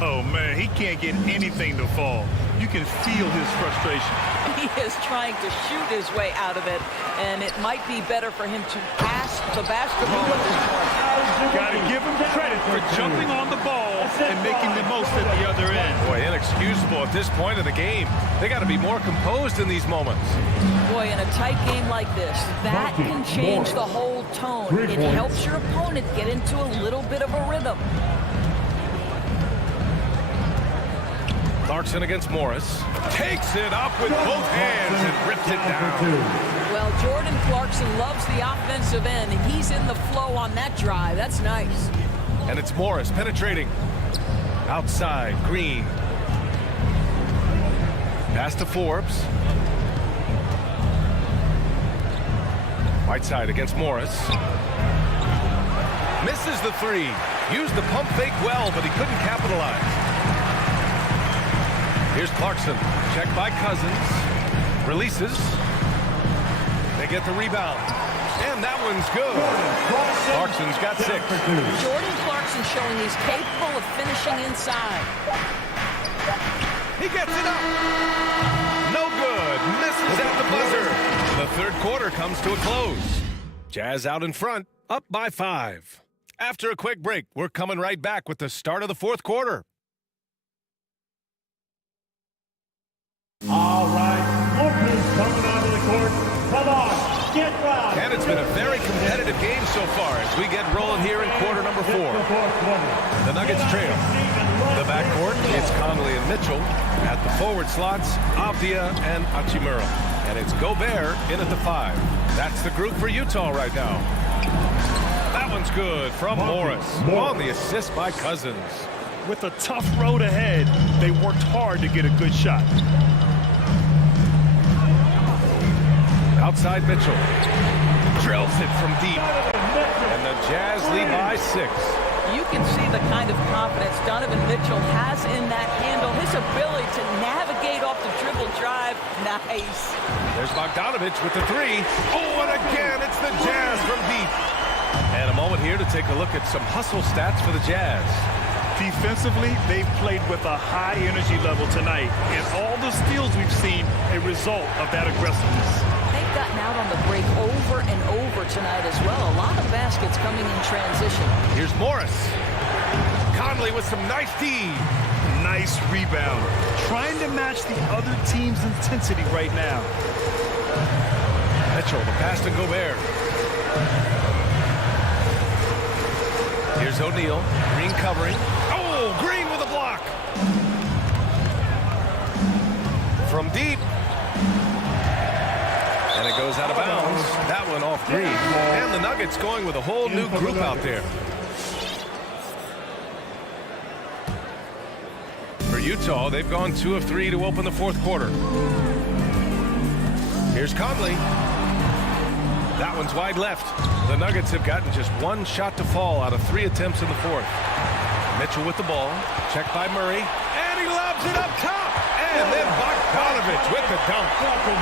Oh, man, he can't get anything to fall. You can feel his frustration. He is trying to shoot his way out of it, and it might be better for him to pass the basketball at this point. Got to give him credit for jumping on the ball and making the most at the other end. Boy, inexcusable at this point of the game. They got to be more composed in these moments. Boy, in a tight game like this, that can change the whole tone. It helps your opponent get into a little bit of a rhythm. Clarkson against Morris. Takes it up with both hands and rips it down. Well, Jordan Clarkson loves the offensive end, and he's in the flow on that drive. That's nice. And it's Morris penetrating. Outside, Green. Pass to Forbes. Whiteside against Morris. Misses the 3. Used the pump fake well, but he couldn't capitalize. Here's Clarkson. Checked by Cousins. Releases. They get the rebound. And that one's good. Clarkson's got 6. Jordan Clarkson showing he's capable of finishing inside. He gets it up. No good. Misses at the buzzer. The third quarter comes to a close. Jazz out in front, up by 5. After a quick break, we're coming right back with the start of the fourth quarter. All right, Lucas coming onto the court. Come on, get right. And it's been a very competitive game so far as we get rolling here in quarter number 4. The Nuggets trail. The backcourt, it's Conley and Mitchell. At the forward slots, Avdia and Hachimura. And it's Gobert in at the 5. That's the group for Utah right now. That one's good from Morris. On the assist by Cousins. With a tough road ahead, they worked hard to get a good shot. Outside Mitchell. Drills it from deep. And the Jazz lead by 6. You can see the kind of confidence Donovan Mitchell has in that handle. His ability to navigate off the dribble drive. Nice. There's Bogdanovich with the 3. Oh, and again, it's the Jazz from deep. And a moment here to take a look at some hustle stats for the Jazz. Defensively, they've played with a high energy level tonight, and all the steals we've seen a result of that aggressiveness. They've gotten out on the break over and over tonight as well. A lot of baskets coming in transition. Here's Morris. Conley with some nice D. Nice rebound. Trying to match the other team's intensity right now. Mitchell, the pass to Gobert. Here's O'Neal. Green covering. Oh, Green with a block. From deep. And it goes out of bounds. That one off Green. And the Nuggets going with a whole new group out there. For Utah, they've gone 2 of 3 to open the fourth quarter. Here's Conley. That one's wide left. The Nuggets have gotten just 1 shot to fall out of 3 attempts in the fourth. Mitchell with the ball. Checked by Murray. And he lobs it up top. And then Bogdanovich with the dunk.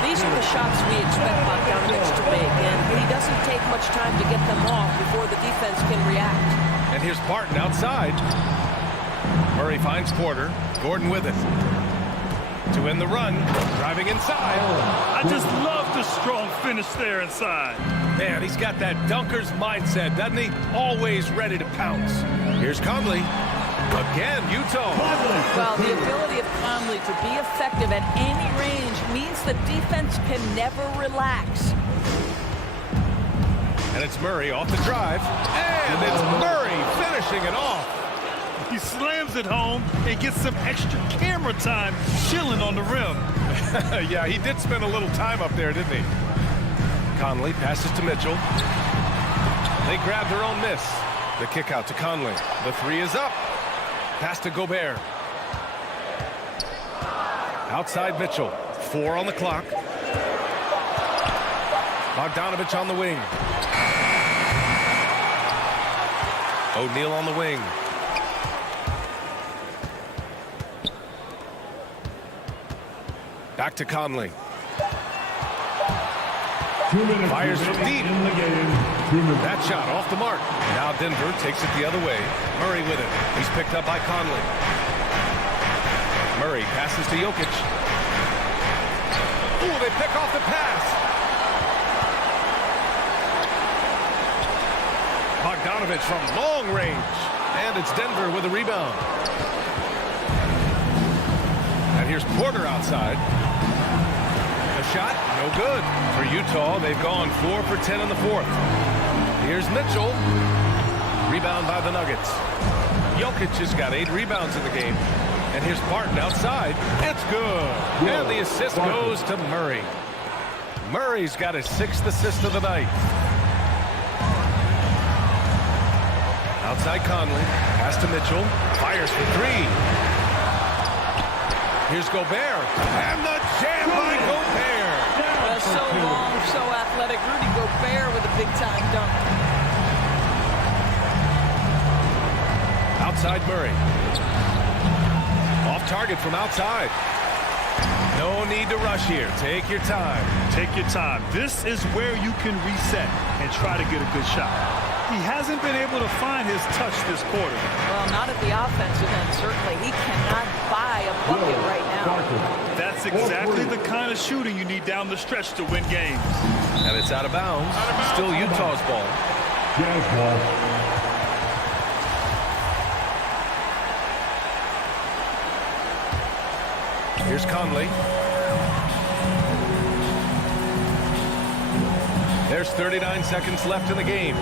These are the shots we expect Bogdanovich to make. And he doesn't take much time to get them off before the defense can react. And here's Barton outside. Murray finds Porter. Gordon with it. To end the run, driving inside. I just love the strong finish there inside. Man, he's got that dunker's mindset, doesn't he? Always ready to pounce. Here's Conley. Again, Utah. Well, the ability of Conley to be effective at any range means the defense can never relax. And it's Murray off the drive. And it's Murray finishing it off. He slams it home and gets some extra camera time chilling on the rim. Yeah, he did spend a little time up there, didn't he? Conley passes to Mitchell. They grab their own miss. The kick out to Conley. The three is up. Pass to Gobert. Outside Mitchell. 4 on the clock. Bogdanovich on the wing. O'Neal on the wing. Back to Conley. Fires from deep. That shot off the mark. Now Denver takes it the other way. Murray with it. He's picked up by Conley. Murray passes to Jokic. Ooh, they pick off the pass. Bogdanovich from long range. And it's Denver with a rebound. And here's Porter outside. A shot, no good. For Utah, they've gone 4 for 10 in the fourth. Here's Mitchell. Rebound by the Nuggets. Jokic has got 8 rebounds in the game. And here's Barton outside. It's good. And the assist goes to Murray. Murray's got his 6th assist of the night. Outside Conley. Pass to Mitchell. Fires for 3. Here's Gobert. And the jam by Gobert. So long, so athletic. Rudy Gobert with a big-time dunk. Outside Murray. Off target from outside. No need to rush here. Take your time. Take your time. This is where you can reset and try to get a good shot. He hasn't been able to find his touch this quarter. Well, not at the offensive end, certainly. He cannot buy a bucket right now. That's exactly the kind of shooting you need down the stretch to win games. And it's out of bounds. Still Utah's ball. Jazz ball. Here's Conley. There's 39 seconds left in the game.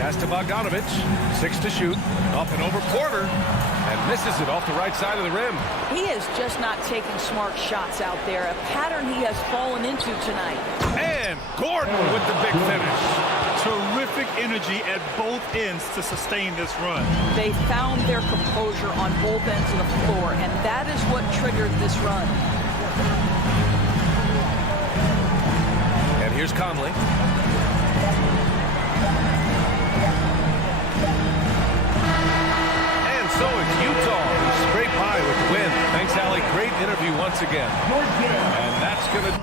Pass to Bogdanovich. 6 to shoot. Up and over Porter. And misses it off the right side of the rim. He is just not taking smart shots out there. A pattern he has fallen into tonight. And Gordon with the big finish. Terrific energy at both ends to sustain this run. They found their composure on both ends of the floor, and that is what triggered this run. And here's Conley. And so it's Utah who scrape by with the win. Thanks, Allie. Great interview once again. And that's going to...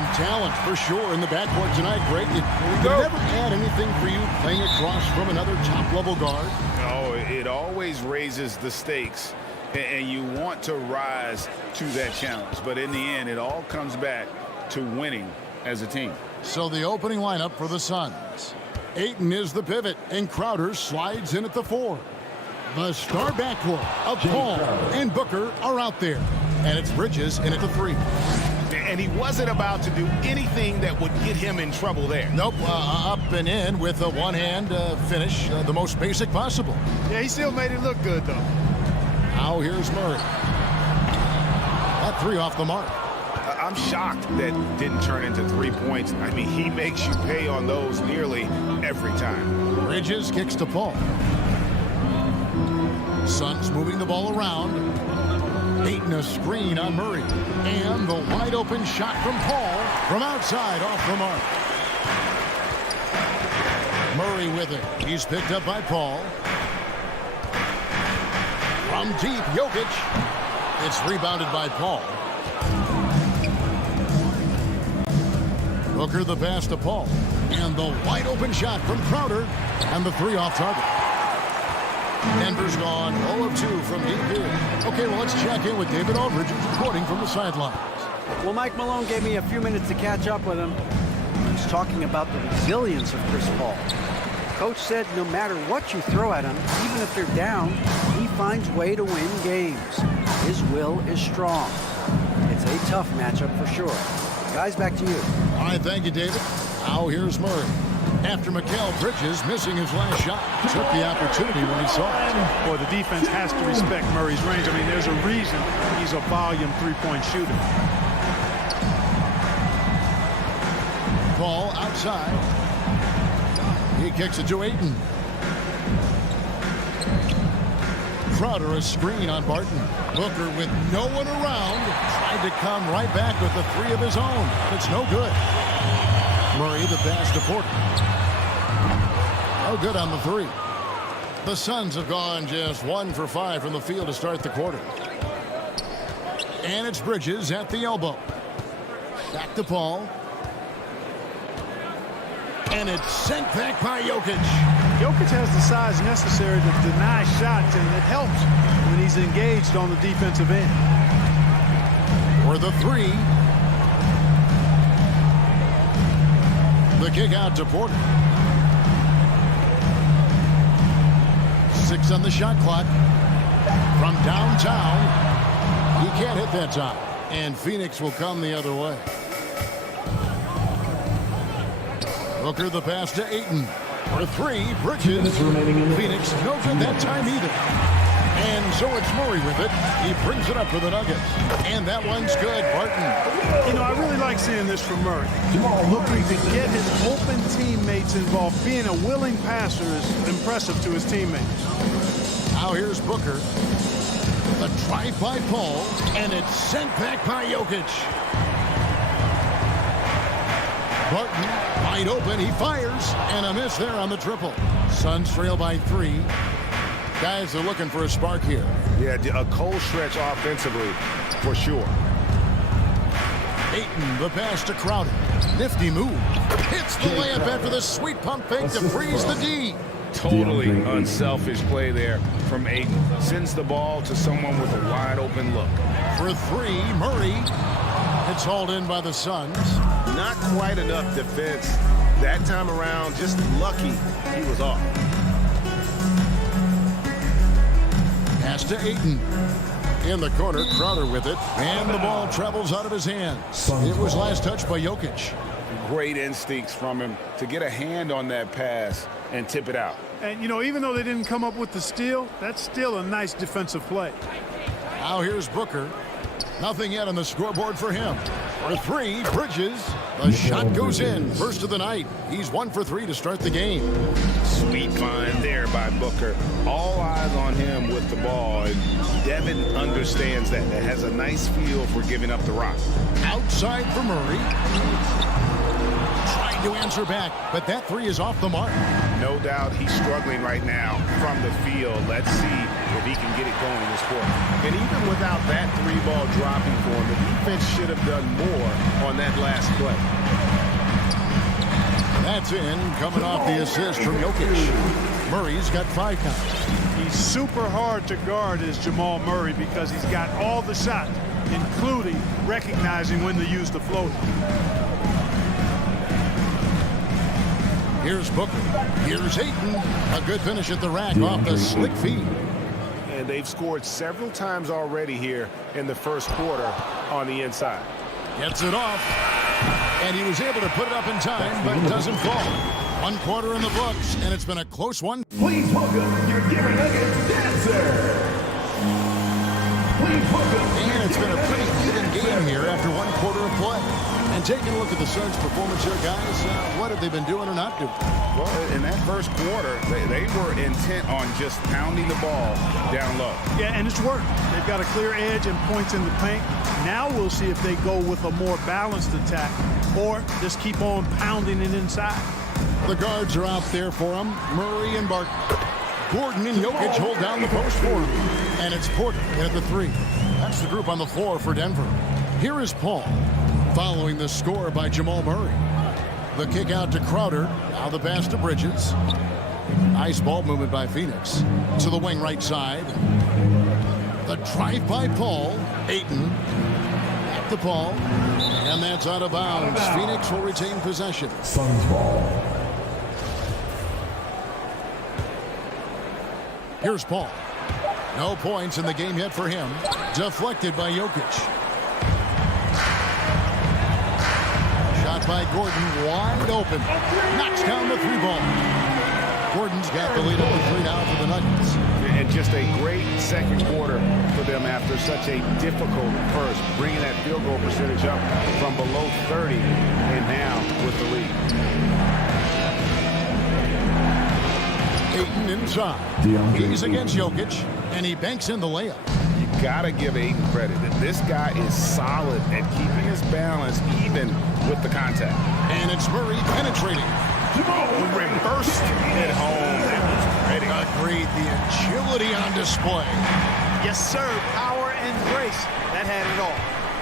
Some talent for sure in the backcourt tonight, Greg. Did it ever add anything for you playing across from another top-level guard? Oh, it always raises the stakes, and you want to rise to that challenge. But in the end, it all comes back to winning as a team. So the opening lineup for the Suns. Ayton is the pivot, and Crowder slides in at the 4. The star backcourt of Paul and Booker are out there. And it's Bridges in at the 3. And he wasn't about to do anything that would get him in trouble there. Nope, up and in with a one-hand finish, the most basic possible. Yeah, he still made it look good, though. Now here's Murray. That 3 off the mark. I'm shocked that didn't turn into 3 points. I mean, he makes you pay on those nearly every time. Bridges kicks to Paul. Suns moving the ball around. Ayton a screen on Murray. And the wide open shot from Paul from outside off the mark. Murray with it. He's picked up by Paul. From deep, Jokic. It's rebounded by Paul. Booker the pass to Paul. And the wide open shot from Crowder. And the 3 off target. Denver's gone 0 of 2 from deep here. Okay, well, let's check in with David Aldridge, reporting from the sidelines. Well, Mike Malone gave me a few minutes to catch up with him. He's talking about the resilience of Chris Paul. Coach said no matter what you throw at him, even if they're down, he finds a way to win games. His will is strong. It's a tough matchup for sure. Guys, back to you. All right, thank you, David. Now here's Murray. After Mikal Bridges missing his last shot, took the opportunity when he saw it. Boy, the defense has to respect Murray's range. I mean, there's a reason he's a volume three-point shooter. Ball outside. He kicks it to Ayton. Crowder a screen on Barton. Booker with no one around tried to come right back with the 3 of his own. It's no good. Murray the pass to Porter. No good on the 3. The Suns have gone just 1 for 5 from the field to start the quarter. And it's Bridges at the elbow. Back to Paul. And it's sent back by Jokic. Jokic has the size necessary to deny shots, and it helps when he's engaged on the defensive end. For the 3. The kick out to Porter. 6 on the shot clock. From downtown. He can't hit that time. And Phoenix will come the other way. Booker the pass to Ayton. For 3, Bridges. Phoenix no good that time either. And so it's Murray with it. He brings it up for the Nuggets. And that one's good, Barton. You know, I really like seeing this from Murray. Looking to get his open teammates involved. Being a willing passer is impressive to his teammates. Now here's Booker. The drive by Paul. And it's sent back by Jokic. Barton wide open. He fires. And a miss there on the triple. Suns trail by 3. Guys are looking for a spark here. Yeah, a cold stretch offensively, for sure. Ayton, the pass to Crowder. Nifty move. Hits the layup after the sweet pump fake to freeze the D. Totally unselfish play there from Ayton. Sends the ball to someone with a wide open look. For 3, Murray. It's hauled in by the Suns. Not quite enough defense that time around. Just lucky he was off. Pass to Ayton. In the corner, Crowder with it. And the ball travels out of his hands. It was last touched by Jokic. Great instincts from him to get a hand on that pass and tip it out. And, you know, even though they didn't come up with the steal, that's still a nice defensive play. Now here's Booker. Nothing yet on the scoreboard for him. For 3, Bridges. The shot goes in. First of the night. He's 1 for 3 to start the game. Sweet find there by Booker. All eyes on him with the ball. And Devin understands that. That has a nice feel for giving up the rock. Outside for Murray. trying to answer back, but that three is off the mark. No doubt he's struggling right now from the field. Let's see if he can get it going this quarter. And even without that three ball dropping for him, the defense should have done more on that last play. That's in, coming off the assist from Jokic. Murray's got 5 counts. He's super hard to guard as Jamal Murray because he's got all the shots, including recognizing when to use the floater. Here's Booker. Here's Ayton. A good finish at the rack off the slick feed. And they've scored several times already here in the first quarter on the inside. Gets it off. And he was able to put it up in time, but it doesn't fall. 1 quarter in the books, and it's been a close one. Please welcome your Denver Nuggets dancer. Please welcome. And it's been a pretty even game here after 1 quarter of play. And taking a look at the Suns' performance here, guys, what have they been doing or not doing? Well, in that first quarter, they were intent on just pounding the ball down low. Yeah, and it's worked. They've got a clear edge and points in the paint. Now we'll see if they go with a more balanced attack or just keep on pounding it inside. The guards are out there for him. Murray and Barton. Gordon and Jokic hold down the post for him. And it's Porter at the 3. That's the group on the floor for Denver. Here is Paul, following the score by Jamal Murray. The kick out to Crowder. Now the pass to Bridges. Nice ball movement by Phoenix. To the wing right side. The drive by Paul. Ayton. Back to Paul. And that's out of bounds. Phoenix will retain possession. Suns ball. Here's Paul. No points in the game yet for him. Deflected by Jokic. Shot by Gordon, wide open. Knocks down the 3 ball. Gordon's got the lead on the 3 now for the Nuggets. And just a great second quarter for them after such a difficult first, bringing that field goal percentage up from below 30 and now with the lead. Ayton inside. He's against Jokic, and he banks in the layup. You gotta give Ayton credit. This guy is solid at keeping his balance even with the contact. And it's Murray penetrating. Reversed it home. That was ready. Agreed. The agility on display. Yes, sir. Power and grace. That had it all.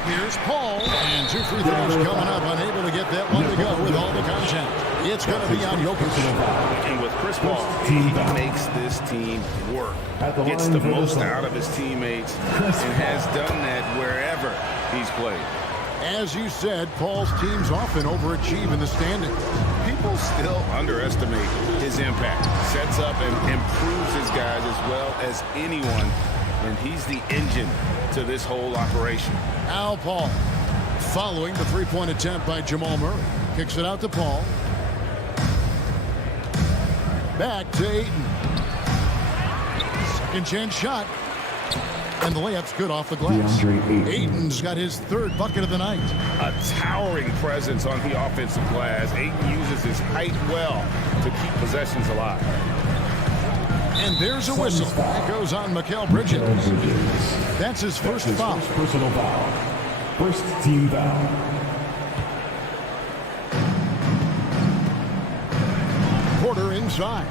Here's Paul. And 2 free throws coming up. Unable to get that one to go with all the contact. It's going to be on Jokic. And with Chris Paul, he makes this team work. Gets the most out of his teammates and has done that wherever he's played. As you said, Paul's teams often overachieve in the standings. People still underestimate his impact. Sets up and improves his guys as well as anyone. And he's the engine to this whole operation. Al Paul following the 3-point attempt by Jamal Murray. Kicks it out to Paul. Back to Ayton. Second chance shot. And the layup's good off the glass. Ayton's got his 3rd bucket of the night. A towering presence on the offensive glass. Ayton uses his height well to keep possessions alive. And there's a whistle. That goes on Mikal Bridges. That's his first foul. Personal foul. First team foul. Porter inside.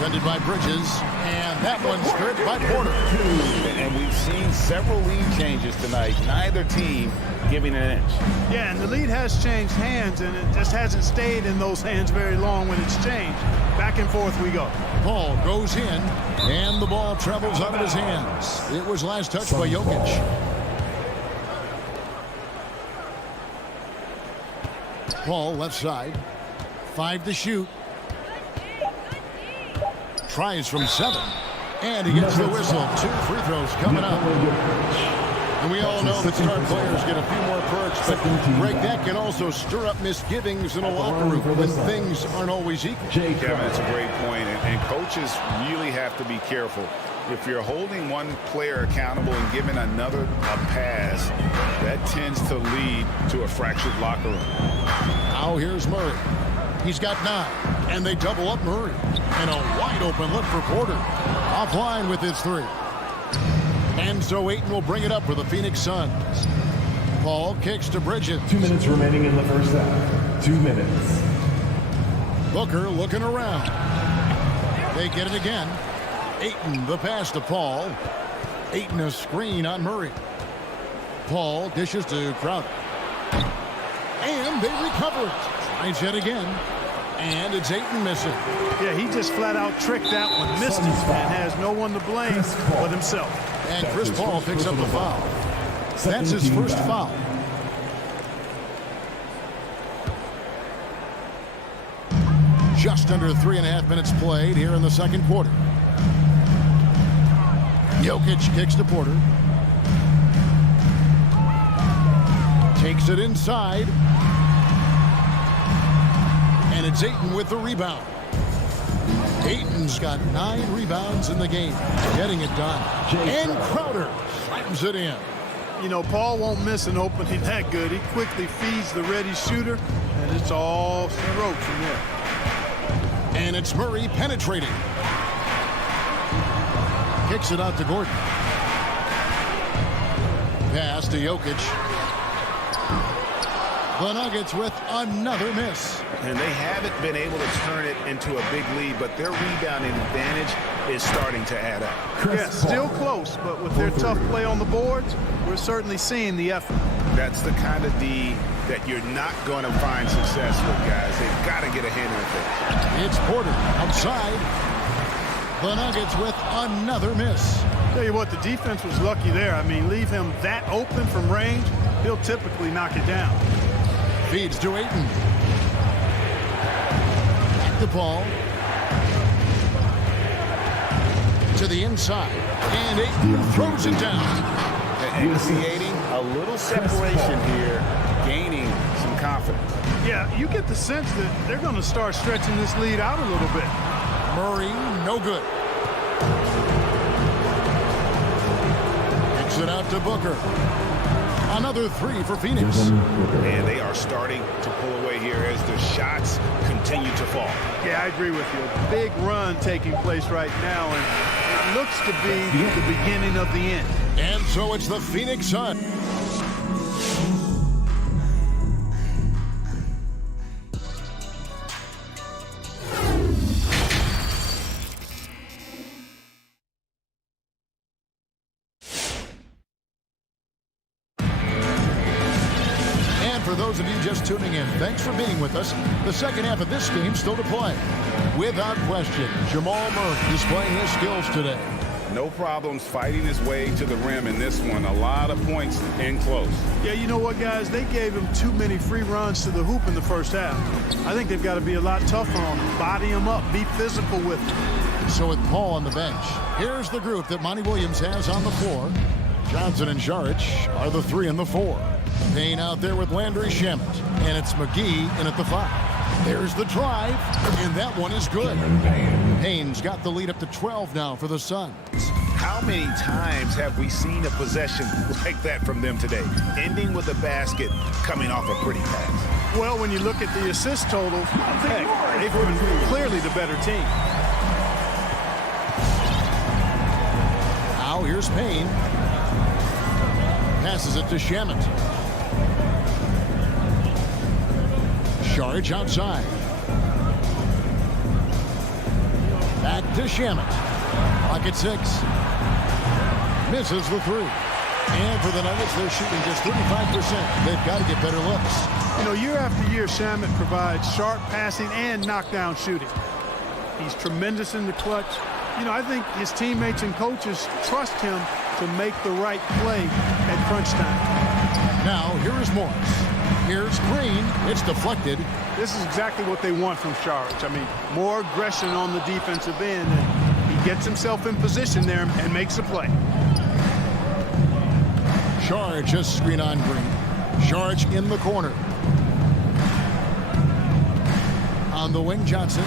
Defended by Bridges. And that one's good by Porter. And we've seen several lead changes tonight. Neither team giving an inch. Yeah, and the lead has changed hands, and it just hasn't stayed in those hands very long when it's changed. Back and forth we go. Paul goes in, and the ball travels out of his hands. It was last touched by Jokic. Paul left side. 5 to shoot. Tries from 7. And he gets the whistle. 2 free throws coming up. And we all know that star players get a few more perks, but Greg, that can also stir up misgivings in a locker room when things aren't always equal. Kevin, that's a great point, and coaches really have to be careful. If you're holding one player accountable and giving another a pass, that tends to lead to a fractured locker room. Now here's Murray. He's got 9, and they double up Murray. And a wide open look for Porter. Offline with his 3. And so Ayton will bring it up for the Phoenix Suns. Paul kicks to Bridges. 2 minutes remaining in the first half. 2 minutes. Booker looking around. They get it again. Ayton, the pass to Paul. Ayton a screen on Murray. Paul dishes to Crowder. And they recover it. Tries yet again. And it's Ayton missing. Yeah, he just flat out tricked that one. Missed it and has no one to blame but himself. And Chris Paul picks up the foul. That's his first foul. Just under 3.5 minutes played here in the second quarter. Jokic kicks to Porter. Takes it inside. And it's Ayton with the rebound. Ayton's got 9 rebounds in the game. Getting it done. And Crowder slams it in. You know, Paul won't miss an opening that good. He quickly feeds the ready shooter, and it's all rope from there. And it's Murray penetrating. Kicks it out to Gordon. Pass to Jokic. The Nuggets with another miss. And they haven't been able to turn it into a big lead, but their rebounding advantage is starting to add up. Yeah, still close, but with their tough play on the boards, we're certainly seeing the effort. That's the kind of D that you're not going to find success with, guys. They've got to get a hand in it. It's Porter outside. The Nuggets with another miss. Tell you what, the defense was lucky there. I mean, leave him that open from range, he'll typically knock it down. Feeds to Ayton. Back to Paul. To the inside. And Ayton throws it down. And creating a little separation here, gaining some confidence. Yeah, you get the sense that they're going to start stretching this lead out a little bit. Murray, no good. Kicks it out to Booker. Another 3 for Phoenix. And they are starting to pull away here as the shots continue to fall. Yeah, I agree with you. A big run taking place right now, and it looks to be the beginning of the end. And so it's the Phoenix Suns. For those of you just tuning in, thanks for being with us. The second half of this game still to play. Without question, Jamal Murray displaying his skills today. No problems fighting his way to the rim in this one. A lot of points in close. Yeah, you know what, guys? They gave him too many free runs to the hoop in the first half. I think they've got to be a lot tougher on him. Body him up. Be physical with him. So with Paul on the bench, here's the group that Monty Williams has on the floor. Johnson and Saric are the 3 and the 4. Payne out there with Landry Shamet. And it's McGee in at the 5. There's the drive, and that one is good. Payne's got the lead up to 12 now for the Suns. How many times have we seen a possession like that from them today? Ending with a basket, coming off a pretty pass. Well, when you look at the assist totals, heck, they've been clearly the better team. Now here's Payne. Passes it to Shamet. Saric outside. Back to Shamet. Clock at 6. Misses the 3. And for the Nuggets, they're shooting just 35%. They've got to get better looks. You know, year after year, Shamet provides sharp passing and knockdown shooting. He's tremendous in the clutch. You know, I think his teammates and coaches trust him to make the right play at crunch time. Now, here is Morris. Here's Green. It's deflected. This is exactly what they want from Saric. I mean, more aggression on the defensive end. And he gets himself in position there and makes a play. Saric just screen on Green. Saric in the corner. On the wing, Johnson.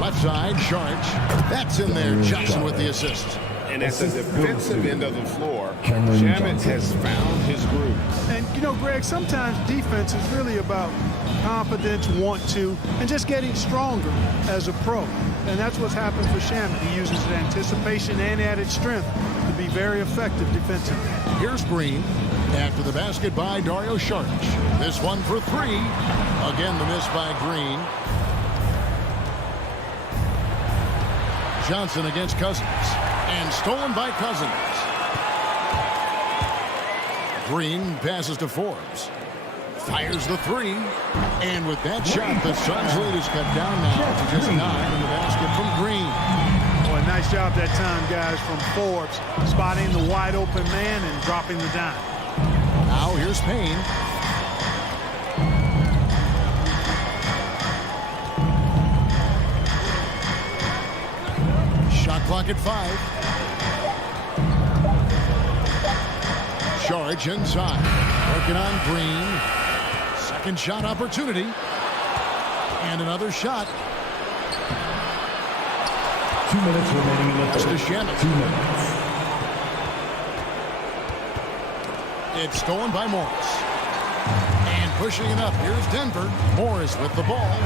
Left side, Saric. That's in there. Johnson with the assist. And at the defensive end of the floor, Shamet has found his groove. And, you know, Greg, sometimes defense is really about confidence, want to, and just getting stronger as a pro. And that's what's happened for Shamet. He uses anticipation and added strength to be very effective defensively. Here's Green. After the basket by Dario Saric. This one for three. Again, the miss by Green. Johnson against Cousins. And stolen by Cousins. Green passes to Forbes. Fires the three. And with that shot, the Suns lead is cut down now to just 9 in the basket from Green. Boy, nice job that time, guys, from Forbes. Spotting the wide open man and dropping the dime. Now here's Payne. Shot clock at 5. Saric inside. Working on Green. Second shot opportunity. And another shot. 2 minutes remaining in the That's third. to Shamet. 2 minutes. It's stolen by Morris. And pushing it up. Here's Denver. Morris with the ball.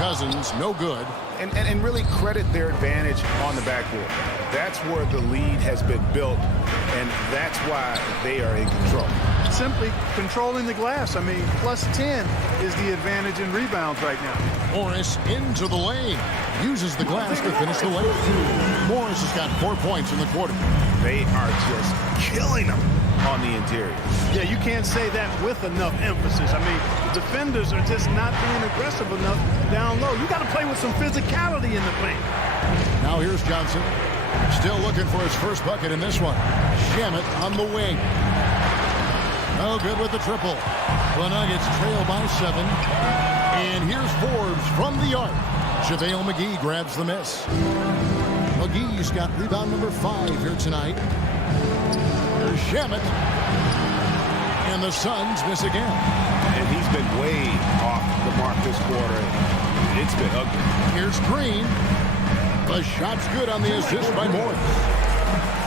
Cousins, no good. And really credit their advantage on the backboard. That's where the lead has been built, and that's why they are in control. Simply controlling the glass. I mean, plus 10 is the advantage in rebounds right now. Morris into the lane. Uses the glass to finish the lane. Morris has got 4 points in the quarter. They are just killing them on the interior. Yeah, you can't say that with enough emphasis. I mean, the defenders are just not being aggressive enough down low. You got to play with some physicality in the paint. Now here's Johnson. Still looking for his first bucket in this one. Shamet on the wing. No good with the triple. The Nuggets trail by 7. And here's Forbes from the arc. JaVale McGee grabs the miss. McGee's got rebound number 5 here tonight. Here's Shamet. And the Suns miss again. And he's been way off the mark this quarter. It's been ugly. Here's Green. The shot's good on the assist by Morris.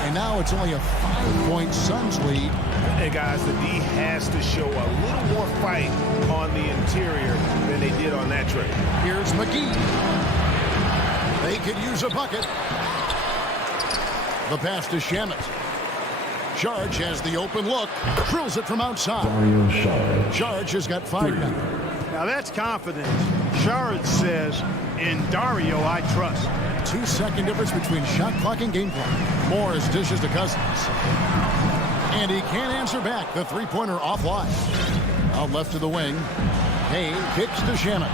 And now it's only a 5-point Suns lead. Hey, guys, the D has to show a little more fight on the interior than they did on that trade. Here's McGee. They could use a bucket. The pass to Shamet. Saric has the open look. Drills it from outside. Dario Saric. Saric has got 5 now. Now that's confidence. Saric says, in Dario, I trust. 2-second difference between shot clock and game clock. Morris dishes to Cousins. And he can't answer back. The three-pointer offline. Out left to the wing. Payne kicks to Shamet.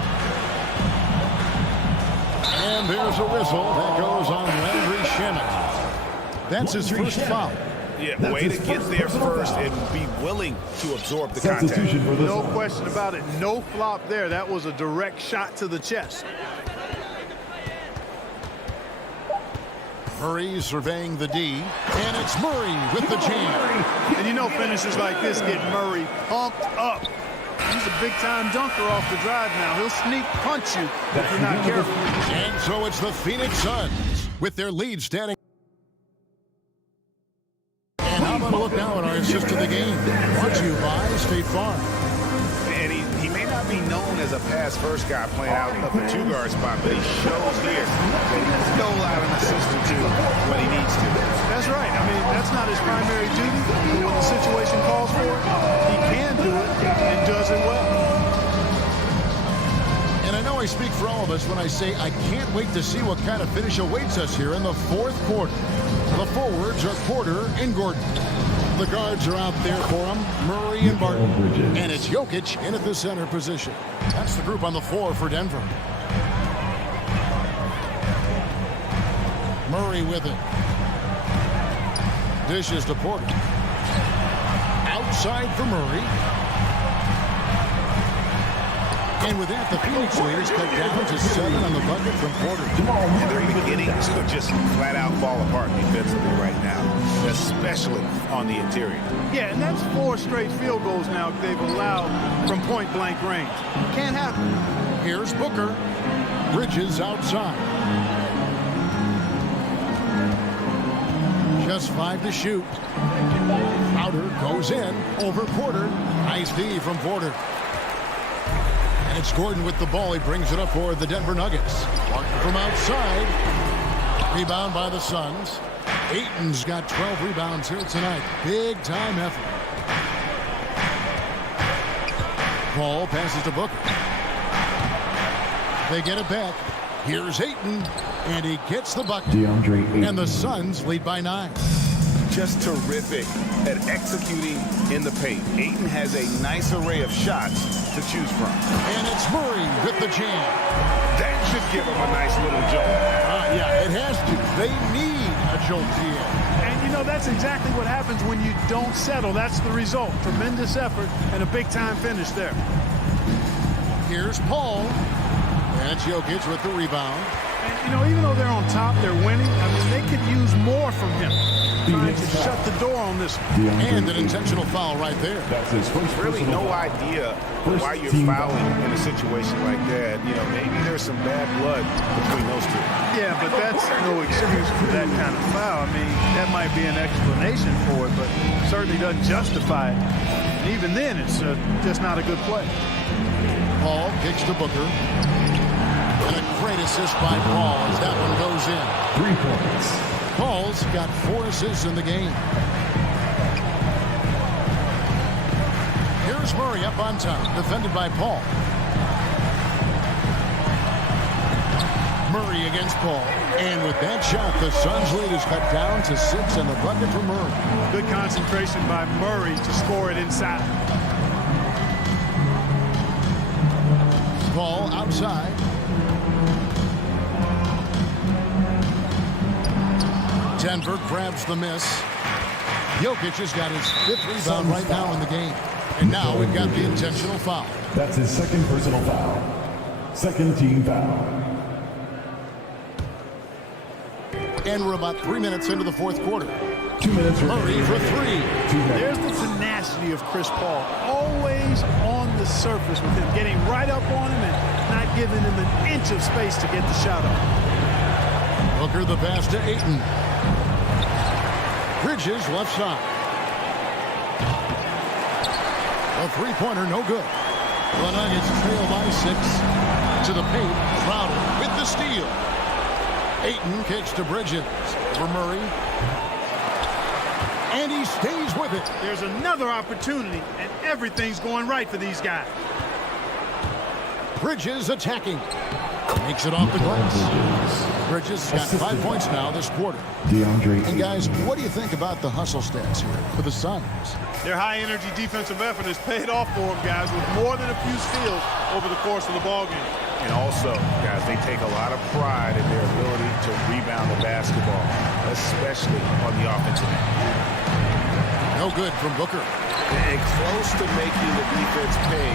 And there's a whistle that goes on Landry Shamet. That's his first foul. Yeah, way to get there first and be willing to absorb the contact. Substitution for this No one. question about it. No flop there. That was a direct shot to the chest. Murray surveying the D. And it's Murray with the jam. And you know finishes like this get Murray pumped up. He's a big-time dunker off the drive now. He'll sneak punch you if you're not careful. And so it's the Phoenix Suns with their lead standing. And how about a look now at our assist to the game? Brought to you by State Farm. And he may not be known as a pass-first guy playing out of the 2-guard spot, but he shows here that he can dole out an assist or two when he needs to. That's right. I mean, that's not his primary duty. But when the situation calls for it, he can do it and does it well. And I know I speak for all of us when I say I can't wait to see what kind of finish awaits us here in the fourth quarter. The forwards are Porter and Gordon. The guards are out there for him, Murray and Barton. And it's Jokic in at the center position. That's the group on the floor for Denver. Murray with it. Dishes to Porter. Outside for Murray. And with that, the Phoenix lead is cut down to 7 on the bucket from Porter. And they're beginning to just flat-out fall apart defensively right now, especially on the interior. Yeah, and that's 4 straight field goals now they've allowed from point-blank range. Can't happen. Here's Booker. Bridges outside. Just 5 to shoot. Crowder goes in over Porter. Nice D from Porter. And it's Gordon with the ball. He brings it up for the Denver Nuggets. Martin from outside. Rebound by the Suns. Ayton's got 12 rebounds here tonight. Big time effort. Paul passes to Booker. They get it back. Here's Ayton, and he gets the bucket. DeAndre Ayton. And the Suns lead by 9. Just terrific at executing in the paint. Ayton has a nice array of shots to choose from. And it's Murray with the jam. That should give him a nice little jolt. Yeah, it has to. They need a jolt here. And, you know, that's exactly what happens when you don't settle. That's the result. Tremendous effort and a big-time finish there. Here's Paul. And it's Jokic with the rebound. And, you know, even though they're on top, they're winning. I mean, they could use more from him. Trying to shut the door on this one. And an intentional foul right there. That's his first Really personal no foul. idea First why you're team fouling foul. in a situation like that. You know, maybe there's some bad blood between those two. Yeah, but that's no excuse for that kind of foul. I mean, that might be an explanation for it, but certainly doesn't justify it. And even then, it's just not a good play. Paul kicks to Booker. And a great assist by Paul as that one goes in. 3 points. Paul's got 4 assists in the game. Here's Murray up on top, defended by Paul. Murray against Paul. And with that shot, the Suns' lead is cut down to 6 and the bucket for Murray. Good concentration by Murray to score it inside. Paul outside. Denver grabs the miss. Jokic has got his 5th rebound right now in the game. And now we've got the intentional foul. That's his second personal foul. Second team foul. And we're about 3 minutes into the 4th quarter. 2 minutes Murray for 3. There's the tenacity of Chris Paul. Always on the surface with him, getting right up on him and not giving him an inch of space to get the shot off. Booker the pass to Ayton. Bridges left side. A 3-pointer, no good. The Nuggets trail by 6 to the paint. Crowder with the steal. Ayton kicks to Bridges for Murray. And he stays with it. There's another opportunity, and everything's going right for these guys. Bridges attacking. Makes it off the glass. Bridges has got 5 points now this quarter. DeAndre. And guys, what do you think about the hustle stats here for the Suns? Their high-energy defensive effort has paid off for them, guys, with more than a few steals over the course of the ballgame. And also, guys, they take a lot of pride in their ability to rebound the basketball, especially on the offensive end. No good from Booker. And close to making the defense pay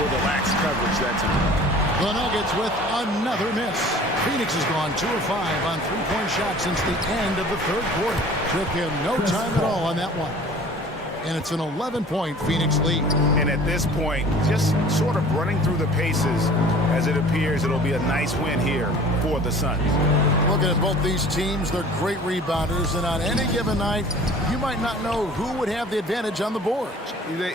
for the lax coverage that time. The Nuggets with another miss. Phoenix has gone 2 of 5 on 3-point shots since the end of the 3rd quarter. Took him no time at all on that one. And it's an 11-point Phoenix lead. And at this point, just sort of running through the paces as it appears it'll be a nice win here for the Suns. Looking at both these teams, they're great rebounders, and on any given night, you might not know who would have the advantage on the board.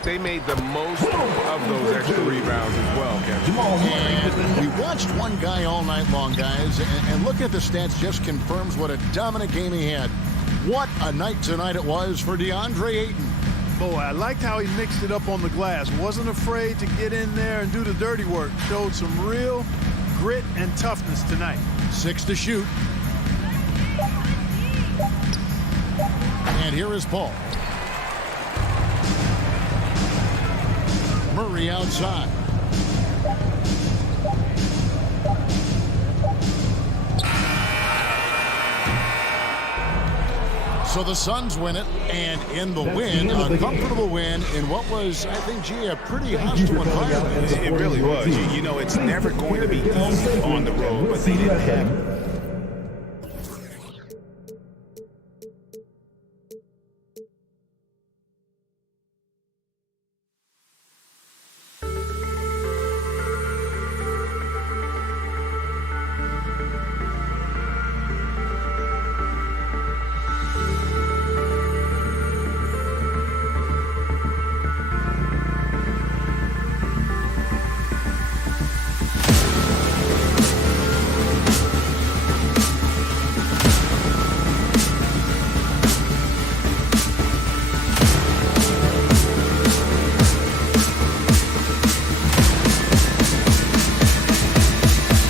They made the most of those extra rebounds as well, Kevin. And we watched one guy all night long, guys, and look at the stats just confirms what a dominant game he had. What a night tonight it was for DeAndre Ayton. Boy, I liked how he mixed it up on the glass. Wasn't afraid to get in there and do the dirty work. Showed some real grit and toughness tonight. 6 to shoot. And here is Paul. Murray outside. So the Suns win it, and in the win, a comfortable win in what was, I think, gee, a pretty hostile environment. It really was. You know, it's never going to be easy on the road, but they didn't have